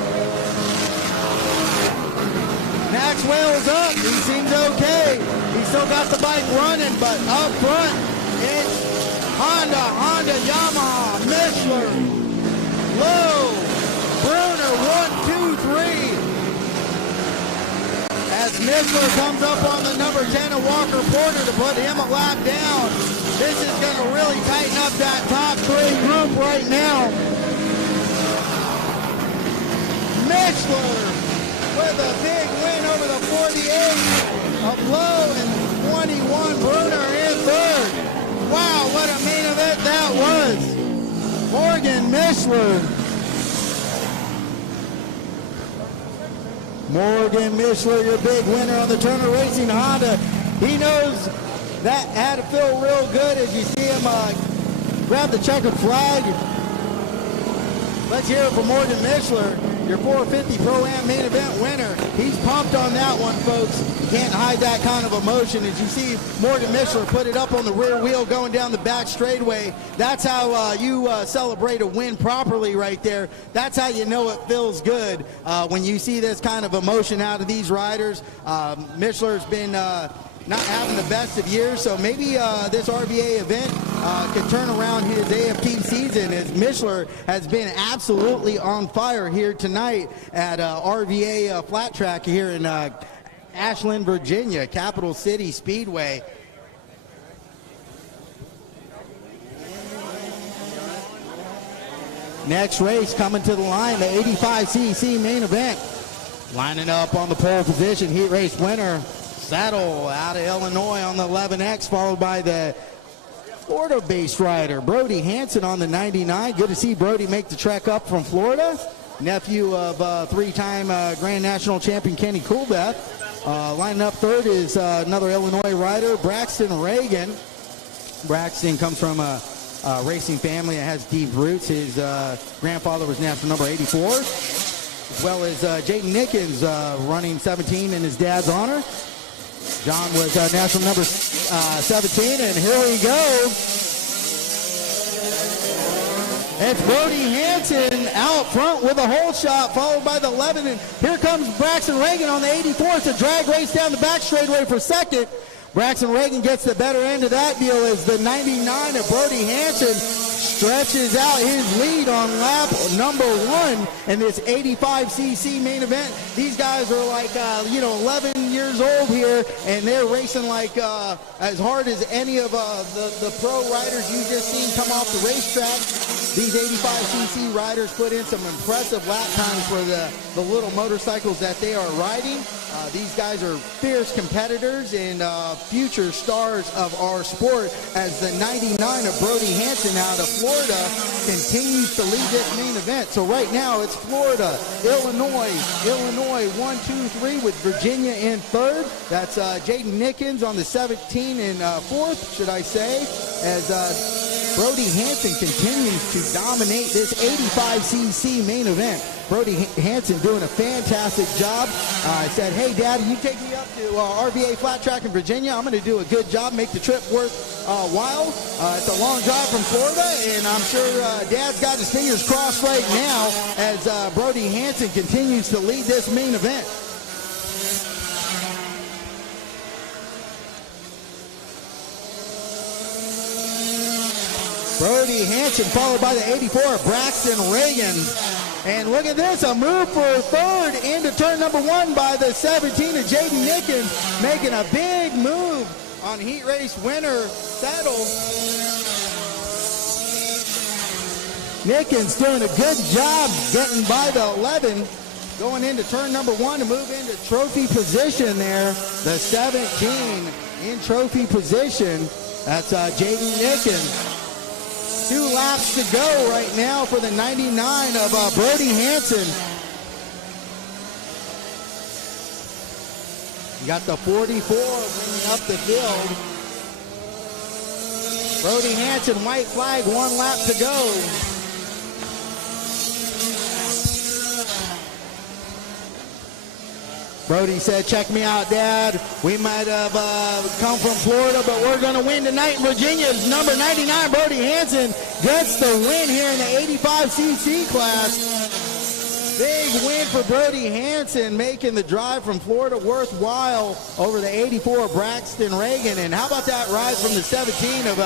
Maxwell's up. He seems okay. He's still got the bike running, but up front, it's Honda, Yamaha, Mishler, Lowe, Bruner, 1, 2, 3. As Mishler comes up on the number 10 of Walker Porter to put him a lap down. This is going to really tighten up that top three group right now. Mishler with a big win over the 48 of Lowe and 21 Bruner in third. Wow, what a main event that was. Morgan Mishler. Morgan Mishler, your big winner on the Turner Racing Honda. He knows that had to feel real good as you see him grab the checkered flag. Let's hear it for Morgan Mishler, your 450 Pro-Am main event winner. He's pumped on that one, folks. Can't hide that kind of emotion. As you see Morgan Mishler put it up on the rear wheel going down the back straightaway. That's how you celebrate a win properly right there. That's how you know it feels good when you see this kind of emotion out of these riders. Mishler's been not having the best of years, so maybe this RVA event could turn around his AFT season, as Mishler has been absolutely on fire here tonight at RVA Flattrack here in Ashland, Virginia, Capital City Speedway. Next race coming to the line, the 85cc main event. Lining up on the pole position, heat race winner, Saddle out of Illinois on the 11X, followed by the Florida-based rider, Brody Hansen on the 99. Good to see Brody make the trek up from Florida. Nephew of three-time Grand National champion Kenny Coolbeth. Lining up third is another Illinois rider, Braxton Reagan. Braxton comes from a racing family that has deep roots. His grandfather was national number 84, as well as Jayden Nickens running 17 in his dad's honor. John was national number 17, and here we go. It's Brody Hansen out front with a hole shot, followed by the 11, and here comes Braxton Reagan on the 84. It's a drag race down the back straightaway for second. Braxton Reagan gets the better end of that deal as the 99 of Brody Hansen stretches out his lead on lap number 1 in this 85cc main event. These guys are like, 11 years old here, and they're racing like as hard as any of the pro riders you just seen come off the racetrack. These 85cc riders put in some impressive lap times for the little motorcycles that they are riding. These guys are fierce competitors and future stars of our sport, as the 99 of Brody Hansen out of Florida continues to lead this main event. So right now it's Florida, Illinois, 1, 2, 3 with Virginia in third. That's Jayden Nickens on the 17 and fourth, should I say, as Brody Hansen continues to dominate this 85cc main event. Brody Hansen doing a fantastic job. I said, hey, Dad, you take me up to RVA Flattrack in Virginia. I'm going to do a good job, make the trip worthwhile. It's a long drive from Florida, and I'm sure Dad's got his fingers crossed right now as Brody Hansen continues to lead this main event. Brody Hansen followed by the 84, Braxton Reagan. And look at this, a move for third into turn number 1 by the 17 of Jayden Nickens, making a big move on heat race winner Saddle. Nickens doing a good job getting by the 11, going into turn number 1 to move into trophy position there. The 17 in trophy position, that's Jayden Nickens. 2 laps to go right now for the 99 of Brody Hansen. You got the 44 bringing up the field. Brody Hansen, white flag, 1 lap to go. Brody said, check me out, Dad. We might have come from Florida, but we're going to win tonight in Virginia. Number 99, Brody Hansen, gets the win here in the 85cc class. Big win for Brody Hansen, making the drive from Florida worthwhile over the 84 Braxton Reagan. And how about that ride from the 17 of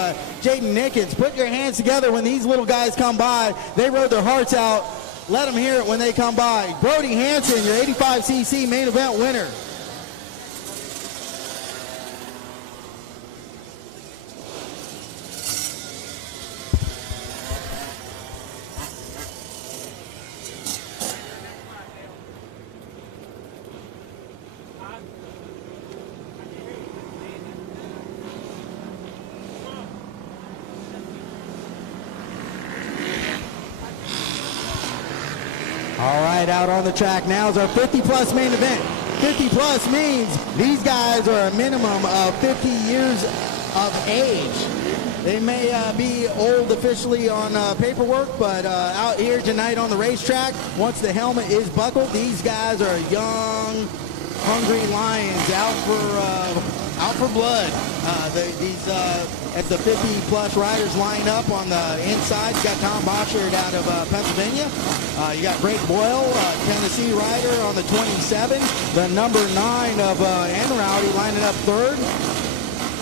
Jayden Nickens? Put your hands together when these little guys come by. They rode their hearts out. Let them hear it when they come by. Brody Hansen, your 85cc main event winner. All right, out on the track now is our 50-plus main event. 50-plus means these guys are a minimum of 50 years of age. They may be old officially on paperwork, but out here tonight on the racetrack, once the helmet is buckled, these guys are young, hungry lions out for out for blood. As the 50-plus riders line up on the inside, you got Tom Boschert out of Pennsylvania. You got Greg Boyle, Tennessee rider on the 27. The number 9 of Enrowdy lining up third.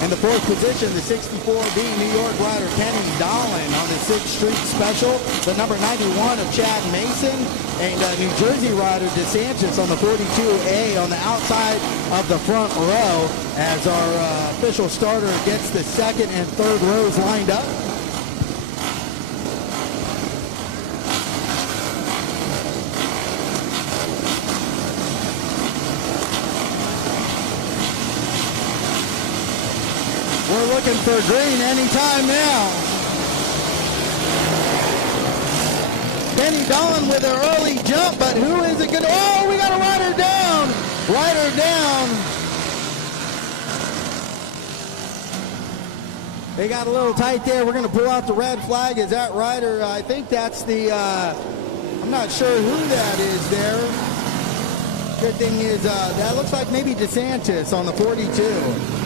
In the fourth position, the 64B New York rider Kenny Dolan on the 6th Street Special. The number 91 of Chad Mason. And New Jersey rider DeSantis on the 42A on the outside of the front row as our official starter gets the second and third rows lined up. We're looking for green anytime now. Kenny Dolan with an early jump, but who is it going to... Oh, we got a rider down! Rider down. They got a little tight there. We're going to pull out the red flag. Is that rider? I think that's the... I'm not sure who that is there. Good thing is that looks like maybe DeSantis on the 42.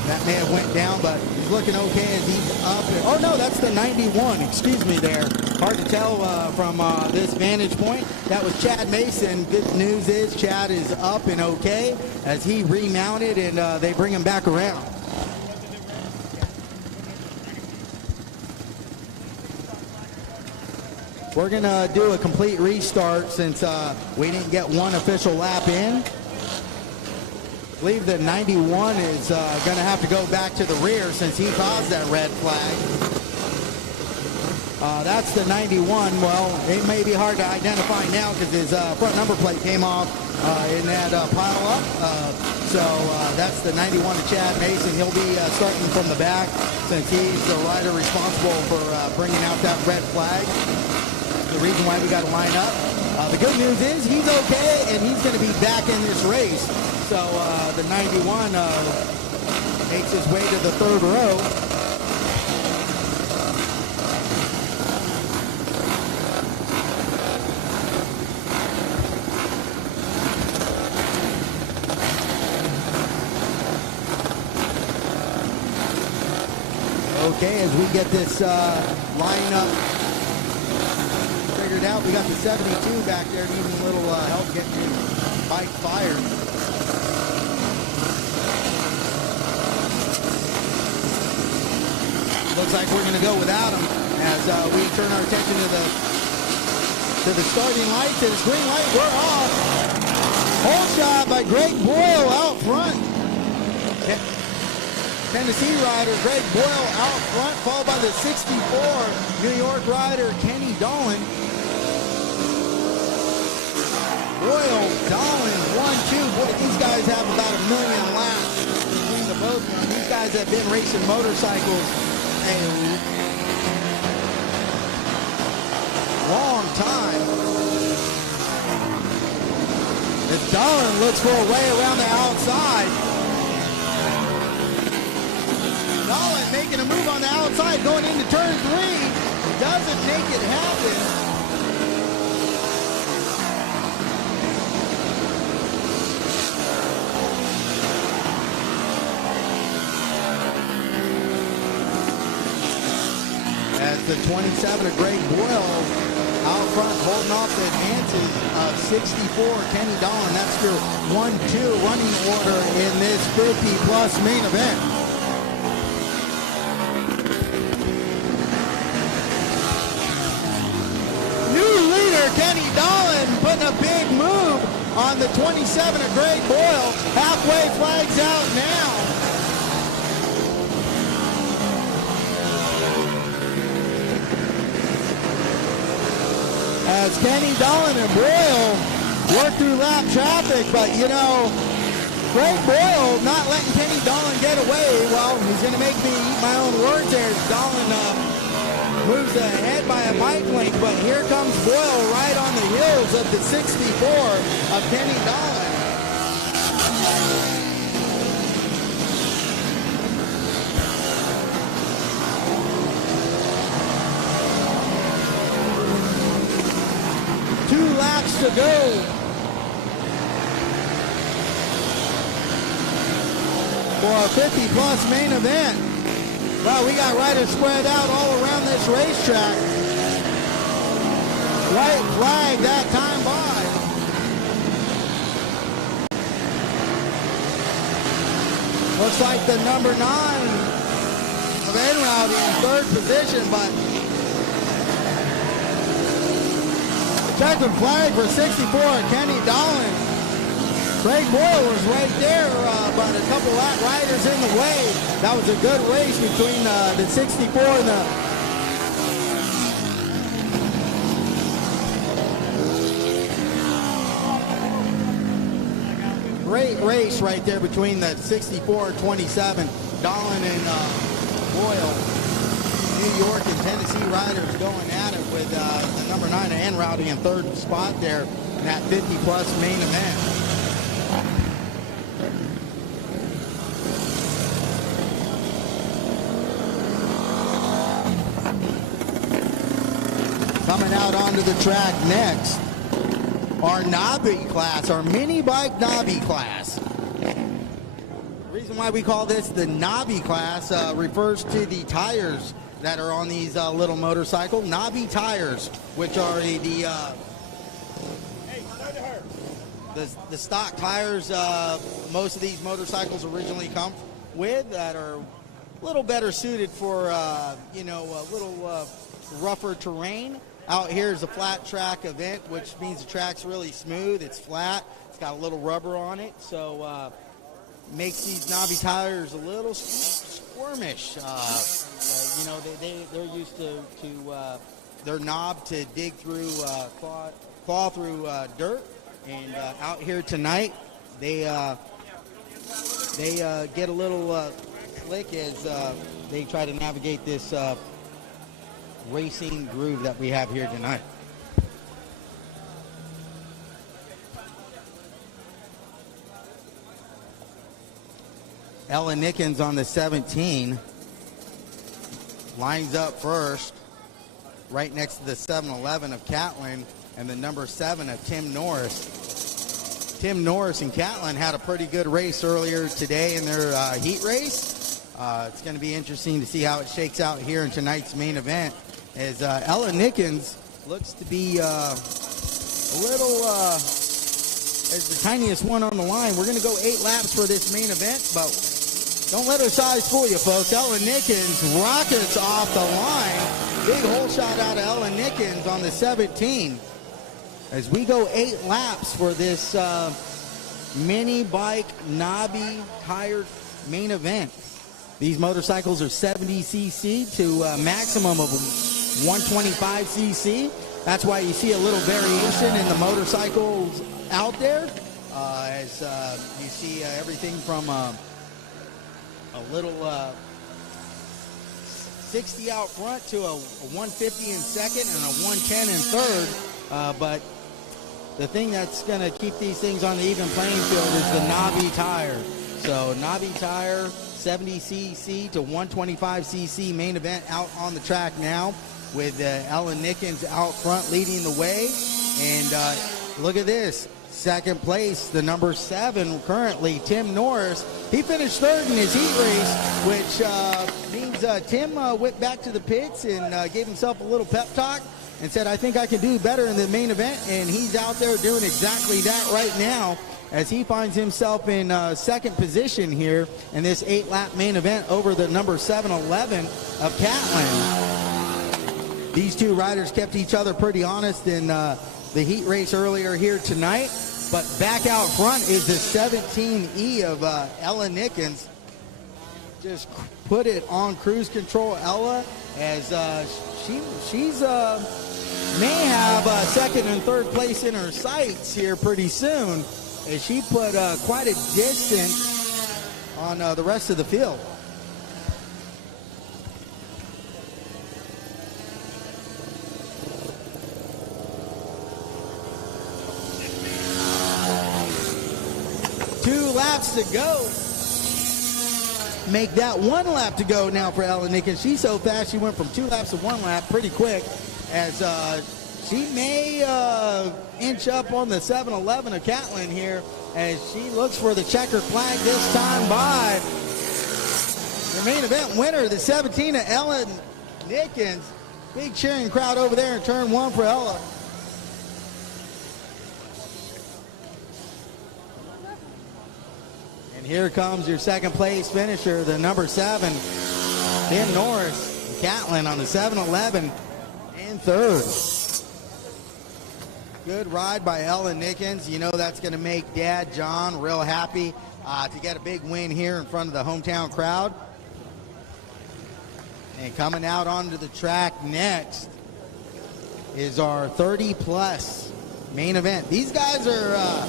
That may have went down, but he's looking okay as he's up. Oh, no, that's the 91. Excuse me there. Hard to tell from this vantage point. That was Chad Mason. Good news is Chad is up and okay as he remounted, and they bring him back around. We're going to do a complete restart since we didn't get one official lap in. I believe the 91 is going to have to go back to the rear since he caused that red flag. That's the 91. Well, it may be hard to identify now because his front number plate came off in that pile up. So that's the 91 of Chad Mason. He'll be starting from the back since he's the rider responsible for bringing out that red flag. The reason why we got to line up. The good news is he's okay and he's going to be back in this race. So the 91 makes his way to the third row. Okay, as we get this lineup figured out, we got the 72 back there needing a little help getting his bike fired. Looks like we're going to go without him as we turn our attention to the starting lights. And it's green light, we're off. Hole shot by Greg Boyle out front. Tennessee rider Greg Boyle out front, followed by the 64 New York rider Kenny Dolan. Boyle, Dolan, 1-2. Boy, these guys have about 1 million laps between the both of them. These guys have been racing motorcycles a long time. As Dolan looks for a way around the outside. Dolan making a move on the outside, going into turn 3. Doesn't make it happen. As the 27 of Greg Boyle out front, holding off the advances of 64 Kenny Dolan. That's your 1-2 running order in this 50-plus main event. Kenny Dolan putting a big move on the 27 of Greg Boyle. Halfway flags out now. As Kenny Dolan and Boyle work through lap traffic, but you know, Greg Boyle not letting Kenny Dolan get away. Well, he's going to make me eat my own words there. Dolan moves ahead by a bike length, but here comes Boyle right on the heels of the 64 of Kenny Dolan. Two laps to go. for our 50-plus main event. Well, we got riders spread out all around this racetrack. White flag that time by. Looks like the number 9 of Enroute in third position, but checkered flag for 64, Kenny Dolan. Craig Boyle was right there, but a couple of riders in the way. That was a good race between the 64 and the great race right there between the 64 and 27. Dolan and Boyle. New York and Tennessee riders going at it with the number 9 of Enroute in third spot there in that 50-plus main event. Coming out onto the track next, our Nobby class, our mini bike Nobby class. The reason why we call this the Nobby class refers to the tires that are on these little motorcycle. Nobby tires, which are the stock tires most of these motorcycles originally come with, that are a little better suited for a little rougher terrain. Out here is a flat track event, which means the track's really smooth. It's flat. It's got a little rubber on it, so makes these Nobby tires a little squirmish. They're used to their knob to dig through, claw through dirt, and out here tonight they get a little slick as they try to navigate this racing groove that we have here tonight. Ella Nickens on the 17 lines up first, right next to the 7-Eleven of Catlin and the number 7 of Tim Norris. Tim Norris and Catlin had a pretty good race earlier today in their heat race. It's going to be interesting to see how it shakes out here in tonight's main event, as Ella Nickens looks to be a little as the tiniest one on the line. We're going to go 8 laps for this main event, but don't let her size fool you, folks. Ella Nickens rockets off the line. Big hole shot out of Ella Nickens on the 17. As we go 8 laps for this mini bike Nobby tire main event. These motorcycles are 70cc to a maximum of 125cc. That's why you see a little variation in the motorcycles out there. As you see everything from a little 60 out front to a 150 in second and a 110 in third. But the thing that's going to keep these things on the even playing field is the Nobby tire. So Nobby tire, 70cc to 125cc main event out on the track now, with Ella Nickens out front leading the way. And look at this. Second place, the number 7 currently, Tim Norris. He finished third in his heat race, which means Tim went back to the pits and gave himself a little pep talk and said, I think I can do better in the main event. And he's out there doing exactly that right now, as he finds himself in second position here in this 8-lap main event over the number 7-Eleven of Catlin. These two riders kept each other pretty honest in the heat race earlier here tonight. But back out front is the 17E of Ella Nickens. Just put it on cruise control, Ella, as she's may have second and third place in her sights here pretty soon, as she put quite a distance on the rest of the field. Laps to go. Make that 1 lap to go now for Ella Nickens. She's so fast, she went from 2 laps to 1 lap pretty quick, as she may inch up on the 7-Eleven of Catlin here, as she looks for the checkered flag this time by The main event winner, the 17 of Ella Nickens. Big cheering crowd over there in turn 1 for Ella. And here comes your second place finisher, the number 7, Ben Norris, Catlin on the 7-11 and third. Good ride by Ellen Nickens. You know that's going to make Dad John real happy to get a big win here in front of the hometown crowd. And coming out onto the track next is our 30-plus main event. These guys are a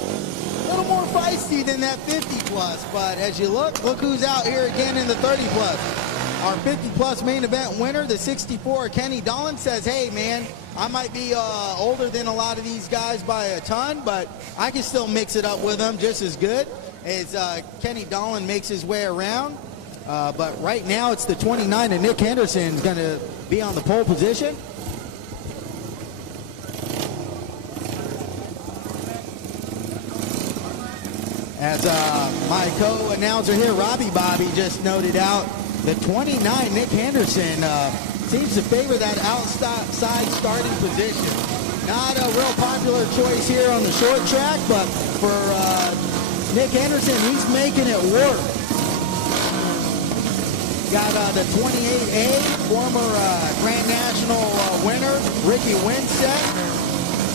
little more feisty than that 50-plus, but as you look who's out here again in the 30-plus. Our 50-plus main event winner, the 64, Kenny Dolan, says, hey, man, I might be older than a lot of these guys by a ton, but I can still mix it up with them just as good as Kenny Dolan makes his way around. But right now it's the 29, and Nick Henderson is going to be on the pole position. As my co-announcer here, Robbie Bobby, just noted out, the 29, Nick Henderson, seems to favor that outside starting position. Not a real popular choice here on the short track, but for Nick Henderson, he's making it work. Got the 28A, former Grand National winner, Ricky Winstead.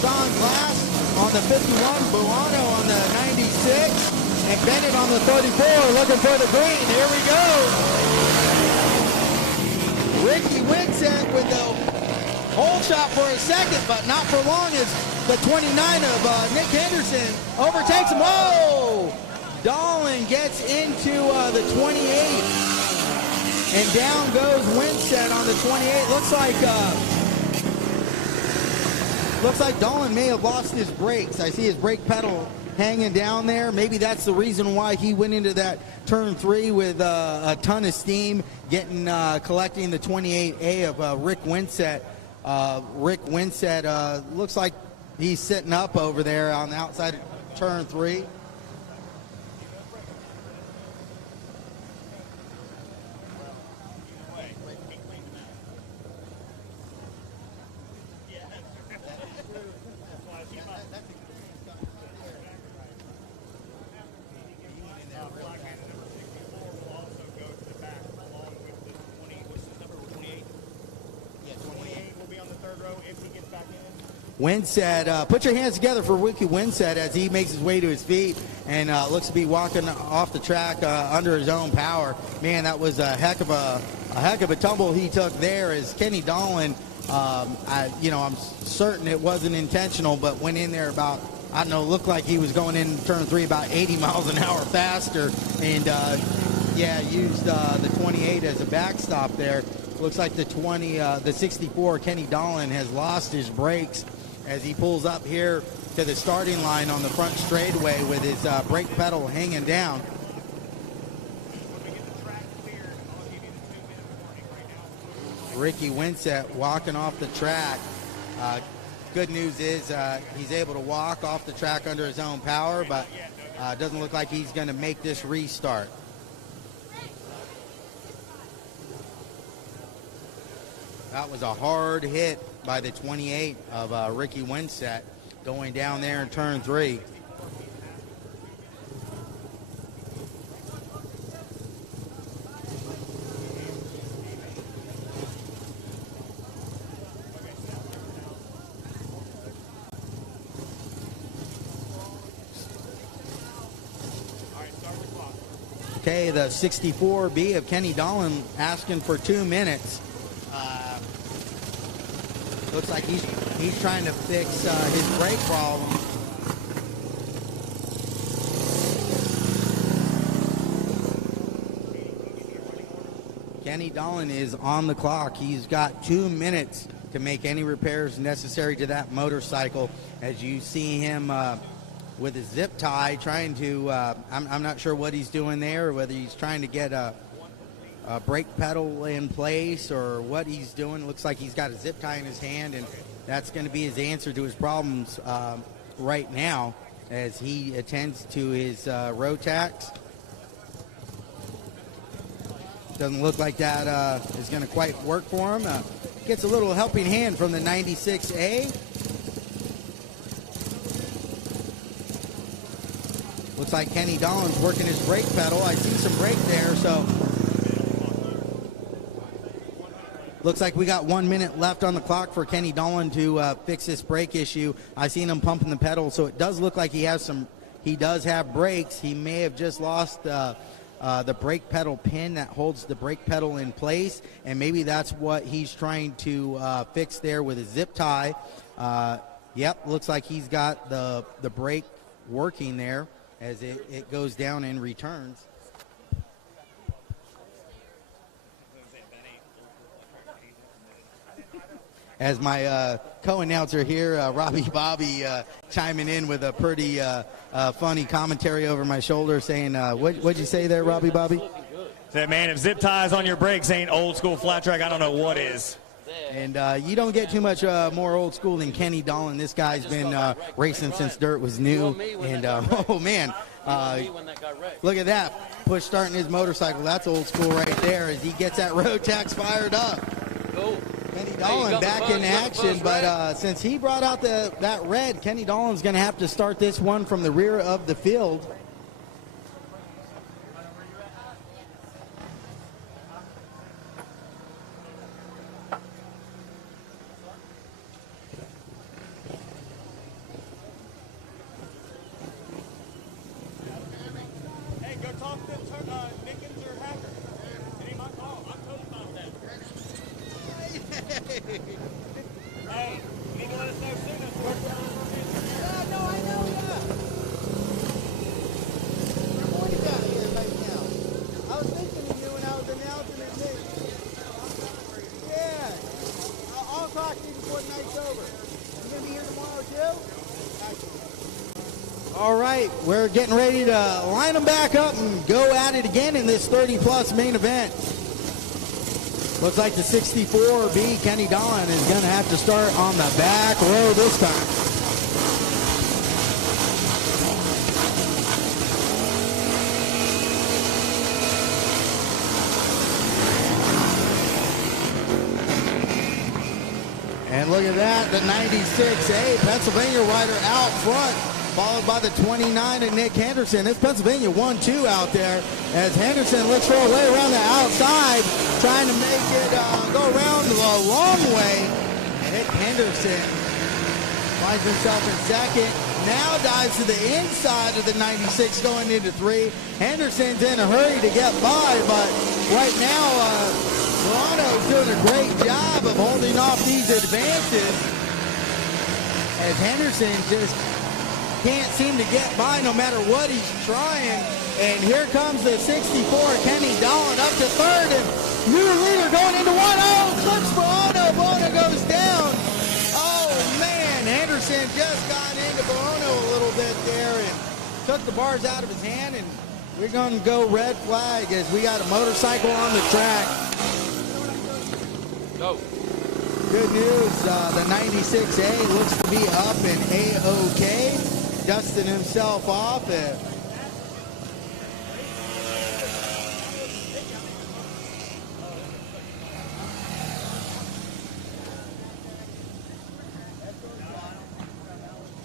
Sean Glass on the 51, Buono on the 96, and Bennett on the 34, looking for the green. Here we go. Ricky Winstead with the hole shot for a second, but not for long as the 29 of Nick Henderson overtakes him. Whoa! Dolan gets into the 28. And down goes Winstead on the 28. Looks like Dolan may have lost his brakes. I see his brake pedal hanging down there. Maybe that's the reason why he went into that turn 3 with a ton of steam, collecting the 28A of Rick Winstead. Rick Winstead looks like he's sitting up over there on the outside of turn 3. Winstead, put your hands together for Ricky Winstead as he makes his way to his feet and looks to be walking off the track under his own power. Man, that was a heck of a tumble he took there. As Kenny Dolan, I'm certain it wasn't intentional, but went in there about, I don't know, looked like he was going in turn 3 about 80 miles an hour faster, and used the 28 as a backstop there. Looks like the 64 Kenny Dolan has lost his brakes as he pulls up here to the starting line on the front straightaway with his brake pedal hanging down. Ricky Winstead walking off the track. Good news is he's able to walk off the track under his own power, but doesn't look like he's going to make this restart. That was a hard hit by the 28 of Ricky Winstead going down there in turn 3. Okay, the 64B of Kenny Dolan asking for 2 minutes. Looks like he's trying to fix his brake problem. Kenny Dolan is on the clock. He's got 2 minutes to make any repairs necessary to that motorcycle. As you see him with his zip tie trying to, I'm not sure what he's doing there, whether he's trying to get a brake pedal in place or what he's doing. Looks like he's got a zip tie in his hand, and that's going to be his answer to his problems right now as he attends to his Rotax. Doesn't look like that is going to quite work for him. Gets a little helping hand from the 96A. Looks like Kenny Dolan's working his brake pedal. I see some brake there, so looks like we got 1 minute left on the clock for Kenny Dolan to fix this brake issue. I seen him pumping the pedal, so it does look like he does have brakes. He may have just lost the brake pedal pin that holds the brake pedal in place, and maybe that's what he's trying to fix there with a zip tie. Yep, looks like he's got the brake working there as it goes down and returns. As my co-announcer here, Robbie Bobby, chiming in with a pretty funny commentary over my shoulder saying, what'd you say there, Robbie Bobby? Said, man, if zip ties on your brakes ain't old school flat track, I don't know what is. And you don't get too much more old school than Kenny Dolan. This guy's been racing since dirt was new. And, oh, man, look at that. Push starting his motorcycle. That's old school right there as he gets that road tax fired up. Kenny Dolan back in action, but since he brought out that red, Kenny Dolan's going to have to start this one from the rear of the field. Hey, go talk to Nickens or Hacker. It ain't my call. I'm totally fine with that. Hey, you need to let us know soon. Yeah, no, I know, yeah. Your boy's out here right now. I was thinking of you when I was announcing it. Yeah. I'll talk to you before the night's over. You going to be here tomorrow, too? All right, we're getting ready to line them back up and go at it again in this 30-plus main event. Looks like the 64B, Kenny Dolan, is going to have to start on the back row this time. And look at that, the 96A, Pennsylvania rider out front, followed by the 29 of Nick Henderson. It's Pennsylvania 1-2 out there as Henderson looks for a way around the outside, trying to make it go around the long way. And Nick Henderson finds himself in second. Now dives to the inside of the 96 going into 3. Henderson's in a hurry to get by, but right now Toronto's doing a great job of holding off these advances as Henderson just can't seem to get by no matter what he's trying. And here comes the 64, Kenny Dolan up to third, and new leader going into 1-0, flips Bono, Bono goes down. Oh man, Henderson just got into Bono a little bit there and took the bars out of his hand, and we're going to go red flag as we got a motorcycle on the track. Go. Good news, the 96A looks to be up and A-OK. Dusting himself off.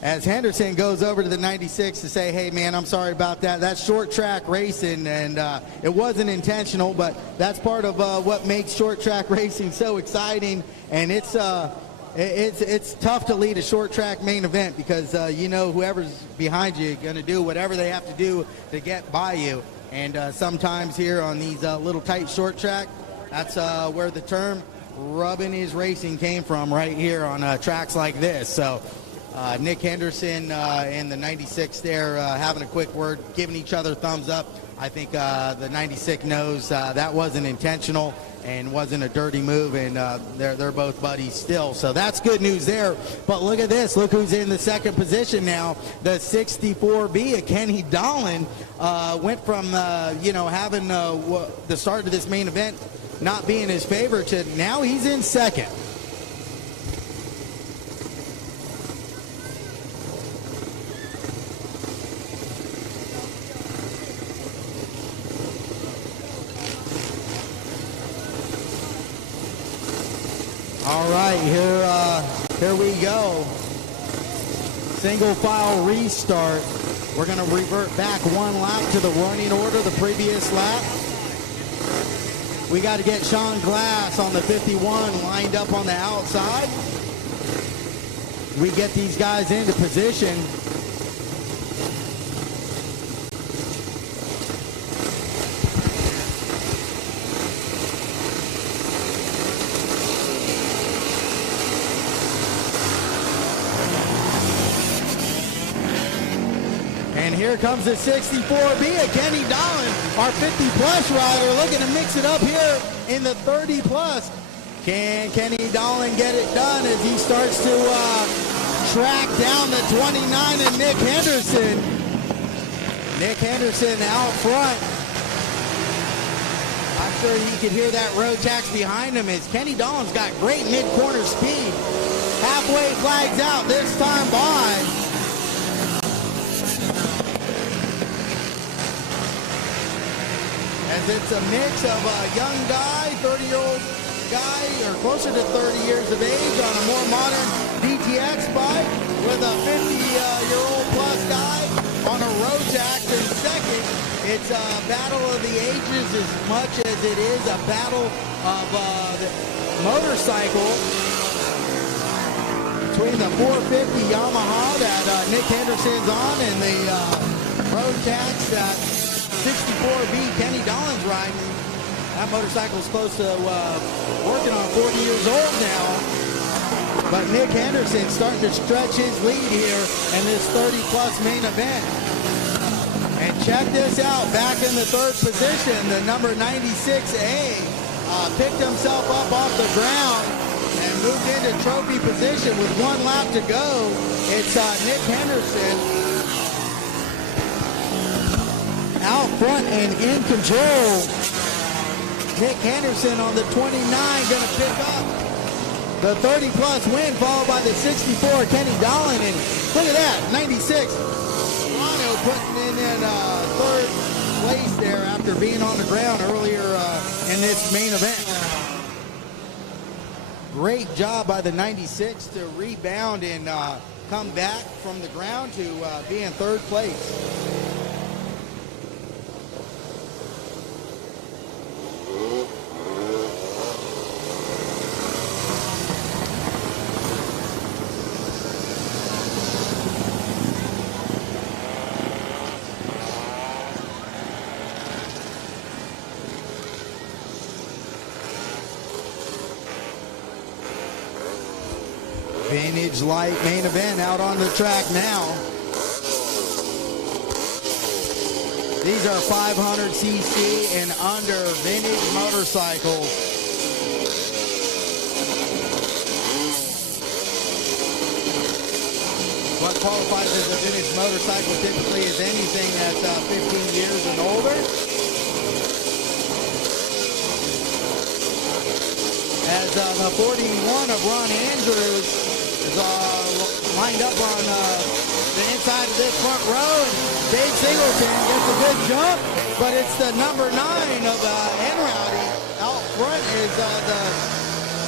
As Henderson goes over to the 96 to say, hey man, I'm sorry about that. That's short track racing, and it wasn't intentional, but that's part of what makes short track racing so exciting. And it's tough to lead a short track main event because you know whoever's behind you going to do whatever they have to do to get by you. And sometimes here on these little tight short track, that's where the term rubbing his racing came from, right here on tracks like this. So Nick Henderson and the 96 there having a quick word, giving each other thumbs up. I think the 96 knows that wasn't intentional and wasn't a dirty move, and they're both buddies still. So that's good news there. But look at this. Look who's in the second position now. The 64B, Kenny Dolan, went from, having the start of this main event not being his favorite to now he's in second. All right, here we go. Single file restart. We're going to revert back one lap to the running order, the previous lap. We got to get Sean Glass on the 51 lined up on the outside. We get these guys into position. And here comes the 64B of Kenny Dolan, our 50-plus rider, looking to mix it up here in the 30-plus. Can Kenny Dolan get it done as he starts to track down the 29 and Nick Henderson? Nick Henderson out front. I'm sure you could hear that road tax behind him as Kenny Dolan's got great mid-corner speed. Halfway flags out this time by. As it's a mix of a young guy, 30-year-old guy, or closer to 30 years of age on a more modern DTX bike with a 50-year-old plus guy on a road tax in second. It's a battle of the ages as much as it is a battle of the motorcycle between the 450 Yamaha that Nick Henderson's on and the road tax that 64B Kenny Dolan's riding. That motorcycle's close to working on 40 years old now. But Nick Henderson's starting to stretch his lead here in this 30-plus main event. And check this out, back in the third position, the number 96A picked himself up off the ground and moved into trophy position with one lap to go. It's Nick Henderson out front and in control. Nick Henderson on the 29 going to pick up the 30-plus win, followed by the 64 Kenny Dolan. And look at that, 96. Toronto putting in third place there after being on the ground earlier in this main event. Great job by the 96 to rebound and come back from the ground to be in third place. Vintage Light main event out on the track now. These are 500cc and under vintage motorcycles. What qualifies as a vintage motorcycle typically is anything that's 15 years and older. As the 41 of Ron Andrews is lined up on the inside of this front row. Dave Singleton gets a good jump, but it's the number 9 of Enrowdy. Out front is the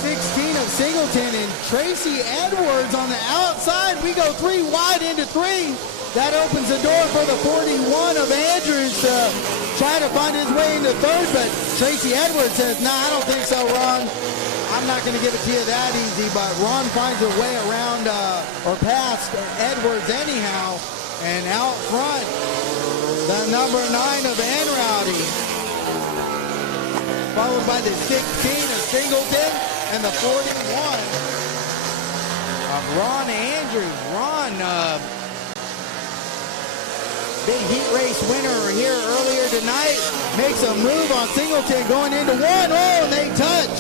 16 of Singleton and Tracy Edwards on the outside. We go 3 wide into 3. That opens the door for the 41 of Andrews to try to find his way into third, but Tracy Edwards says, nah, I don't think so, Ron. I'm not going to give it to you that easy, but Ron finds a way around or past Edwards anyhow. And out front, the number 9 of Enrowdy, followed by the 16 of Singleton and the 41 of Ron Andrews. Ron, big heat race winner here earlier tonight, makes a move on Singleton going into 1. Oh, and they touch.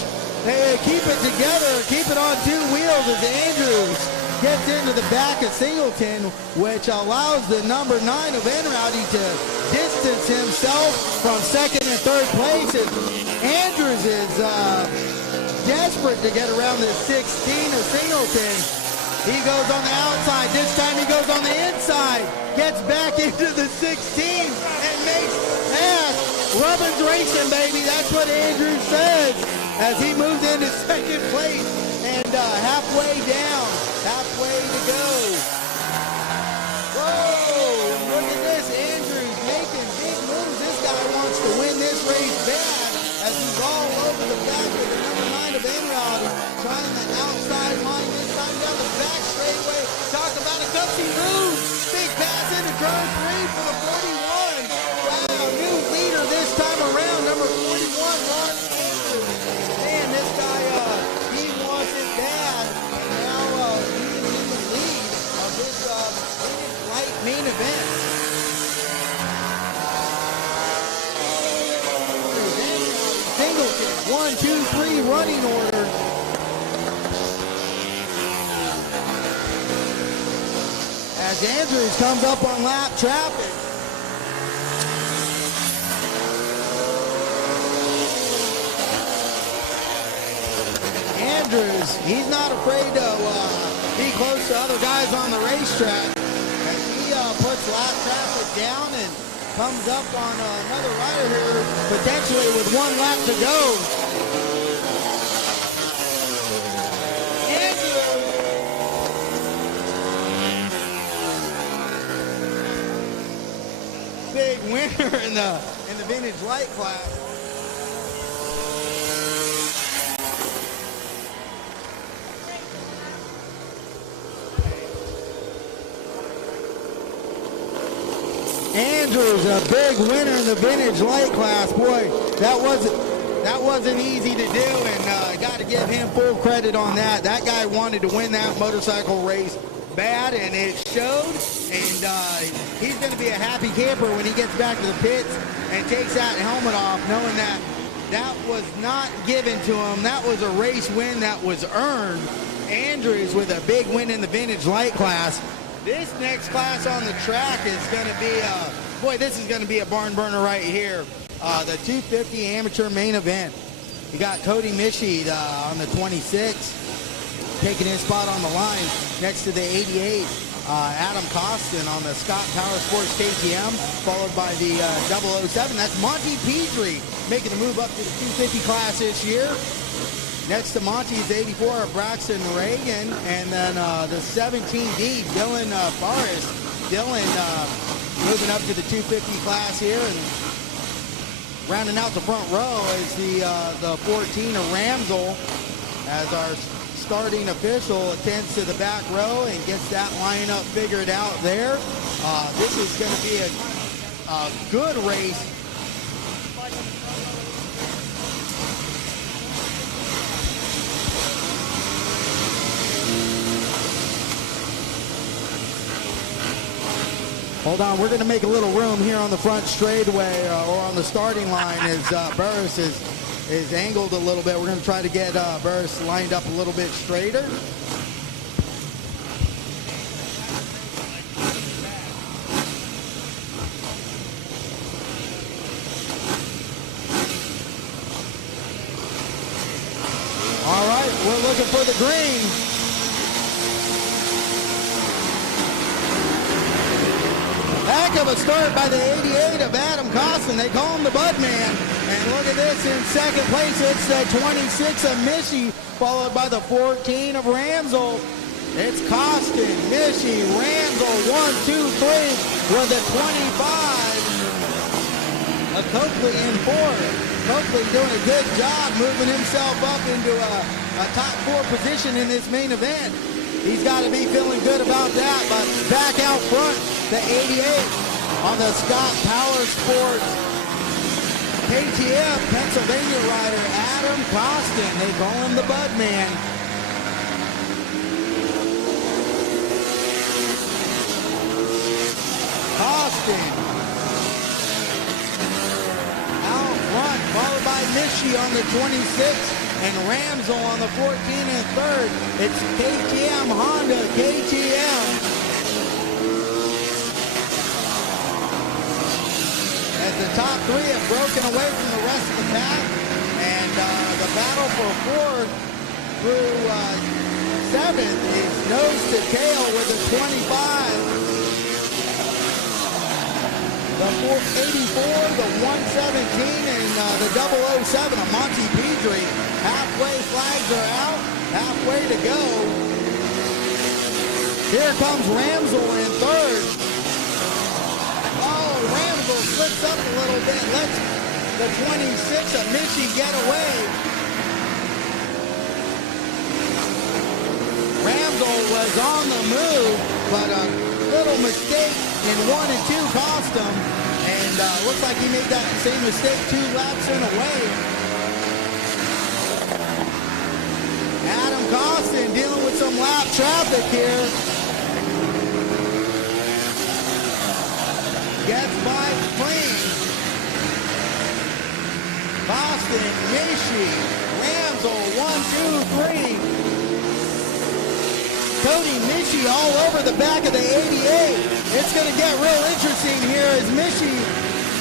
They keep it together, keep it on 2 wheels as Andrews gets into the back of Singleton, which allows the number 9 of Enrowdy to distance himself from second and third place. And Andrews is desperate to get around the 16 of Singleton. He goes on the outside. This time he goes on the inside, gets back into the 16 and makes pass. Robbins racing, baby. That's what Andrews says as he moves into second place. and halfway down, halfway to go. Whoa, look at this. Andrews making big moves. This guy wants to win this race bad as he's all over the back with the number 9 of Enrod, trying the outside line this time down the back straightaway. Talk about a gutsy move. Big pass into turn 3 for the 41. Wow, new leader this time around, number 41, Ron Andrews. Man, this guy, he wants it bad. And now he's in the lead of this light main event. Singleton, 1, 2, 3 running order. As Andrews comes up on lap traffic. Andrews, he's not afraid to be close to other guys on the racetrack as he puts lap traffic down and comes up on another rider here, potentially with 1 lap to go. Big winner in the vintage light class. Andrews, a big winner in the vintage light class. Boy, that wasn't easy to do, and got to give him full credit on that. That guy wanted to win that motorcycle race bad, and it showed. And he's going to be a happy camper when he gets back to the pits and takes that helmet off, knowing that that was not given to him. That was a race win that was earned. Andrews with a big win in the vintage light class. This next class on the track is going to be, boy, this is going to be a barn burner right here. The 250 amateur main event. You got Cody Mischie on the 26, taking his spot on the line next to the 88. Adam Costin on the Scott Power Sports KTM, followed by the 007. That's Monty Petrie making the move up to the 250 class this year. Next to Monty's 84, Braxton Reagan, and then the 17D, Dylan Forrest. Dylan moving up to the 250 class here, and rounding out the front row is the 14 of Ramsel, as our starting official attends to the back row and gets that lineup figured out there. This is going to be a good race. Hold on, we're going to make a little room here on the front straightaway or on the starting line as Burris is angled a little bit. We're going to try to get Burris lined up a little bit straighter. All right, we're looking for the green. Heck of a start by the 88 of Adam Costin. They call him the Bud Man. And look at this, in second place, it's the 26 of Mischie, followed by the 14 of Ramsel. It's Costin, Mischie, Ramsel, 1, 2, 3, with the 25. Coakley in fourth. Coakley doing a good job moving himself up into a top 4 position in this main event. He's got to be feeling good about that, but back out front, the 88 on the Scott Power Sports KTM Pennsylvania rider, Adam Costin. They call him the Bud Man. Costin out front, followed by Mischie on the 26. And Ramsel on the 14 and third. It's KTM, Honda, KTM. As the top 3 have broken away from the rest of the pack. And the battle for 4th through 7th is nose to tail with a 25. The 84, the 117, and the 007 of Monty Petrie. Halfway flags are out. Halfway to go. Here comes Ramsel in third. Oh, Ramsel slips up a little bit. Lets the 26 of Michie get away. Ramsel was on the move, but a little mistake in 1 and 2 cost him. And looks like he made that same mistake 2 laps in a way. Adam Costin dealing with some lap traffic here. Gets by clean. Costin, Michie, Ramsel, 1, 2, 3. Cody Michie all over the back of the 88. It's going to get real interesting here as Michie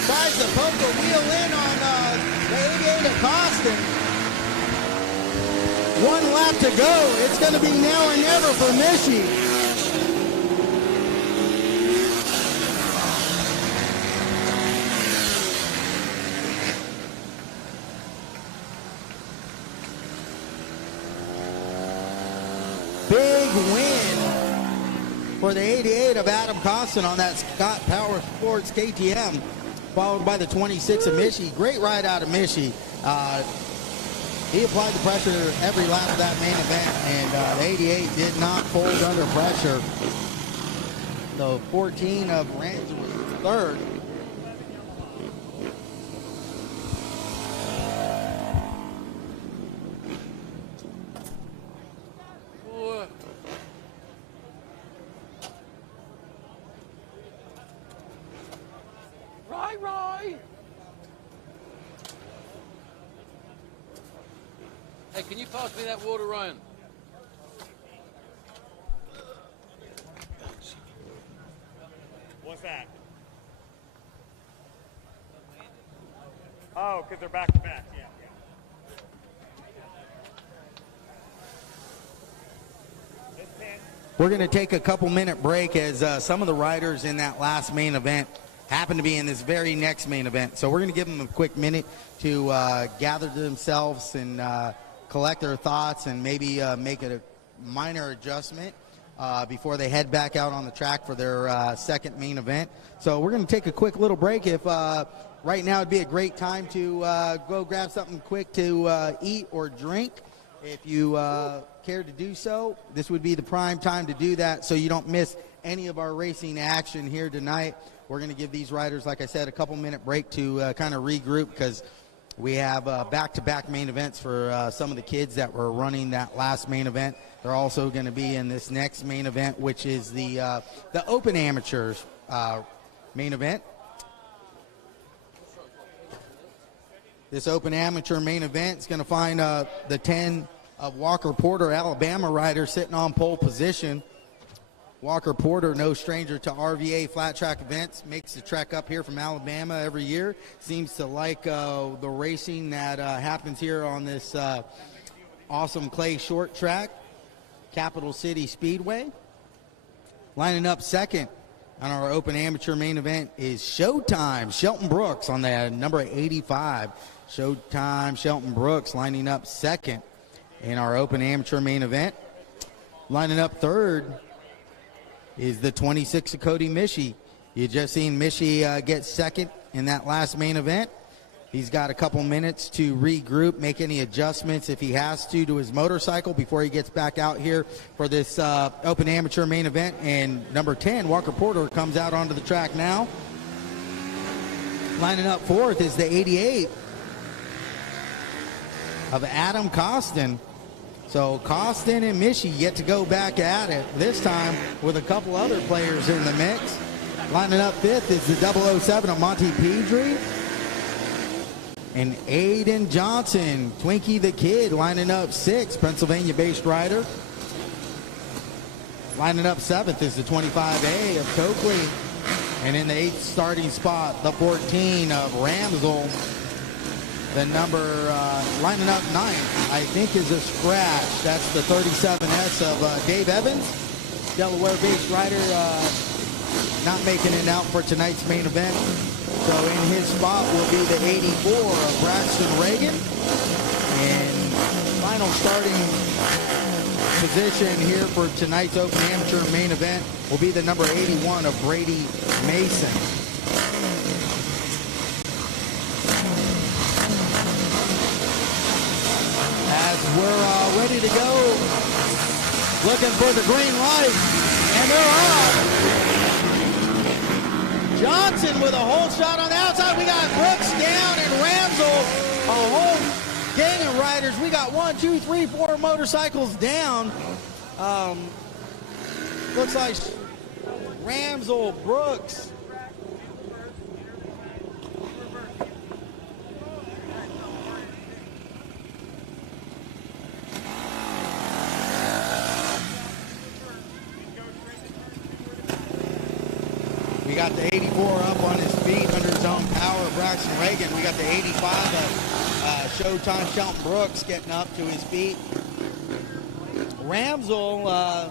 tries to poke the wheel in on the 88 of Costin. 1 lap to go. It's going to be now or never for Michie. Big win for the 88 of Adam Costin on that Scott Power Sports KTM, followed by the 26 of Michie. Great ride out of Michie. He applied the pressure every lap of that main event, and the 88 did not fold under pressure. The 14 of Ramsey was third. Roy! Hey, can you pass me that water, Ryan? What's that? Oh, because they're back to back, yeah. We're going to take a couple-minute break as some of the riders in that last main event happen to be in this very next main event. So we're going to give them a quick minute to gather themselves and collect their thoughts and maybe make a minor adjustment before they head back out on the track for their second main event. So we're going to take a quick little break. If right now would be a great time to go grab something quick to eat or drink. If you care to do so, this would be the prime time to do that so you don't miss any of our racing action here tonight. We're going to give these riders, like I said, a couple-minute break to kind of regroup because we have back-to-back main events for some of the kids that were running that last main event. They're also going to be in this next main event, which is the Open Amateurs main event. This Open Amateur main event is going to find the 10 of Walker Porter, Alabama rider, sitting on pole position. Walker Porter, no stranger to RVA flat track events, makes the trek up here from Alabama every year. Seems to like the racing that happens here on this awesome clay short track, Capital City Speedway. Lining up second on our Open Amateur main event is Showtime, Shelton Brooks on the number 85. Showtime, Shelton Brooks lining up second in our Open Amateur main event. Lining up third is the 26 of Cody Michie. You just seen Michie get second in that last main event. He's got a couple minutes to regroup, make any adjustments if he has to his motorcycle before he gets back out here for this Open Amateur main event. And number 10, Walker Porter, comes out onto the track now. Lining up fourth is the 88 of Adam Costin. So Costin and Michie get to go back at it, this time with a couple other players in the mix. Lining up fifth is the 007 of Monty Pedri. And Aiden Johnson, Twinkie the Kid, lining up sixth, Pennsylvania-based rider. Lining up seventh is the 25A of Coakley. And in the eighth starting spot, the 14 of Ramsel. The number lining up ninth, I think, is a scratch. That's the 37S of Dave Evans, Delaware-based rider, not making it out for tonight's main event. So in his spot will be the 84 of Braxton Reagan. And final starting position here for tonight's Open Amateur main event will be the number 81 of Brady Mason. As we're ready to go, looking for the green light, and they're on. Johnson with a hole shot on the outside. We got Brooks down and Ramsel, a whole gang of riders. We got 1, 2, 3, 4 motorcycles down. Looks like Ramsel, Brooks. We got the 84 up on his feet under his own power, Braxton Reagan. We got the 85 of Showtime Shelton Brooks getting up to his feet. Ramsel,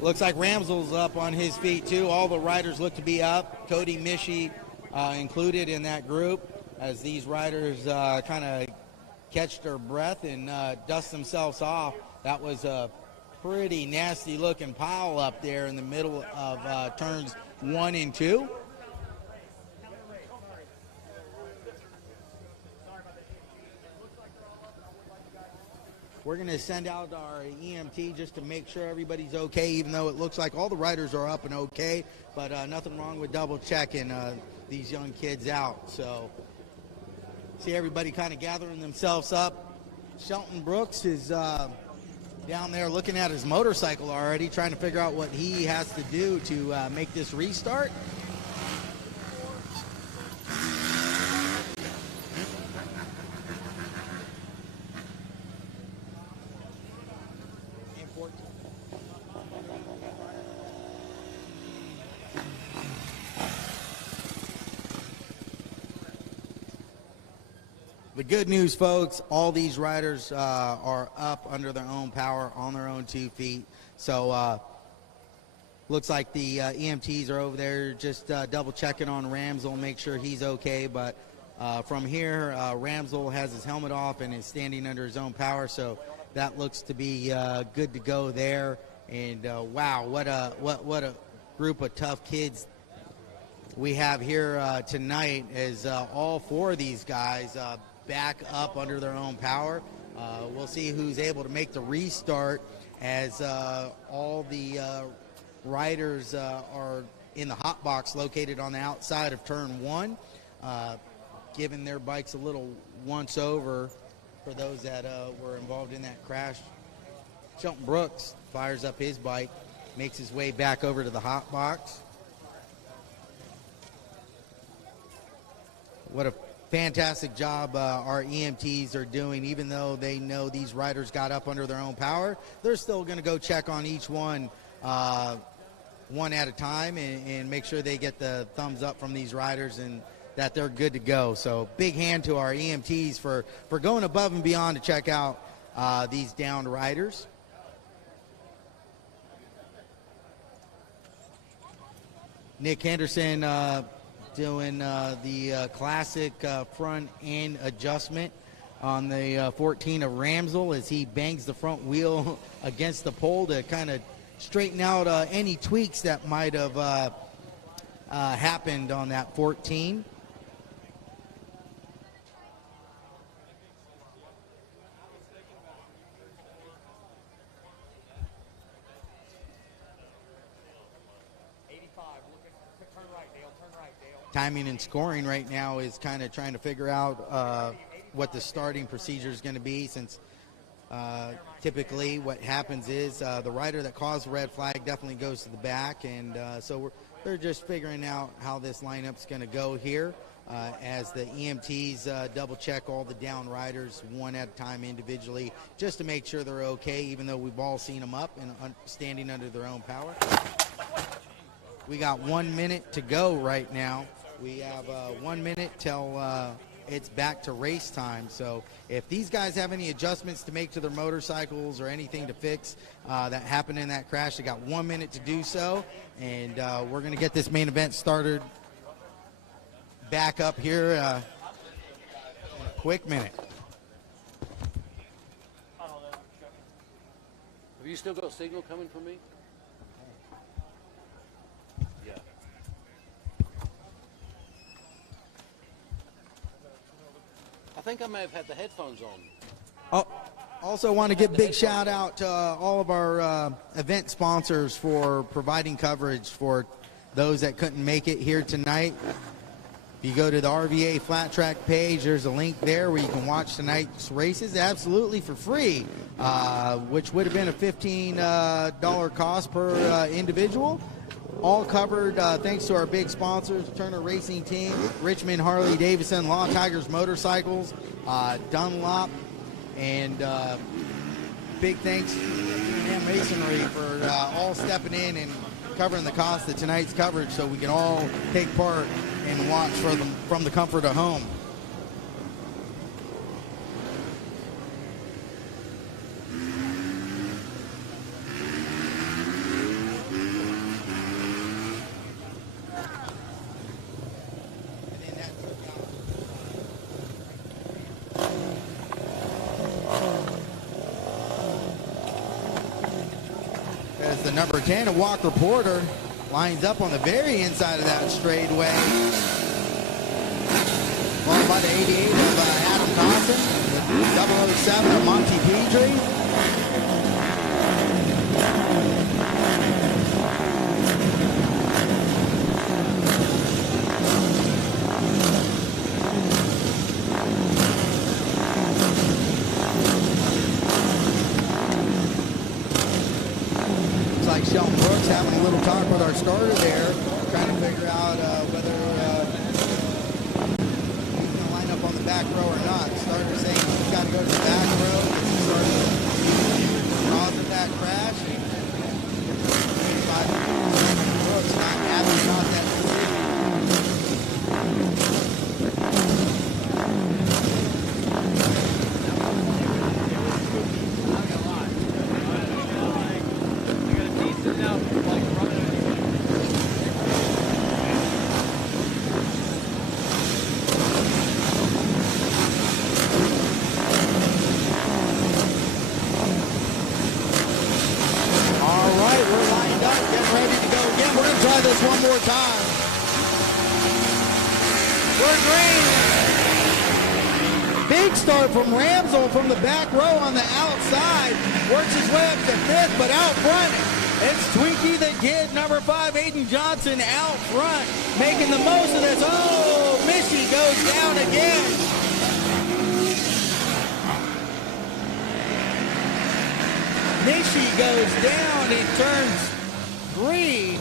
looks like Ramsel's up on his feet too. All the riders look to be up. Cody Mishi included in that group as these riders kind of catch their breath and dust themselves off. That was a pretty nasty looking pile up there in the middle of turns 1 and 2. We're going to send out our EMT just to make sure everybody's okay, even though it looks like all the riders are up and okay, but nothing wrong with double checking these young kids out. So see everybody kind of gathering themselves up. Shelton Brooks is down there looking at his motorcycle already, trying to figure out what he has to do to make this restart. The good news, folks, all these riders are up under their own power, on their own 2 feet. So looks like the EMTs are over there just double checking on Ramsel, make sure he's okay. But from here, Ramsel has his helmet off and is standing under his own power. So that looks to be good to go there. And wow, what a group of tough kids we have here tonight, as all 4 of these guys back up under their own power. We'll see who's able to make the restart, as all the riders are in the hot box located on the outside of turn 1, giving their bikes a little once over for those that were involved in that crash. Shelton Brooks fires up his bike, makes his way back over to the hot box. What a fantastic job our EMTs are doing. Even though they know these riders got up under their own power, they're still going to go check on each one one at a time and make sure they get the thumbs up from these riders and that they're good to go. So big hand to our EMTs for going above and beyond to check out these downed riders. Nick Henderson doing the classic front end adjustment on the 14 of Ramsel as he bangs the front wheel against the pole to kind of straighten out any tweaks that might have happened on that 14. Timing and scoring right now is kind of trying to figure out what the starting procedure is going to be, since typically what happens is the rider that caused the red flag definitely goes to the back, and so they're just figuring out how this lineup's going to go here as the EMTs double check all the down riders one at a time individually just to make sure they're okay, even though we've all seen them up and standing under their own power. We got 1 minute to go right now. We have 1 minute till it's back to race time. So if these guys have any adjustments to make to their motorcycles or anything to fix that happened in that crash, they got 1 minute to do so. And we're going to get this main event started back up here in a quick minute. Have you still got a signal coming from me? Yeah. I think I may have had the headphones on. Oh, also want to give big shout out to all of our event sponsors for providing coverage for those that couldn't make it here tonight. If you go to the RVA Flattrack page, there's a link there where you can watch tonight's races absolutely for free, which would have been a $15 cost per individual. All covered thanks to our big sponsors, Turner Racing Team, Richmond Harley Davidson, Law Tigers Motorcycles, Dunlop, and big thanks to M Masonry for all stepping in and covering the cost of tonight's coverage so we can all take part and watch from the comfort of home. As the number 10 of Walker Porter lines up on the very inside of that straightaway. Followed by the 88 of Adam Dawson, 007 of Monty Petrie. Looks like Shelton Brooks having a little talk with our starter there, trying to figure out whether he's going to line up on the back row or not. Starter saying he's got to go to the back row. Cause of that crash. Brooks not having caught that one more time. We're green. Big start from Ramsel from the back row on the outside. Works his way up to fifth, but out front, it's Twinkie the Kid, number 5, Aiden Johnson out front, making the most of this. Oh, Mishy goes down again. Mishy goes down in turns 3.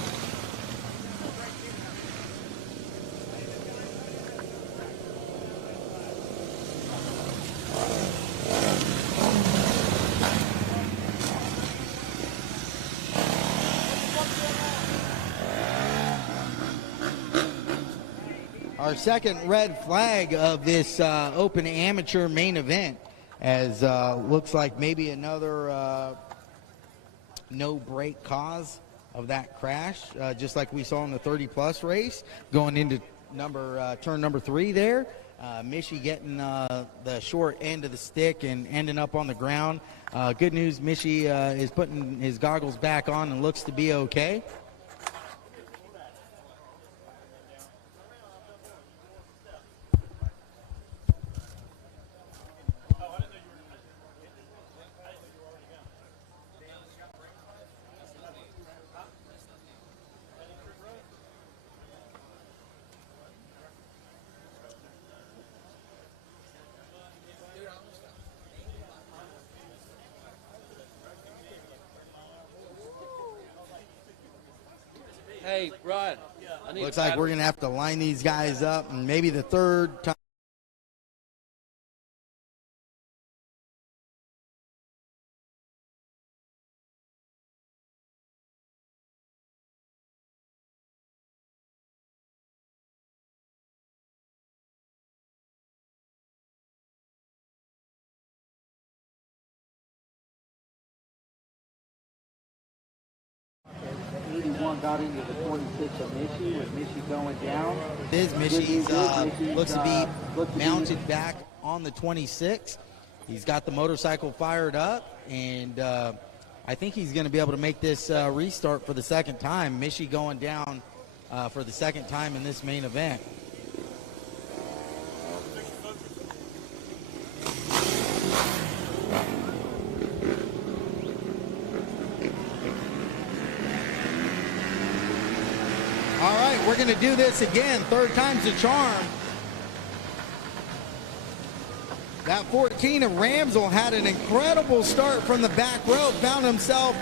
Our second red flag of this open amateur main event, as looks like maybe another no break cause of that crash, just like we saw in the 30-plus race going into turn number 3 there. Mishy getting the short end of the stick and ending up on the ground. Good news, Mishy is putting his goggles back on and looks to be okay. Hey, Ryan. Looks like we're going to have to line these guys up, and maybe the third time. Got into the 26 of Mishy, with Mishy going down. Mishy looks to be mounted back on the 26. He's got the motorcycle fired up, and I think he's going to be able to make this restart for the second time. Michie going down for the second time in this main event. All right, we're going to do this again. Third time's the charm. That 14 of Ramsell had an incredible start from the back row. Found himself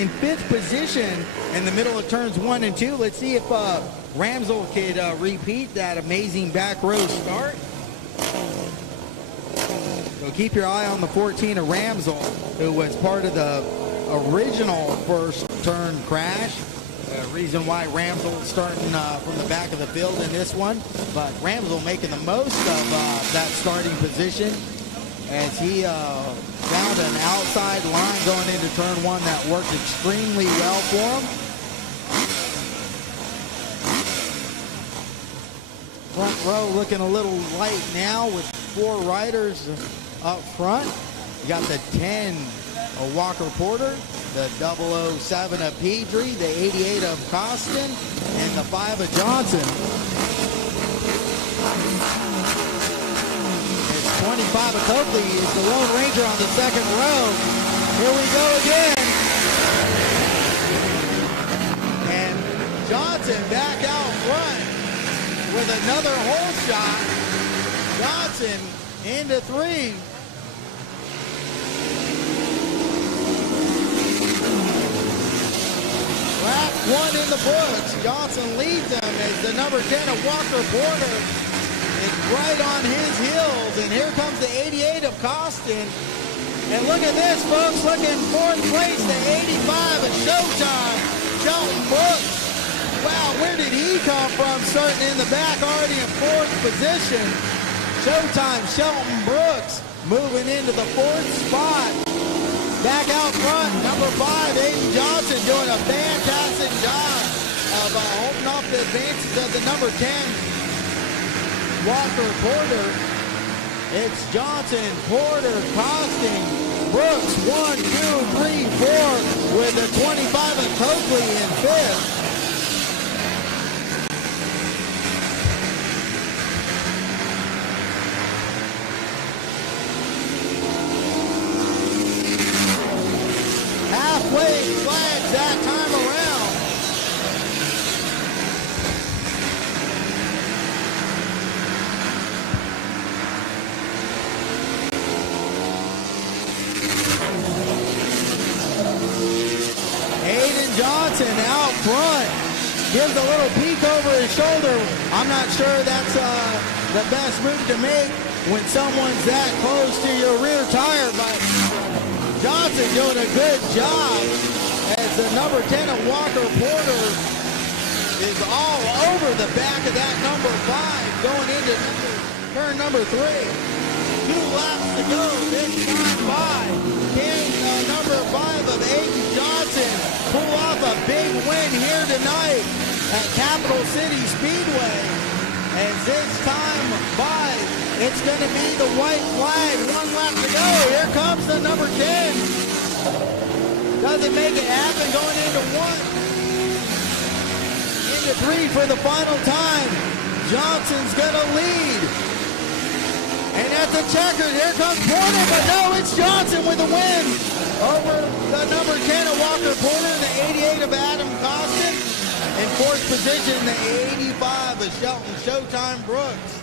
in 5th position in the middle of turns 1 and 2. Let's see if Ramsell could repeat that amazing back row start. So keep your eye on the 14 of Ramsell, who was part of the original first turn crash. Reason why Ramsell starting from the back of the field in this one, but Ramsell making the most of that starting position as he found an outside line going into turn 1 that worked extremely well for him. Front row looking a little light now with 4 riders up front. You got the 10 of Walker Porter, the 007 of Pedri, the 88 of Costin, and the 5 of Johnson. It's 25 of Coakley is the Lone Ranger on the second row. Here we go again. And Johnson back out front with another hole shot. Johnson into 3. Lap 1 in the books. Johnson leads them as the number 10 of Walker Porter is right on his heels. And here comes the 88 of Costin. And look at this, folks. Look in 4th place, the 85 of Showtime, Shelton Brooks. Wow, where did he come from? Starting in the back, already in 4th position. Showtime, Shelton Brooks moving into the 4th spot. Back out front, number 5, Aiden Johnson, doing a fantastic job of holding off the advances of the number 10, Walker Porter. It's Johnson, Porter, Costing, Brooks, 1, 2, 3, 4, with the 25 of Coakley in 5th. Halfway flags that time around. Aiden Johnson out front. Gives a little peek over his shoulder. I'm not sure that's the best move to make when someone's that close to your rear tire, but Johnson doing a good job as the number 10 of Walker Porter is all over the back of that number 5 going into turn number 3. 2 laps to go this time by. Can number 5 of Aiden Johnson pull off a big win here tonight at Capital City Speedway? As this time by, it's going to be the white flag. 1 lap to go. Here comes the number 10. Doesn't make it happen going into 1. Into 3 for the final time. Johnson's going to lead. And at the checkers, here comes Porter, but no, it's Johnson with the win over the number 10 of Walker Porter, the 88 of Adam Costin. In 4th position, the 85 of Shelton Showtime Brooks.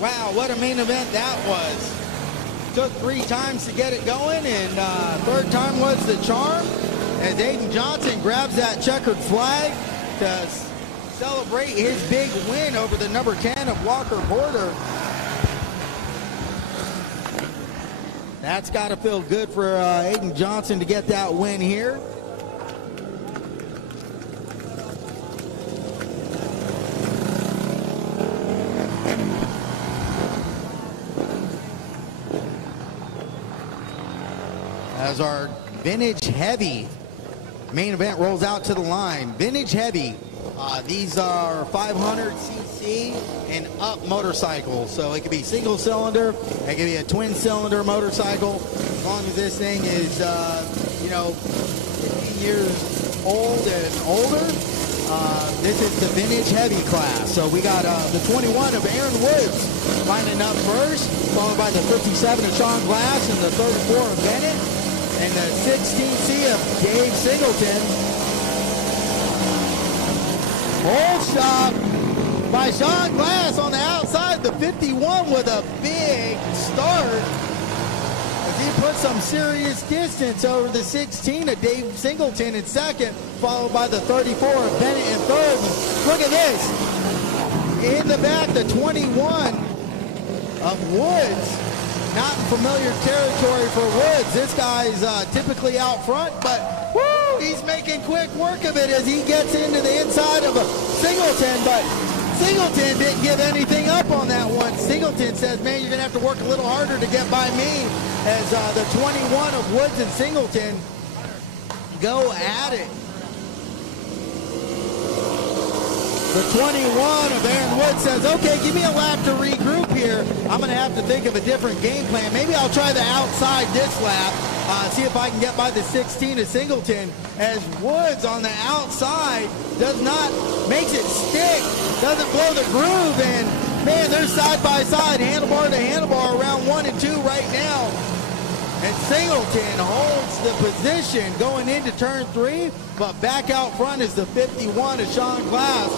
Wow, what a main event that was. Took 3 times to get it going, and 3rd time was the charm as Aiden Johnson grabs that checkered flag to celebrate his big win over the number 10 of Walker Porter. That's got to feel good for Aiden Johnson to get that win here. As our Vintage Heavy main event rolls out to the line. Vintage Heavy, These are 500 cc and up motorcycles. So it could be single cylinder, it could be a twin cylinder motorcycle. As long as this thing is, 15 years old and older. This is the vintage heavy class. So we got the 21 of Aaron Woods lining up first, followed by the 57 of Sean Glass and the 34 of Bennett, and the 16C of Dave Singleton. Hold shot by Sean Glass on the outside, the 51 with a big start. As he put some serious distance over the 16 of Dave Singleton in second, followed by the 34 of Bennett in third. Look at this. In the back, the 21 of Woods. Not in familiar territory for Woods. This guy's typically out front, but woo, he's making quick work of it as he gets into the inside of a Singleton, but Singleton didn't give anything up on that one. Singleton says, man, you're going to have to work a little harder to get by me, as the 21 of Woods and Singleton go at it. The 21 of Aaron Woods says, okay, give me a lap to regroup here. I'm going to have to think of a different game plan. Maybe I'll try the outside this lap, see if I can get by the 16 of Singleton, as Woods on the outside makes it stick, doesn't blow the groove, and man, they're side by side, handlebar to handlebar around 1 and 2 right now. And Singleton holds the position going into turn 3, but back out front is the 51 of Sean Glass.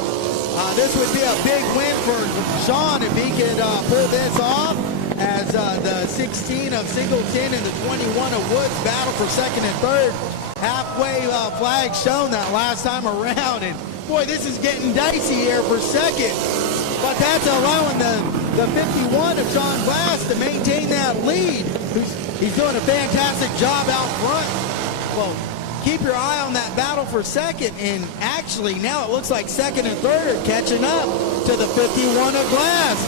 This would be a big win for Sean if he could pull this off, as the 16 of Singleton and the 21 of Woods battle for second and third. Halfway flag shown that last time around, and boy, this is getting dicey here for second. But that's allowing the 51 of Sean Glass to maintain that lead. He's doing a fantastic job out front. Well, keep your eye on that battle for second, and actually now it looks like second and third are catching up to the 51 of Glass.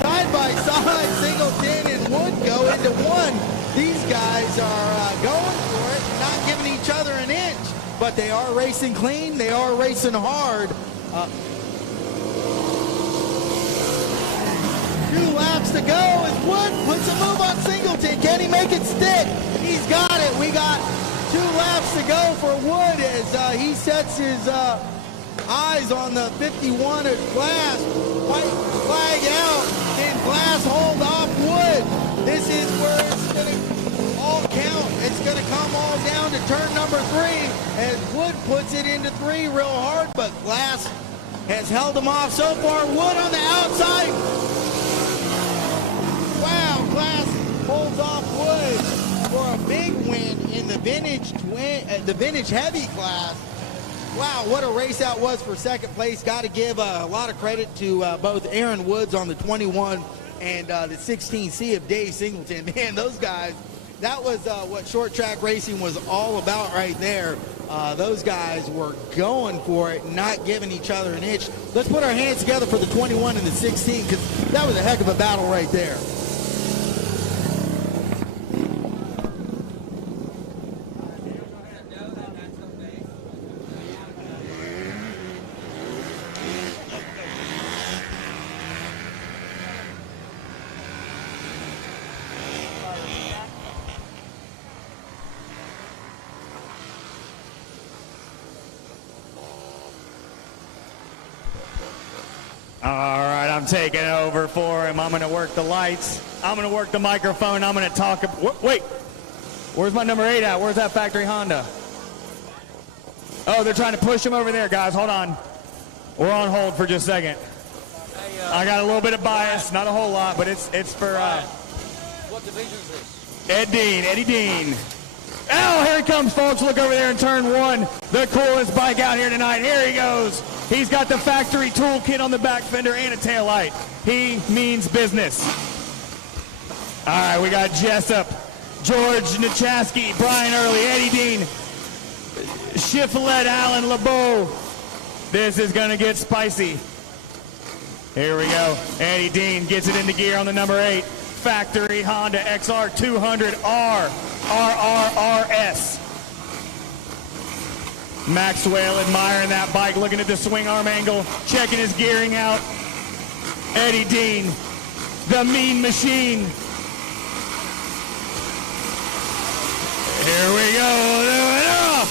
Side by side, Singleton and Wood go into one. These guys are going for it, not giving each other an inch, but they are racing clean, they are racing hard. 2 laps to go as Wood puts a move on Singleton. Can he make it stick? He's got it. We got 2 laps to go for Wood as he sets his eyes on the 51 of Glass. White flag out. Can Glass hold off Wood? This is where it's going to all count. It's going to come all down to turn number 3 as Wood puts it into 3 real hard, but Glass has held him off so far. Wood on the outside. Wow, Glass holds off Wood for a big win in the vintage heavy class. Wow, what a race that was for second place. Got to give a lot of credit to both Aaron Woods on the 21 and the 16C of Dave Singleton. Man, those guys, that was what short track racing was all about right there. Those guys were going for it, not giving each other an inch. Let's put our hands together for the 21 and the 16, because that was a heck of a battle right there. All right, I'm taking over for him. I'm going to work the lights. I'm going to work the microphone. I'm going to talk. Wait, where's my number 8 at? Where's that factory Honda? Oh, they're trying to push him over there, guys. Hold on. We're on hold for just a second. I got a little bit of bias, not a whole lot, but it's for What division is this? Eddie Dean. Oh, here he comes, folks. Look over there in turn 1. The coolest bike out here tonight. Here he goes. He's got the factory toolkit on the back fender and a taillight. He means business. All right, we got Jessup, George Nachaski, Brian Early, Eddie Dean, Shiflett, Allen, LeBeau. This is going to get spicy. Here we go. Eddie Dean gets it into gear on the number 8. Factory Honda XR 200R RRRS. Maxwell admiring that bike, looking at the swing arm angle, checking his gearing out. Eddie Dean, the mean machine. Here we go.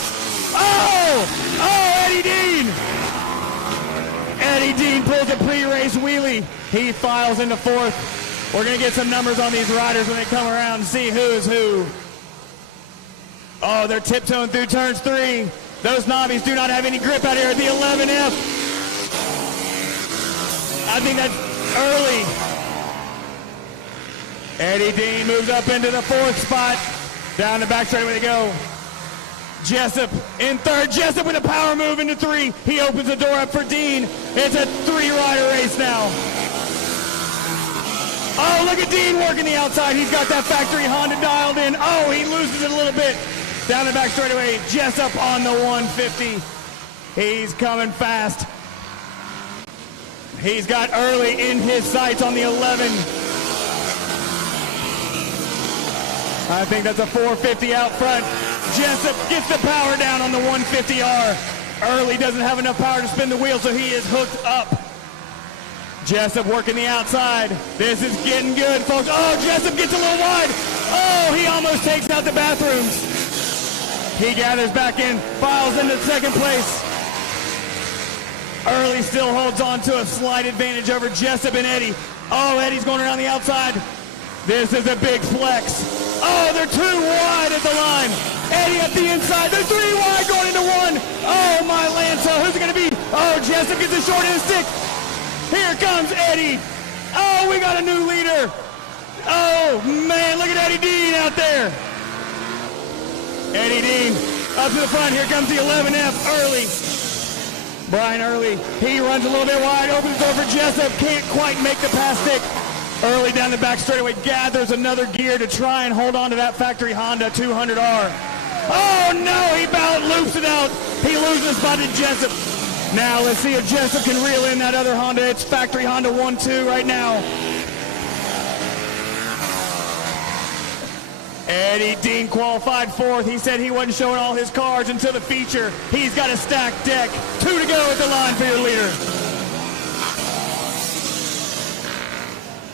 Oh, Eddie Dean. Eddie Dean pulls a pre-race wheelie. He files into fourth. We're going to get some numbers on these riders when they come around and see who's who. Oh, they're tiptoeing through turns 3. Those knobbies do not have any grip out here at the 11F. I think that's early. Eddie Dean moves up into the 4th spot. Down the back straightaway they go. Jessup in 3rd. Jessup with a power move into 3. He opens the door up for Dean. It's a 3-rider race now. Oh, look at Dean working the outside. He's got that factory Honda dialed in. Oh, he loses it a little bit. Down the back straightaway, Jessup on the 150. He's coming fast. He's got early in his sights on the 11. I think that's a 450 out front. Jessup gets the power down on the 150R. Early doesn't have enough power to spin the wheel, so he is hooked up. Jessup working the outside. This is getting good, folks. Oh, Jessup gets a little wide. Oh, he almost takes out the bathrooms. He gathers back in, files into 2nd place. Early still holds on to a slight advantage over Jessup and Eddie. Oh, Eddie's going around the outside. This is a big flex. Oh, they're 2 wide at the line. Eddie at the inside. They're 3 wide going into 1. Oh, my Lanza. Who's it going to be? Oh, Jessup gets a short end stick. Here comes Eddie. Oh, we got a new leader. Oh, man, look at Eddie Dean out there. Eddie Dean up to the front. Here comes the 11F Early. Brian Early, he runs a little bit wide, opens the door for Jessup, can't quite make the pass stick. Early down the back straightaway, gathers another gear to try and hold on to that factory Honda 200R. Oh no, he about loops it out. He loses his spot to Jessup. Now let's see if Jessup can reel in that other Honda. It's factory Honda 1-2 right now. Eddie Dean qualified 4th. He said he wasn't showing all his cards until the feature. He's got a stacked deck. 2 to go at the line for your leader.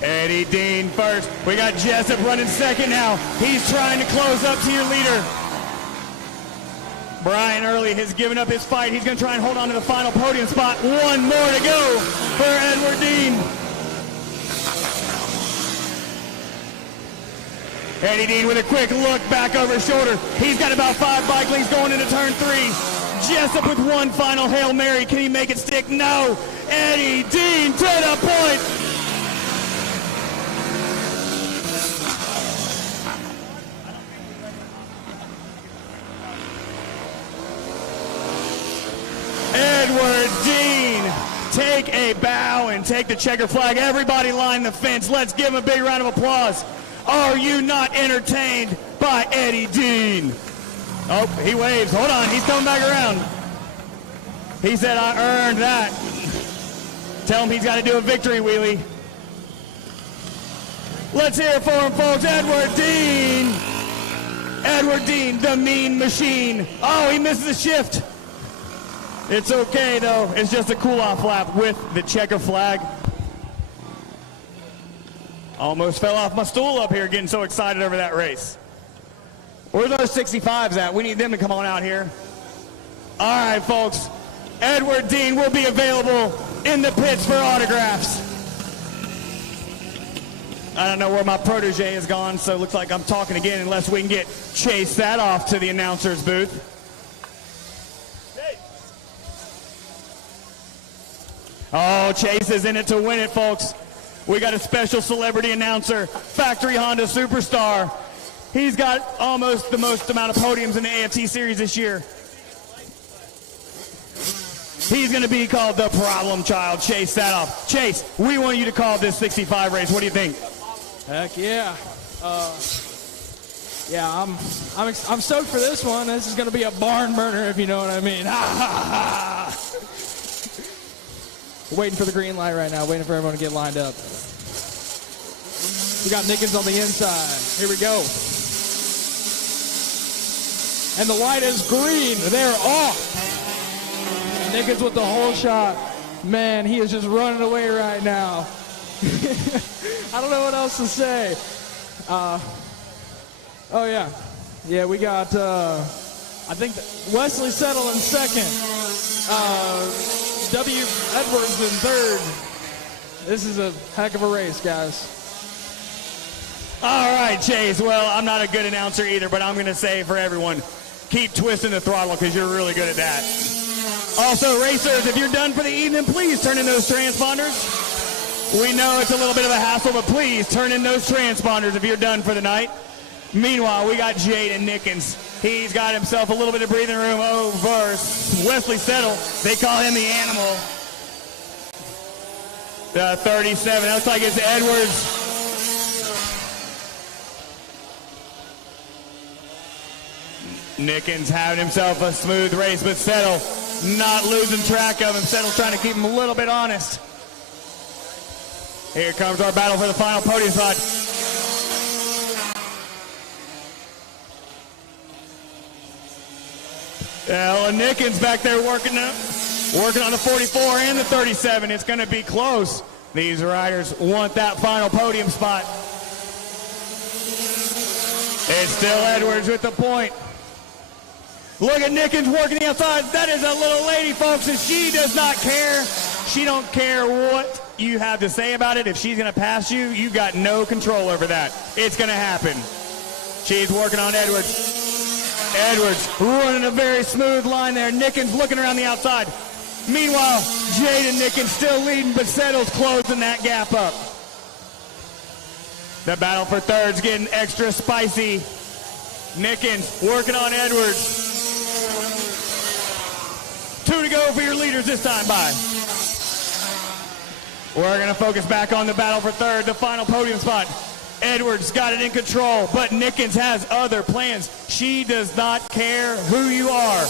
Eddie Dean first. We got Jessup running 2nd now. He's trying to close up to your leader. Brian Early has given up his fight. He's going to try and hold on to the final podium spot. 1 more to go for Edward Dean. Eddie Dean with a quick look back over his shoulder. He's got about 5 bike lengths going into turn 3. Jessup with 1 final Hail Mary. Can he make it stick? No. Eddie Dean to the point. Edward Dean, take a bow and take the checker flag. Everybody line the fence. Let's give him a big round of applause. Are you not entertained by Eddie Dean? Oh, he waves. Hold on, he's coming back around. He said, I earned that. Tell him he's got to do a victory wheelie. Let's hear it for him, folks. Edward Dean. Edward Dean, the mean machine. Oh, he misses the shift. It's okay, though. It's just a cool-off lap with the checker flag. Almost fell off my stool up here getting so excited over that race. Where's those 65s at? We need them to come on out here. All right, folks. Edward Dean will be available in the pits for autographs. I don't know where my protege has gone, so it looks like I'm talking again unless we can get Chase Sadoff to the announcer's booth. Oh, Chase is in it to win it, folks. We got a special celebrity announcer, Factory Honda Superstar. He's got almost the most amount of podiums in the AFT Series this year. He's going to be called the problem child, Chase Sadoff. Chase, we want you to call this 65 race. What do you think? Heck yeah. I'm stoked for this one. This is going to be a barn burner, if you know what I mean. Waiting for the green light right now, waiting for everyone to get lined up. We got Nickens on the inside. Here we go. and the light is green. They're off. Nickens with the whole shot. Man, he is just running away right now. I don't know what else to say. Oh, yeah. Yeah, we got, I think Wesley Settle in second. W. Edwards in third. This is a heck of a race, guys. All right, Chase. Well, I'm not a good announcer either, but I'm going to say for everyone, keep twisting the throttle because you're really good at that. Also, racers, if you're done for the evening, please turn in those transponders. We know it's a little bit of a hassle, but please turn in those transponders if you're done for the night. Meanwhile, we got Jaden Nickens. He's got himself a little bit of breathing room over Wesley Settle. They call him the animal. The 37. Looks like it's Edwards. Nickens having himself a smooth race, but Settle not losing track of him. Settle's trying to keep him a little bit honest. Here comes our battle for the final podium spot. Ellen Nickens back there working on the 44 and the 37. It's going to be close. These riders want that final podium spot. It's still Edwards with the point. Look at Nickens working the outside. That is a little lady, folks, and she does not care. She don't care what you have to say about it. If she's going to pass you, you got no control over that. It's going to happen. She's working on Edwards. Edwards running a very smooth line there. Nickens looking around the outside. Meanwhile, Jaden Nickens still leading, but Settle's closing that gap up. The battle for third's getting extra spicy. Nickens working on Edwards. 2 to go for your leaders this time by. We're going to focus back on the battle for third, the final podium spot. Edwards got it in control, but Nickens has other plans. She does not care who you are.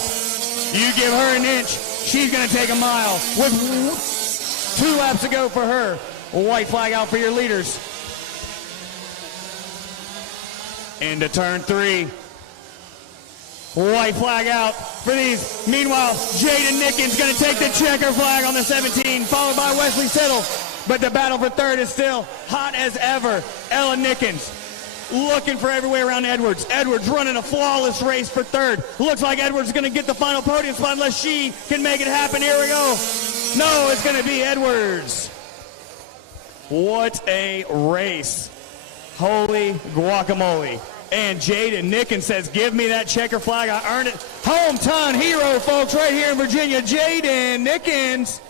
You give her an inch, she's going to take a mile. With 2 laps to go for her. White flag out for your leaders. Into turn 3. White flag out for these. Meanwhile, Jaden Nickens going to take the checker flag on the 17, followed by Wesley Settle. But the battle for third is still hot as ever. Ellen Nickens looking for everywhere around Edwards. Edwards running a flawless race for third. Looks like Edwards is going to get the final podium spot unless she can make it happen. Here we go. No, it's going to be Edwards. What a race. Holy guacamole. And Jaden Nickens says, give me that checker flag. I earned it. Hometown hero, folks, right here in Virginia. Jaden Nickens.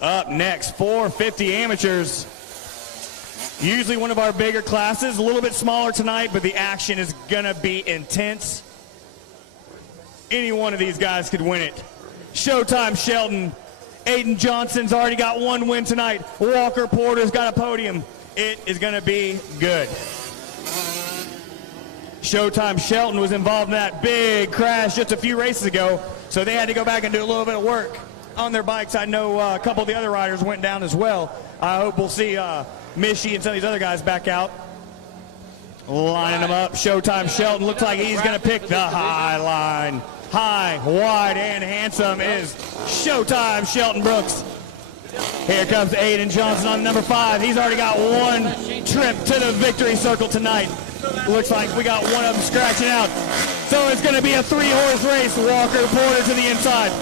Up next, 450 amateurs. Usually one of our bigger classes, a little bit smaller tonight, but the action is going to be intense. Any one of these guys could win it. Showtime Shelton. Aiden Johnson's already got 1 win tonight. Walker Porter's got a podium. It is going to be good. Showtime Shelton was involved in that big crash just a few races ago, so they had to go back and do a little bit of work on their bikes. I know a couple of the other riders went down as well. I hope we'll see Mishy and some of these other guys back out. Lining them up. Showtime Shelton looks like he's going to pick the high line. High, wide, and handsome is Showtime Shelton Brooks. Here comes Aiden Johnson on number 5. He's already got 1 trip to the victory circle tonight. Looks like we got one of them scratching out. So it's going to be a 3-horse race. Walker Porter to the inside.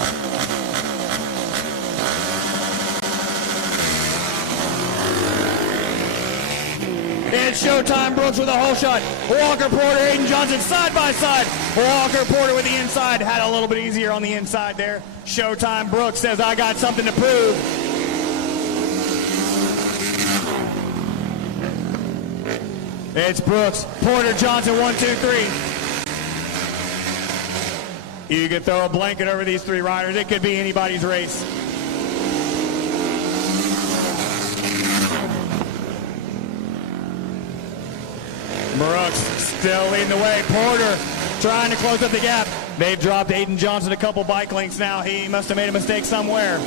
It's Showtime Brooks with a whole shot. Walker Porter, Aiden Johnson side by side. Walker Porter with the inside. Had a little bit easier on the inside there. Showtime Brooks says, I got something to prove. It's Brooks, Porter, Johnson, 1, 2, 3. You could throw a blanket over these 3 riders. It could be anybody's race. Brooks still leading the way. Porter trying to close up the gap. They've dropped Aiden Johnson a couple bike lengths now. He must have made a mistake somewhere.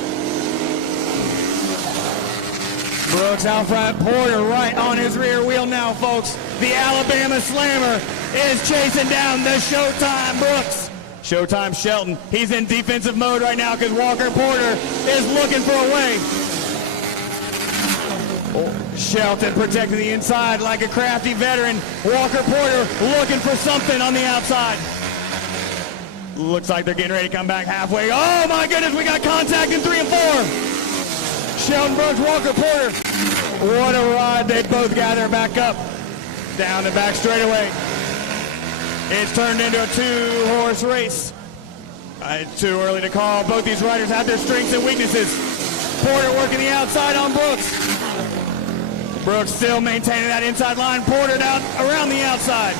Brooks out front. Porter right on his rear wheel now, folks. The Alabama Slammer is chasing down the Showtime Brooks. Showtime Shelton, he's in defensive mode right now because Walker Porter is looking for a way. Shelton protecting the inside like a crafty veteran. Walker Porter looking for something on the outside. Looks like they're getting ready to come back halfway. Oh my goodness, we got contact in 3 and 4. Shelton Brooks, Walker Porter. What a ride. They both gather back up. Down the back straightaway. It's turned into a 2-horse race. It's too early to call. Both these riders have their strengths and weaknesses. Porter working the outside on Brooks. Brooks still maintaining that inside line. Porter down around the outside.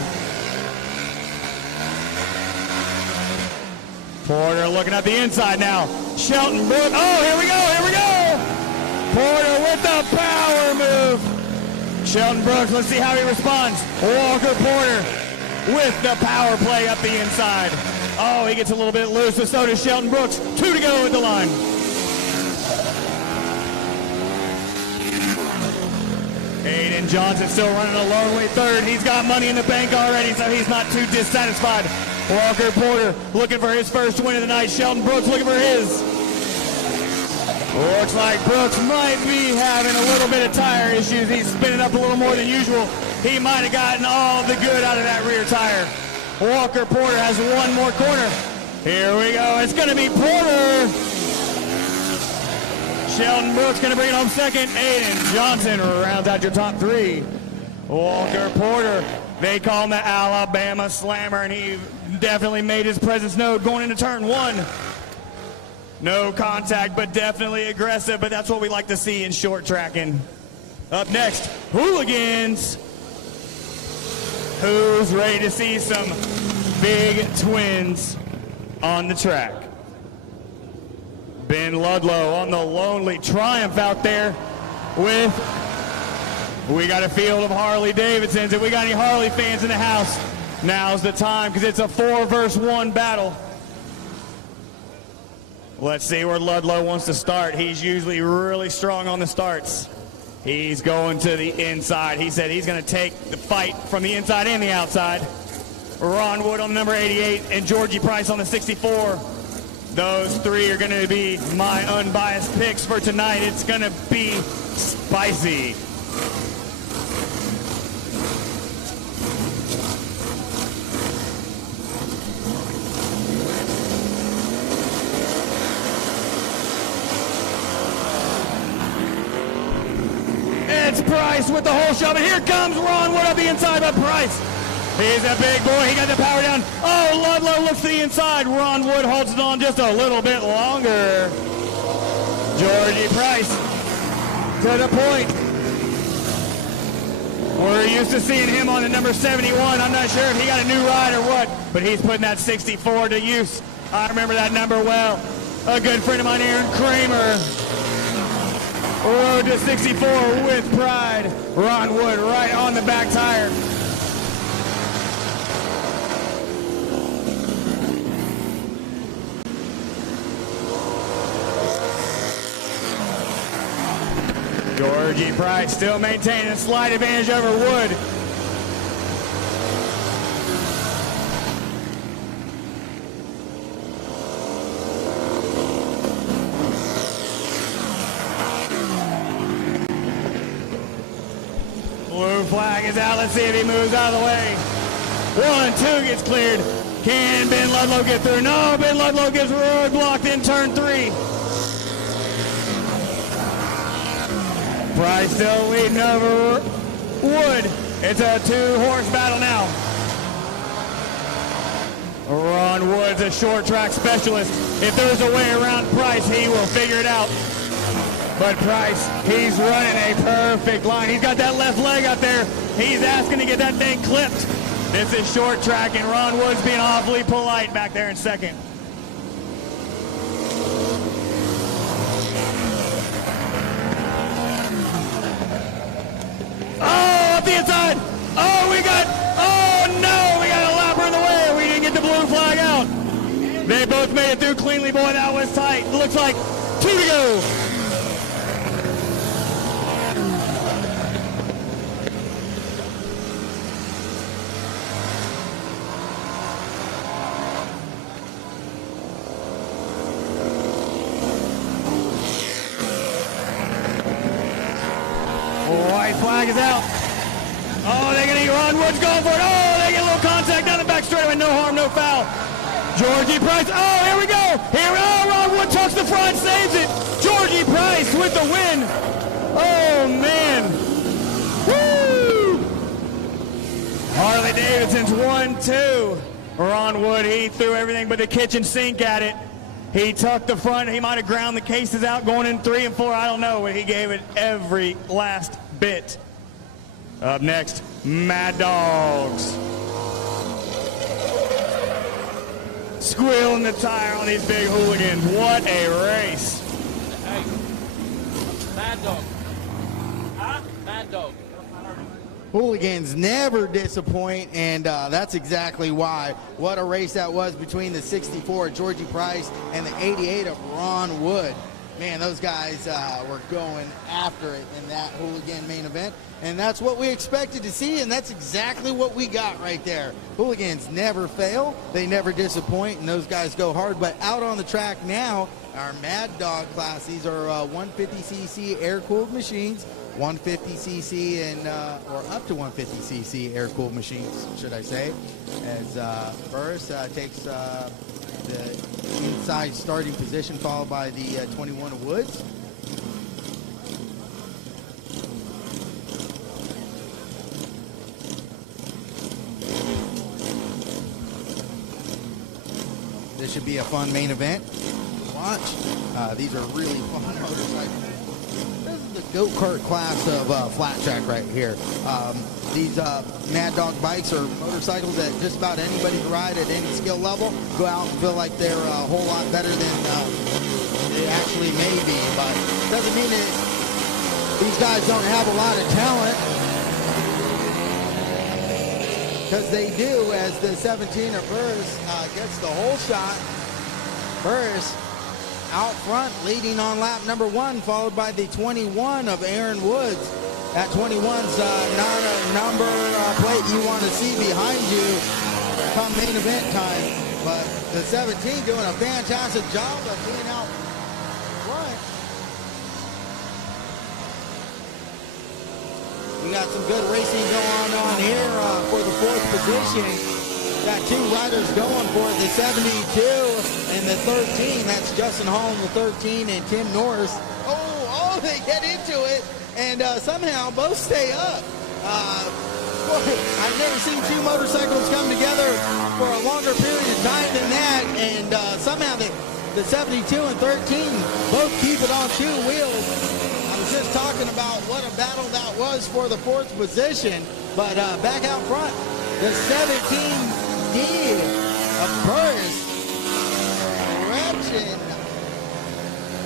Porter looking at the inside now. Shelton Brooks. Oh, here we go, here we go. Porter with the power move. Shelton Brooks, let's see how he responds. Walker Porter with the power play up the inside. Oh, he gets a little bit loose, but so does Shelton Brooks. 2 to go at the line. Aiden Johnson still running a lonely third. He's got money in the bank already, so he's not too dissatisfied. Walker Porter looking for his first win of the night. Shelton Brooks looking for his. Looks like Brooks might be having a little bit of tire issues. He's spinning up a little more than usual. He might have gotten all the good out of that rear tire. Walker Porter has one more corner. Here we go. It's going to be Porter. Shelton Brooks going to bring it home second. Aiden Johnson rounds out your top 3. Walker Porter, they call him the Alabama Slammer, and he definitely made his presence known going into turn 1. No contact, but definitely aggressive, but that's what we like to see in short tracking. Up next, Hooligans. Who's ready to see some big twins on the track? Ben Ludlow on the lonely triumph out there with, we got a field of Harley Davidsons. If we got any Harley fans in the house, now's the time because it's a 4 versus 1 battle. Let's see where Ludlow wants to start. He's usually really strong on the starts. He's going to the inside. He said he's going to take the fight from the inside and the outside. Ron Wood on the number 88 and Georgie Price on the 64. Those 3 are going to be my unbiased picks for tonight. It's going to be spicy. It's Price with the whole shove, and here comes Ron Wood up the inside, but Price, he's a big boy, he got the power down. Oh, Ludlow looks to the inside. Ron Wood holds it on just a little bit longer. Georgie Price to the point. We're used to seeing him on the number 71. I'm not sure if he got a new ride or what, but he's putting that 64 to use. I remember that number well. A good friend of mine, Aaron Kramer, rode to 64 with pride. Ron Wood right on the back tire. Georgie Price still maintaining a slight advantage over Wood. Blue flag is out. Let's see if he moves out of the way. 1, 2 gets cleared. Can Ben Ludlow get through? No, Ben Ludlow gets roadblocked in turn 3. Price still leading over Wood. It's a 2-horse battle now. Ron Wood's a short track specialist. If there's a way around Price, he will figure it out. But Price, he's running a perfect line. He's got that left leg out there. He's asking to get that thing clipped. This is short track, and Ron Wood's being awfully polite back there in second. Oh, up the inside. Oh, we got a lapper in the way. We didn't get the blue flag out. They both made it through cleanly. Boy, that was tight. Looks like 2 to go. flag is out. Oh, they're going to get Ron Woods going for it. Oh, they get a little contact down the back straightaway. No harm, no foul. Georgie Price. Oh, here we go. Ron Wood tucks the front, saves it. Georgie Price with the win. Oh, man. Woo! Harley Davidson's 1-2. Ron Wood, he threw everything but the kitchen sink at it. He tucked the front. He might have ground the cases out going in 3 and 4. I don't know, but he gave it every last bit. Up next, Mad Dogs. Squealing the tire on these big hooligans. What a race. Hey, Mad Dog. Huh? Mad Dog. Hooligans never disappoint, and that's exactly why. What a race that was between the 64 of Georgie Price and the 88 of Ron Wood. Man, those guys were going after it in that hooligan main event, and that's what we expected to see, and that's exactly what we got right there. Hooligans never fail, they never disappoint, and those guys go hard. But out on the track now, our Mad Dog class, these are 150cc air-cooled machines, 150cc and or up to 150cc air-cooled machines, should I say, as Burris takes the inside starting position, followed by the 21 of Woods. This should be a fun main event. Watch. These are really fun motorcycles. This is the go-kart class of flat track right here. These Mad Dog bikes are motorcycles that just about anybody can ride at any skill level. Go out and feel like they're a whole lot better than they actually may be. But doesn't mean that these guys don't have a lot of talent, because they do, as the 17 of Burris gets the whole shot. Burris out front, leading on lap number 1, followed by the 21 of Aaron Woods. That 21's not a number plate you want to see behind you come main event time. But the 17 doing a fantastic job of being out front. We got some good racing going on here for the 4th position. Got 2 riders going for it, the 72 and the 13. That's Justin Hall in the 13 and Tim Norris. Oh, they get into it, and somehow both stay up. I've never seen 2 motorcycles come together for a longer period of time than that, and somehow the 72 and 13 both keep it on 2 wheels. I was just talking about what a battle that was for the 4th position, but back out front, the 17D of Burris stretching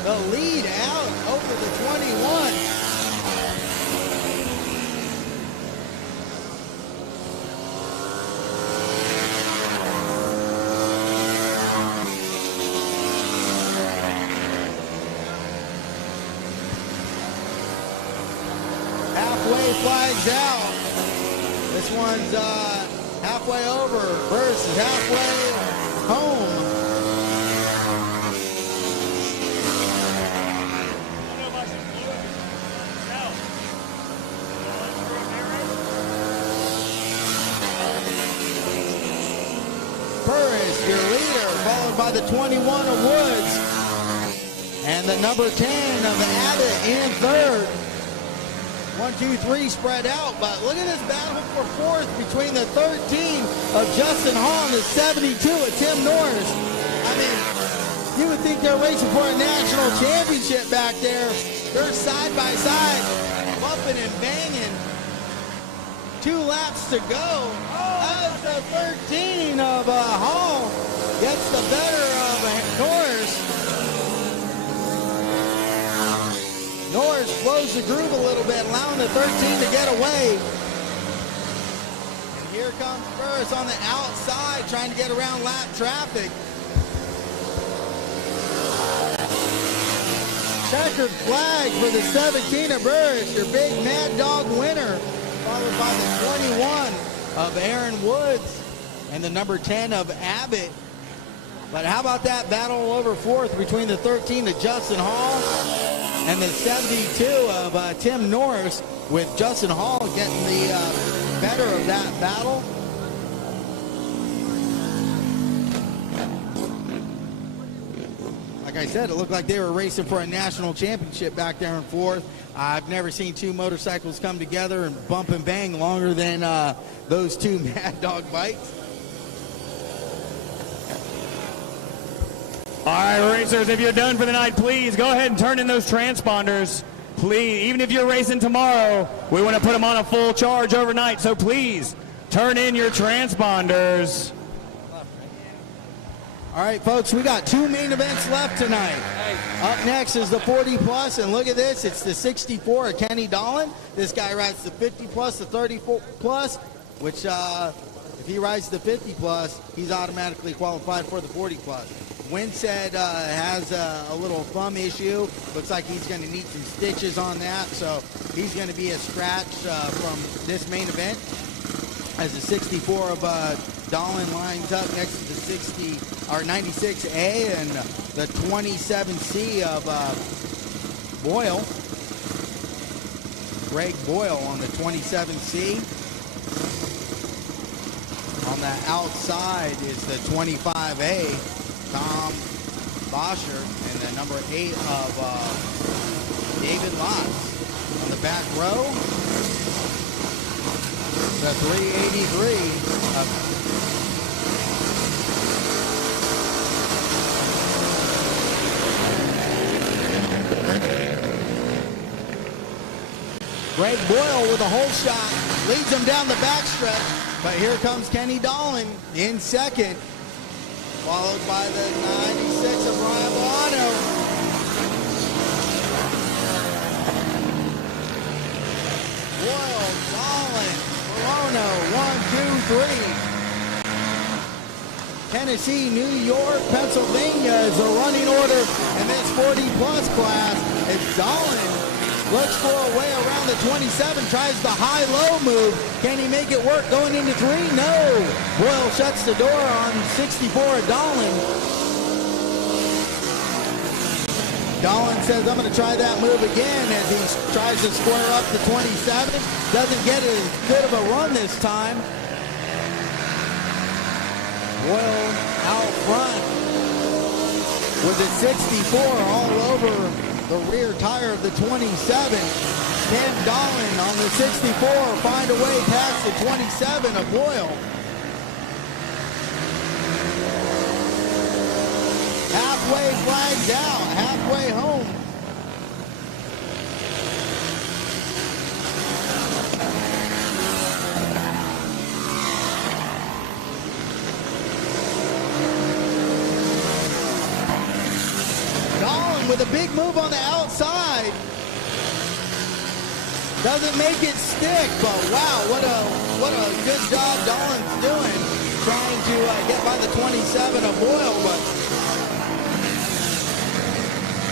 the lead out over the 21. Halfway flags out. This one's halfway over. Burris is halfway home. Burris, your leader, followed by the 21 of Woods. And the number 10 of Abbott in 3rd. 1, 2, 3 spread out, but look at this battle for 4th between the 13 of Justin Hall and the 72 of Tim Norris. I mean, you would think they're racing for a national championship back there. They're side by side, bumping and banging. 2 laps to go. As the 13 of Hall gets the better of Norris. Norris slows the groove a little bit, allowing the 13 to get away. And here comes Burris on the outside, trying to get around lap traffic. Checkered flag for the 17 of Burris, your big Mad Dog winner, followed by the 21 of Aaron Woods and the number 10 of Abbott. But how about that battle over 4th between the 13 of Justin Hall and the 72 of Tim Norris, with Justin Hall getting the better of that battle. Like I said, it looked like they were racing for a national championship back there in fourth. I've never seen two motorcycles come together and bump and bang longer than those two Mad Dog bikes. All right, racers, if you're done for the night, please go ahead and turn in those transponders. Please, even if you're racing tomorrow, we want to put them on a full charge overnight, so please turn in your transponders. All right, folks, we got two main events left tonight. Up next is the 40 plus, and look at this, it's the 64 of Kenny Dolan. This guy rides the 50 plus, the 34 plus, which if he rides the 50 plus, he's automatically qualified for the 40 plus. Winsett has a little thumb issue. Looks like he's going to need some stitches on that, so he's going to be a scratch from this main event. As the 64 of Dolan lines up next to the 96A and the 27C of Boyle. Greg Boyle on the 27C. On the outside is the 25A. Tom Boscher, and the number 8 of David Lotz. On the back row, the 383 of Greg Boyle with a hole shot, leads him down the backstretch, but here comes Kenny Dolan in second, followed by the 96 of Ryan Milano. Boyle, Dolan, Milano, 1, 2, 3. Tennessee, New York, Pennsylvania is the running order in this 40 plus class. It's Dolan. Looks for a way around the 27, tries the high-low move. Can he make it work going into 3? No. Boyle shuts the door on 64 of Dolan. Dolan says, I'm going to try that move again as he tries to square up the 27. Doesn't get as good of a run this time. Boyle out front with the 64 all over the rear tire of the 27. Ken Dolan on the 64 find a way past the 27 of Boyle. Halfway flags out, halfway home. With a big move on the outside. Doesn't make it stick, but wow, what a good job Dolan's doing trying to get by the 27 of Boyle, but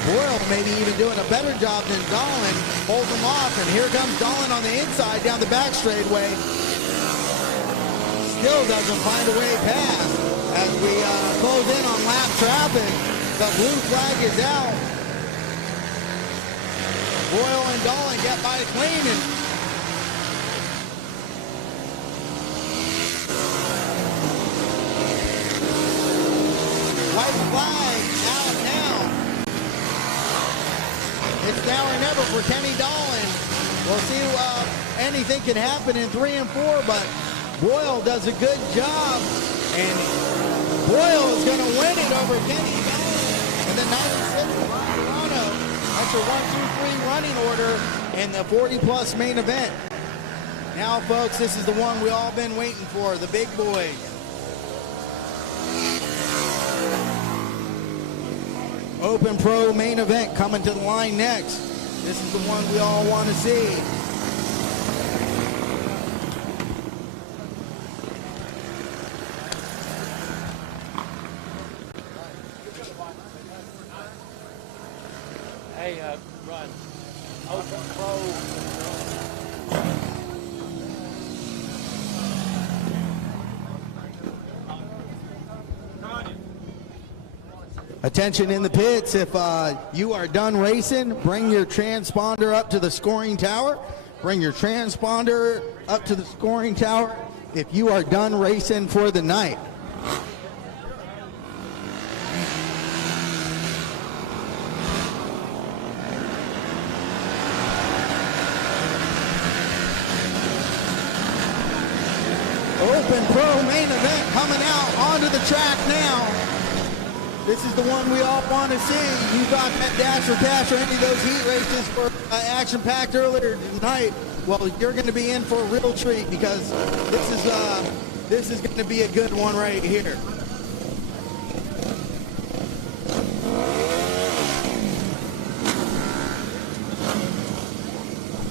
Boyle maybe even doing a better job than Dolan. Holds him off, and here comes Dolan on the inside down the back straightaway. Still doesn't find a way past. As we close in on lap traffic, the blue flag is out. Boyle and Dolan get by clean, and white flag out now. It's now or never for Kenny Dolan. We'll see anything can happen in 3 and 4, but Boyle does a good job, and Boyle is going to win it over Kenny Dolan. And the 96 of Toronto. That's your 1, 2, 3 running order in the 40 plus main event. Now, folks, this is the one we all been waiting for, the big boy. Open Pro main event coming to the line next. This is the one we all want to see. Hey, Rod, Open Pro. Attention in the pits, if you are done racing, bring your transponder up to the scoring tower. Bring your transponder up to the scoring tower if you are done racing for the night. Open Pro main event coming out onto the track now. This is the one we all want to see. You got that Dash or Cash or any of those heat races for action-packed earlier tonight. Well, you're going to be in for a real treat because this is going to be a good one right here.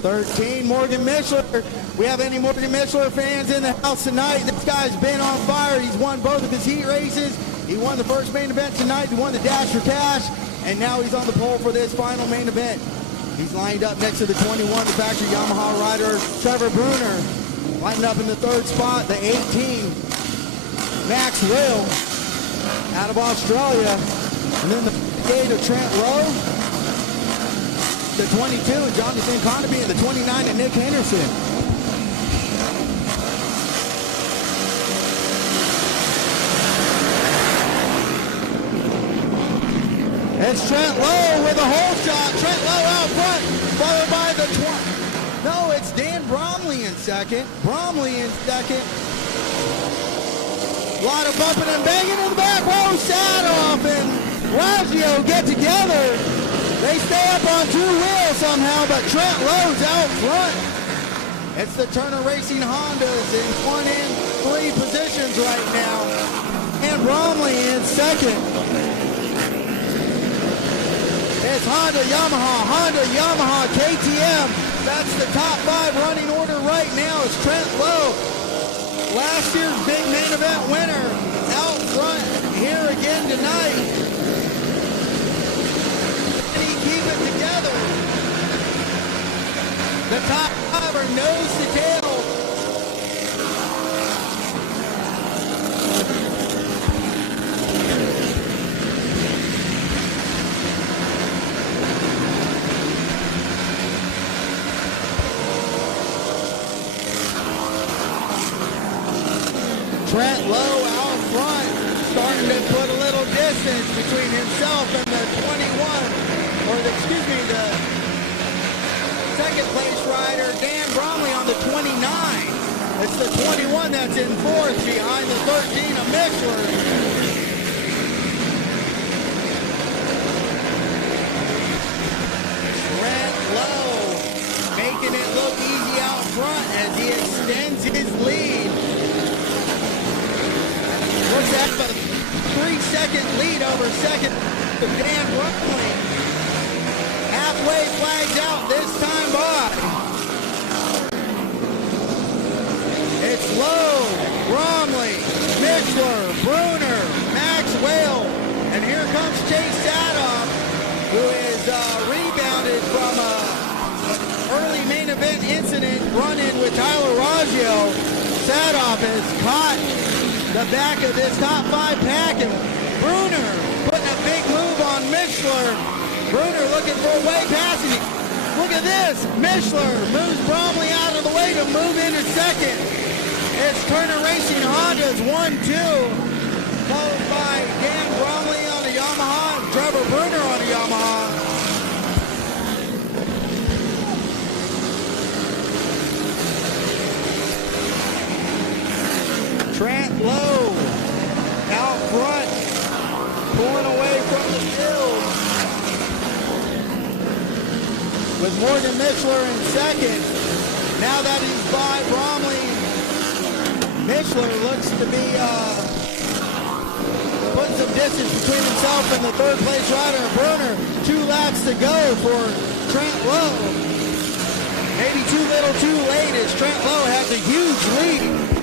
#13, Morgan Mishler. We have any Morgan Mishler fans in the house tonight? This guy's been on fire. He's won both of his heat races. He won the first main event tonight. He won the Dash for Cash. And now he's on the pole for this final main event. He's lined up next to the 21, the factory Yamaha rider, Trevor Bruner. Lined up in the 3rd spot, the 18, Max Will, out of Australia. And then the 8 of Trent Lowe. The 22, Jonathan Conaby, and the 29, and Nick Henderson. It's Trent Lowe with a hole shot. Trent Lowe out front, followed by the 20. No, it's Dan Bromley in second. Bromley in second. A lot of bumping and banging in the back. Whoa, Sadoff and Raggio get together. They stay up on 2 wheels somehow, but Trent Lowe's out front. It's the Turner Racing Hondas in 1 and 3 positions right now. And Bromley in second. It's Honda, Yamaha, KTM. That's the top 5 running order right now. It's Trent Lowe, last year's big main event winner, out front here again tonight. Can he keep it together? The top 5 are nose to tail. Trent Lowe out front, starting to put a little distance between himself and the 21, the second place rider, Dan Bromley on the 29. It's the 21 that's in 4th behind the 13 of Mishler. Trent Lowe making it look easy out front as he extends his lead. Looks at a 3-second lead over second to Dan Bromley. Halfway flags out this time by. It's Lowe, Bromley, Mishler, Bruner, Maxwell, and here comes Chase Sadoff, who is rebounded from a early main event incident run-in with Tyler Raggio. Sadoff has caught the back of this top 5 pack, and Bruner putting a big move on Mishler. Bruner looking for a way past him. Look at this. Mishler moves Bromley out of the way to move into second. It's Turner Racing Honda's 1-2, followed by Dan Bromley on a Yamaha and Trevor Bruner on a Yamaha. Trent Lowe out front, pulling away from the field. With Morgan Mishler in second. Now that he's by Bromley, Mishler looks to be putting some distance between himself and the 3rd place rider, Bruner. 2 laps to go for Trent Lowe. Maybe too little too late as Trent Lowe has a huge lead.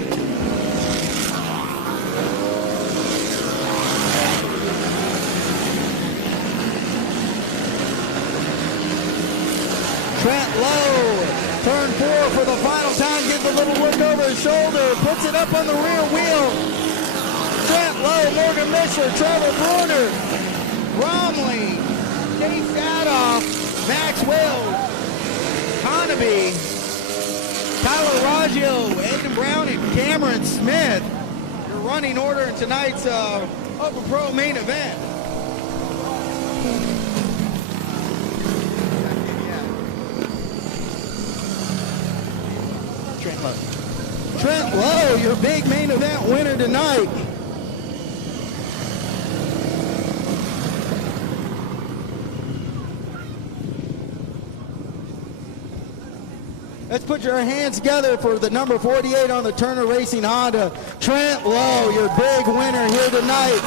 Trent Lowe, turn 4 for the final time, gets a little look over his shoulder, puts it up on the rear wheel. Trent Lowe, Morgan Mishler, Trevor Bruner. Bromley, Chase Sadoff, Max Wills, Conaby, Tyler Raggio, Aiden Brown, and Cameron Smith. Your running order in tonight's Open Pro main event. Trent Lowe, your big main event winner tonight. Let's put your hands together for the number 48 on the Turner Racing Honda, Trent Lowe, your big winner here tonight.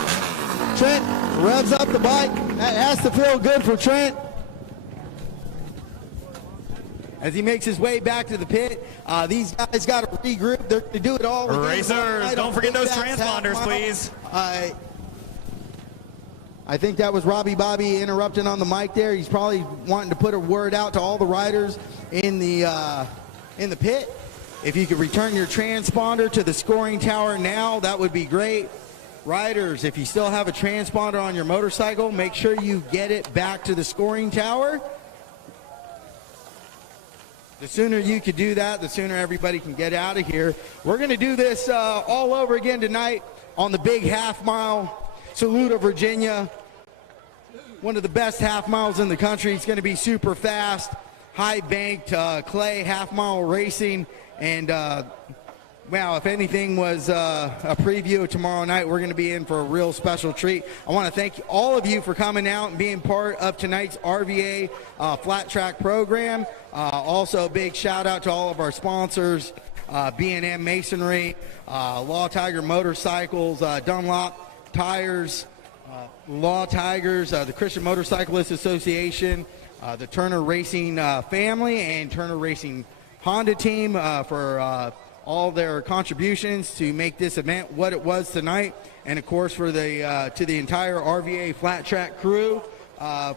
Trent revs up the bike. That has to feel good for Trent. As he makes his way back to the pit, these guys got to regroup. They're going to do it all. Racers, don't forget those transponders, please. I think that was Robbie Bobby interrupting on the mic there. He's probably wanting to put a word out to all the riders in the pit. If you could return your transponder to the scoring tower now, that would be great. Riders, if you still have a transponder on your motorcycle, make sure you get it back to the scoring tower. The sooner you could do that, the sooner everybody can get out of here. We're going to do this all over again tonight on the big half mile. Saluda, Virginia. One of the best half miles in the country. It's going to be super fast, high banked clay half mile racing. And wow, if anything was a preview of tomorrow night, we're going to be in for a real special treat. I want to thank all of you for coming out and being part of tonight's RVA Flat Track program. Also, a big shout out to all of our sponsors, B&M Masonry, Law Tiger Motorcycles, Dunlop Tires, Law Tigers, the Christian Motorcyclists Association, the Turner Racing family, and Turner Racing Honda team for all their contributions to make this event what it was tonight, and of course for the to the entire RVA Flat Track crew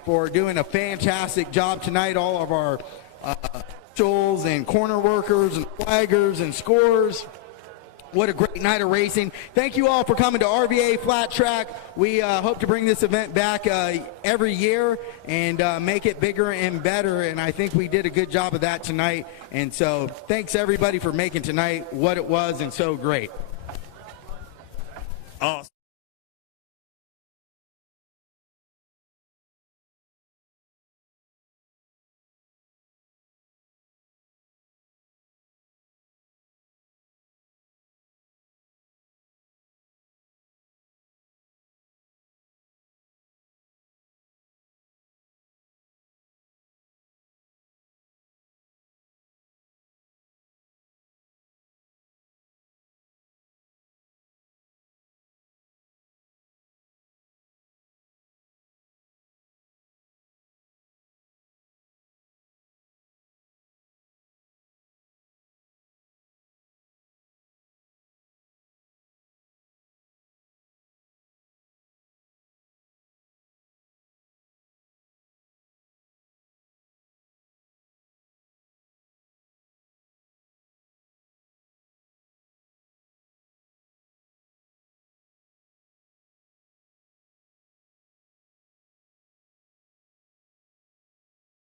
for doing a fantastic job tonight. All of our officials and corner workers and flaggers and scorers. What a great night of racing. Thank you all for coming to RVA Flat Track. We hope to bring this event back every year and make it bigger and better, and I think we did a good job of that tonight. And so thanks everybody for making tonight what it was and so great. Awesome.